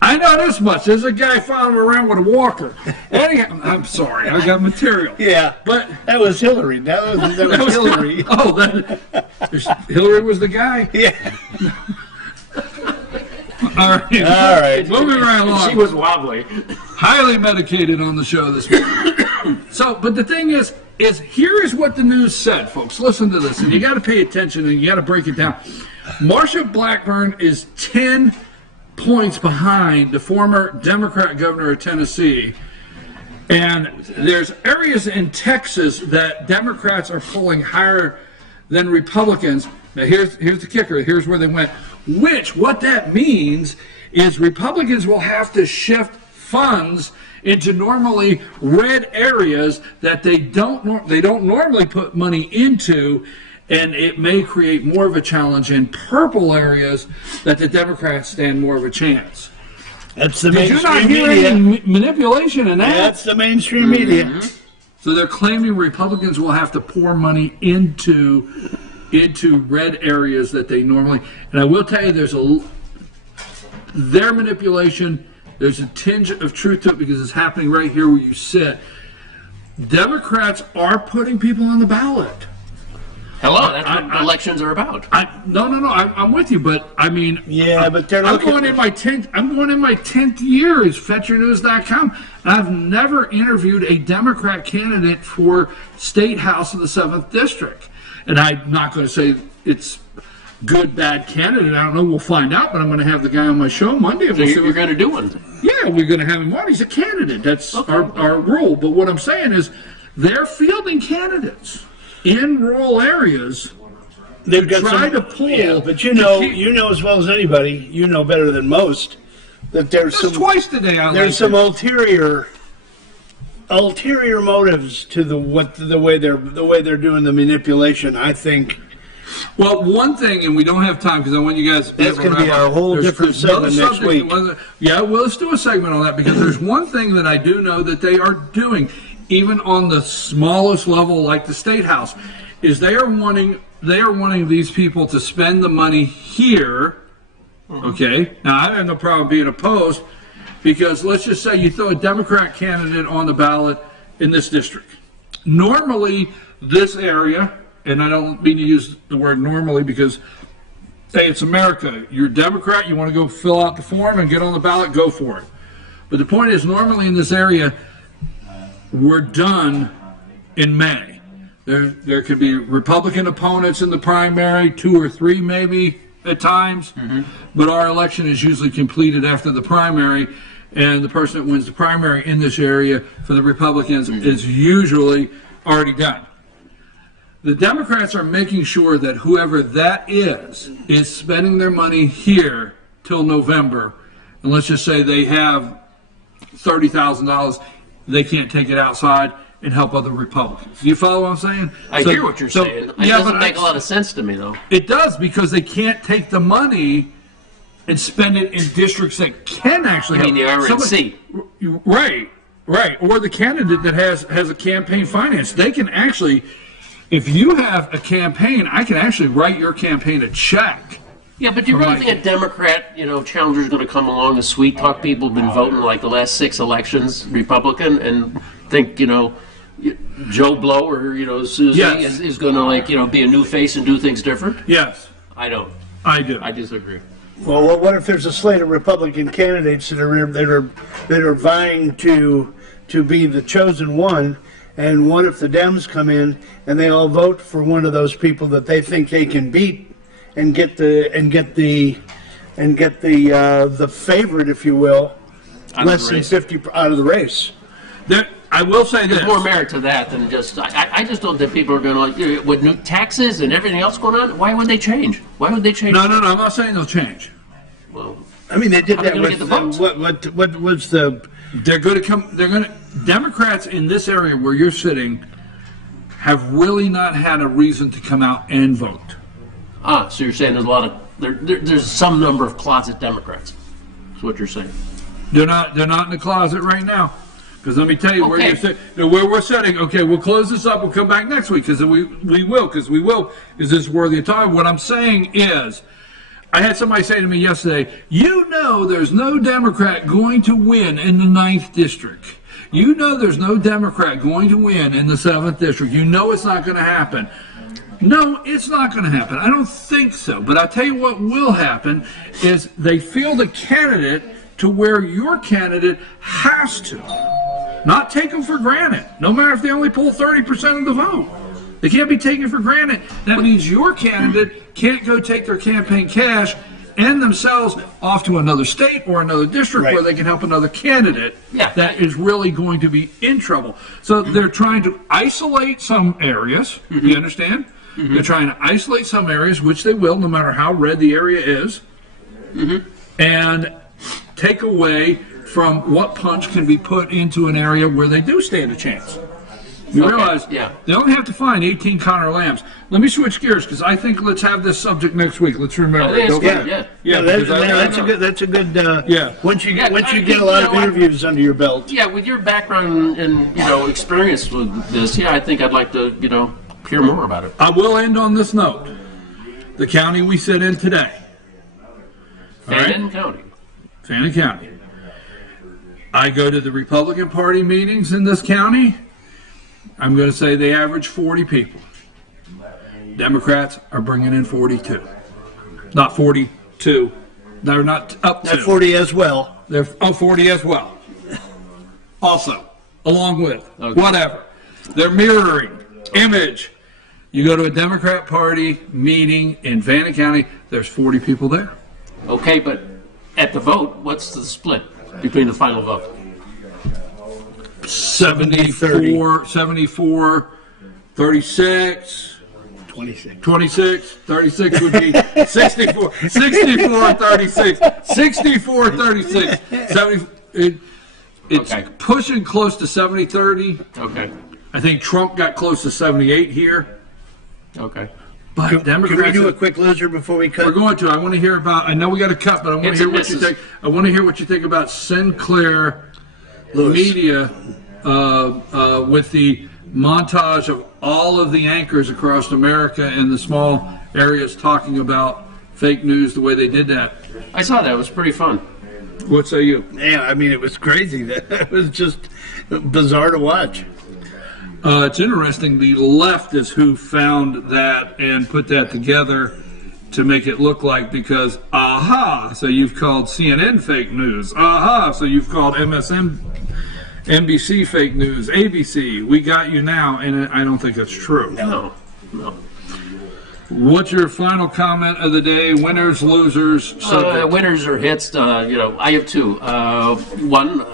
I know this much. There's a guy following him around with a walker. Anyhow, I'm sorry, I got material. Yeah, but that was Hillary. That was Hillary. Hillary was the guy. Yeah. All right. Moving right along. She was wobbly. Highly medicated on the show this morning. But the thing is here is what the news said, folks. Listen to this, and you got to pay attention and you got to break it down. Marsha Blackburn is 10 points behind the former Democrat governor of Tennessee, and there's areas in Texas that Democrats are polling higher than Republicans. Now here's the kicker. Here's where they went. What that means is Republicans will have to shift funds into normally red areas that they don't normally put money into. And it may create more of a challenge in purple areas that the Democrats stand more of a chance. That's the Did you not mainstream hear media. any manipulation in that? That's the mainstream media. So they're claiming Republicans will have to pour money into red areas that they normally. And I will tell you, their manipulation. There's a tinge of truth to it because it's happening right here where you sit. Democrats are putting people on the ballot. Hello, that's what elections are about. No. I'm with you, but I mean, yeah, but they're I'm going in my 10th year as FetcherNews.com. I've never interviewed a Democrat candidate for State House of the 7th District, and I'm not going to say it's good, bad candidate. I don't know. We'll find out, but I'm going to have the guy on my show Monday. So you're going to do one? Yeah, we're going to have him on. He's a candidate. That's our rule. But what I'm saying is, they're fielding candidates in rural areas. They've got try to pull. Yeah, but you know as well as anybody, you know better than most, that there's some twice today. There's some ulterior motives to the way they're doing the manipulation. I think. Well, one thing, and we don't have time because I want you guys. That's going to be our whole different segment next week. Yeah, well, let's do a segment on that because there's one thing that I do know that they are doing, even on the smallest level, like the State House, is they are wanting these people to spend the money here. Okay, now I have no problem being opposed because let's just say you throw a Democrat candidate on the ballot in this district. Normally, this area. And I don't mean to use the word normally because, hey, it's America. You're a Democrat, you want to go fill out the form and get on the ballot, go for it. But the point is, normally in this area, we're done in May. There could be Republican opponents in the primary, 2 or 3 maybe at times, but our election is usually completed after the primary, and the person that wins the primary in this area for the Republicans is usually already done. The Democrats are making sure that whoever that is spending their money here till November. And let's just say they have $30,000. They can't take it outside and help other Republicans. You follow what I'm saying? I hear what you're saying. It doesn't make a lot of sense to me, though. It does, because they can't take the money and spend it in districts that can actually help. I mean, the RNC. Right. Or the candidate that has a campaign finance. They can actually if you have a campaign, I can actually write your campaign a check. Yeah, but do you really think a Democrat, challenger is going to come along? The sweet talk people have been voting like the last 6 elections Republican, and think Joe Blow or Susie is going to be a new face and do things different? Yes, I don't. I do. I disagree. Well, what if there's a slate of Republican candidates that are vying to be the chosen one, and what if the Dems come in and they all vote for one of those people that they think they can beat and get the favorite, if you will, less than 50 out of the race? I will say there's this. more merit to that than just. I just don't think people are going to with new taxes and everything else going on. Why would they change? Why would they change? No. I'm not saying they'll change. Well, I mean, they did that with what was the? They're going to come. They're going to. Democrats in this area where you're sitting have really not had a reason to come out and vote. So you're saying there's a lot of there's some number of closet Democrats. That's what you're saying. They're not in the closet right now. Because let me tell you where you're sitting, where we're sitting. Okay, we'll close this up. We'll come back next week because we will. Is this worthy of time? What I'm saying is, I had somebody say to me yesterday, there's no Democrat going to win in the 9th district. There's no Democrat going to win in the 7th district. It's not going to happen. No, it's not going to happen. I don't think so. But I'll tell you what will happen is they field a candidate to where your candidate has to. Not take them for granted, no matter if they only pull 30% of the vote. They can't be taken for granted. That means your candidate can't go take their campaign cash and themselves off to another state or another district where they can help another candidate that is really going to be in trouble. So they're trying to isolate some areas. Mm-hmm. You understand? Mm-hmm. They're trying to isolate some areas, which they will, no matter how red the area is, and take away from what punch can be put into an area where they do stand a chance. You realize they only have to find 18 Connor Lambs. Let me switch gears because I think let's have this subject next week. Let's remember it. That's a good. Once you get a lot of interviews under your belt. Yeah, with your background and experience with this, I think I'd like to hear more about it. I will end on this note. The county we sit in today. Fannin County. Fannin County. I go to the Republican Party meetings in this county. I'm going to say they average 40 people. Democrats are bringing in 42. Not 42. They're not up to. 40 as well. They're 40 as well. Also, along with, whatever. They're mirroring image. You go to a Democrat Party meeting in Fannin County, there's 40 people there. Okay, but at the vote, what's the split between the final vote? 74, 36, 26, 36 would be 64, 36, 70, it's pushing close to 70-30. Okay. I think Trump got close to 78 here. Okay. But Democrats. Can we do a quick loser before we cut? We're going to. I want to hear about. I know we got to cut, but I want to hear what you think. I want to hear what you think about Sinclair Media with the montage of all of the anchors across America and the small areas talking about fake news the way they did that. I saw that. It was pretty fun. What say you? Yeah, I mean, it was crazy. It was just bizarre to watch. It's interesting. The left is who found that and put that together to make it look like, because so you've called CNN fake news. So you've called NBC fake news. ABC, we got you now, and I don't think that's true. No. What's your final comment of the day? Winners, losers, winners or hits. I have two. One,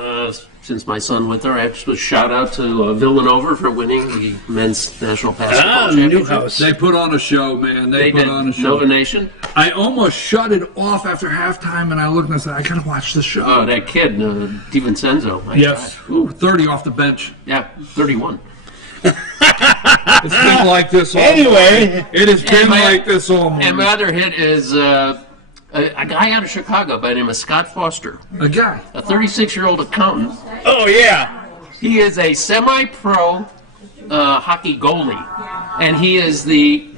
since my son went there, I have to shout out to Villanova for winning the men's national basketball championship. Newhouse. They put on a show, man. They put on a show. Nova Nation. I almost shut it off after halftime, and I looked and I said, I gotta watch the show. Oh, that kid, DiVincenzo. Yes. Ooh, 30 off the bench. Yeah, 31. It's been like this all Anyway. It has been like this all morning. And my other hit is a guy out of Chicago by the name of Scott Foster. A guy? A 36-year-old accountant. Oh, yeah. He is a semi-pro hockey goalie, and he is the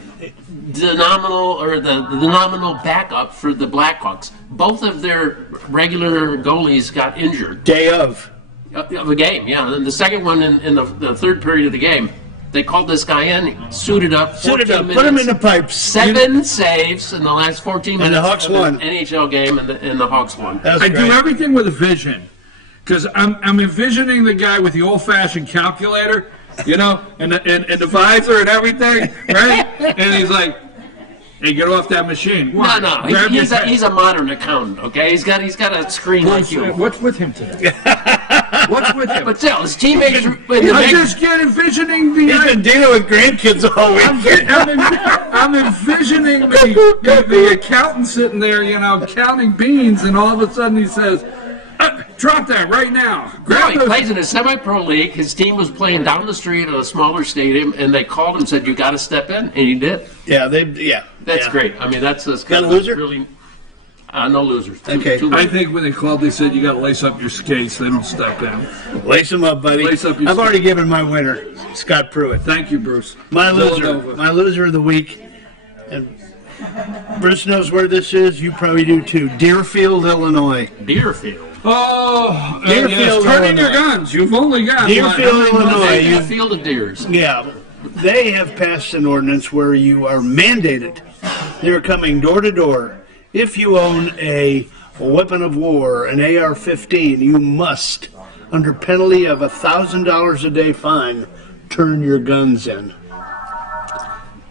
nominal backup for the Blackhawks. Both of their regular goalies got injured. Day of a game, yeah. And the second one in the third period of the game, they called this guy in, suited up, put him in the pipes. 7 saves in the last 14 minutes. And the Hawks won. NHL game, and the Hawks won. I do everything with a vision, because I'm envisioning the guy with the old-fashioned calculator, you know, and the visor and everything, right? And he's like, "Hey, get off that machine." No. He's a modern accountant. Okay, he's got a screen like you. What's with him today? What's with him? But still, his teammates. I just get envisioning the. He's been dealing with grandkids all week. I'm envisioning the accountant sitting there, you know, counting beans, and all of a sudden he says, "Drop that right now." He plays in a semi-pro league. His team was playing down the street at a smaller stadium, and they called him and said, "You got to step in," and he did. Yeah, That's great. I mean, that's got a loser. Really, no losers. Okay. I think when they called, they said you got to lace up your skates. They don't step in. Lace them up, buddy. Lace up your I've already given my winner, Scott Pruitt. Thank you, Bruce. My loser of the week, and Bruce knows where this is. You probably do too. Deerfield, Illinois. Deerfield. Oh, Deerfield, turn in Illinois. your guns. You've only got Deerfield, Illinois. A field of deers. Yeah, they have passed an ordinance where you are mandated. They're coming door to door. If you own a weapon of war, an AR-15, you must, under penalty of $1,000 a day fine, turn your guns in.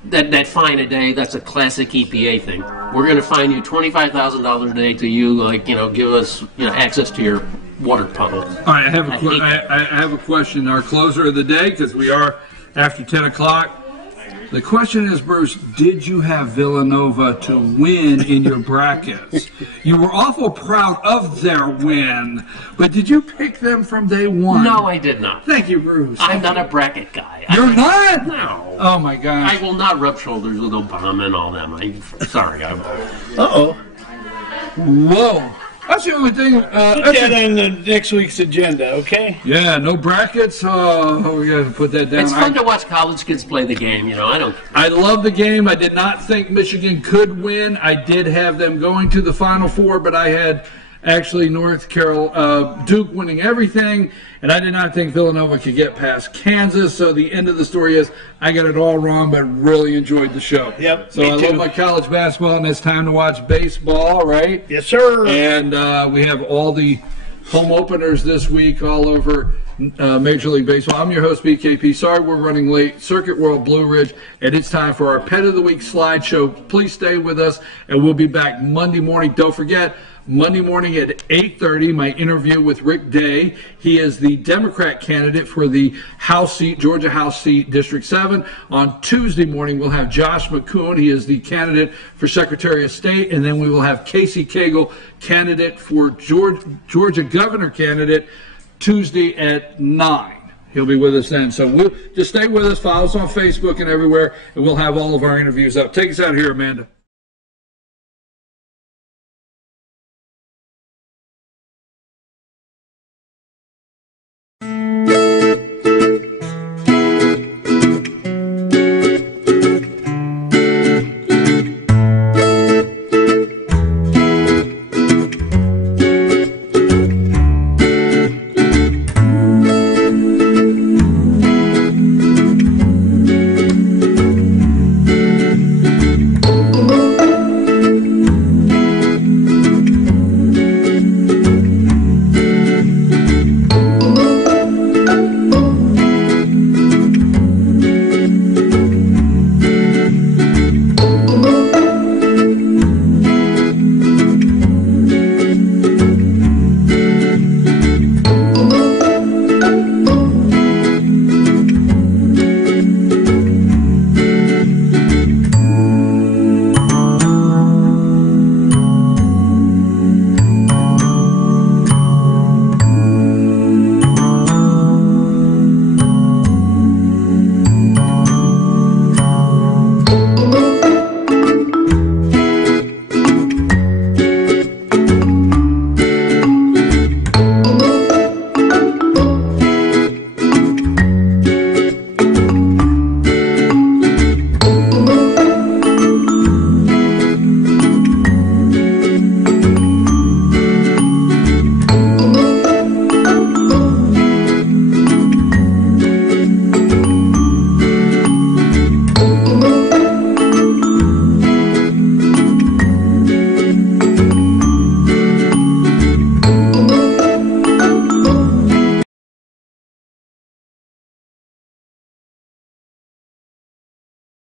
That fine a day, that's a classic EPA thing. We're going to fine you $25,000 a day to give us access to your water puddle. All right, I have a question. Our closer of the day, because we are after 10 o'clock. The question is, Bruce, did you have Villanova to win in your brackets? You were awful proud of their win, but did you pick them from day one? No, I did not. Thank you, Bruce. I'm not a bracket guy. You're not? No. Oh, my gosh. I will not rub shoulders with Obama and all them. Sorry. Uh-oh. Whoa. That's the only thing. Put that on the next week's agenda, okay? Yeah, no brackets. Oh, we got to put that down. It's fun to watch college kids play the game. I love the game. I did not think Michigan could win. I did have them going to the Final Four, but I had actually Duke winning everything, and I did not think Villanova could get past Kansas. So the end of the story is I got it all wrong, but really enjoyed the show. Yep. So I love my college basketball, and it's time to watch baseball, right? Yes, sir. And we have all the home openers this week all over Major League Baseball. I'm your host, BKP. Sorry we're running late. Circuit World Blue Ridge, and it's time for our Pet of the Week slideshow. Please stay with us, and we'll be back Monday morning. Don't forget, Monday morning at 8:30, my interview with Rick Day. He is the Democrat candidate for the House seat, Georgia House seat, District 7. On Tuesday morning, we'll have Josh McCoon. He is the candidate for Secretary of State. And then we will have Casey Cagle, candidate for Georgia Governor candidate, Tuesday at 9. He'll be with us then. So we'll just stay with us. Follow us on Facebook and everywhere, and we'll have all of our interviews up. Take us out here, Amanda.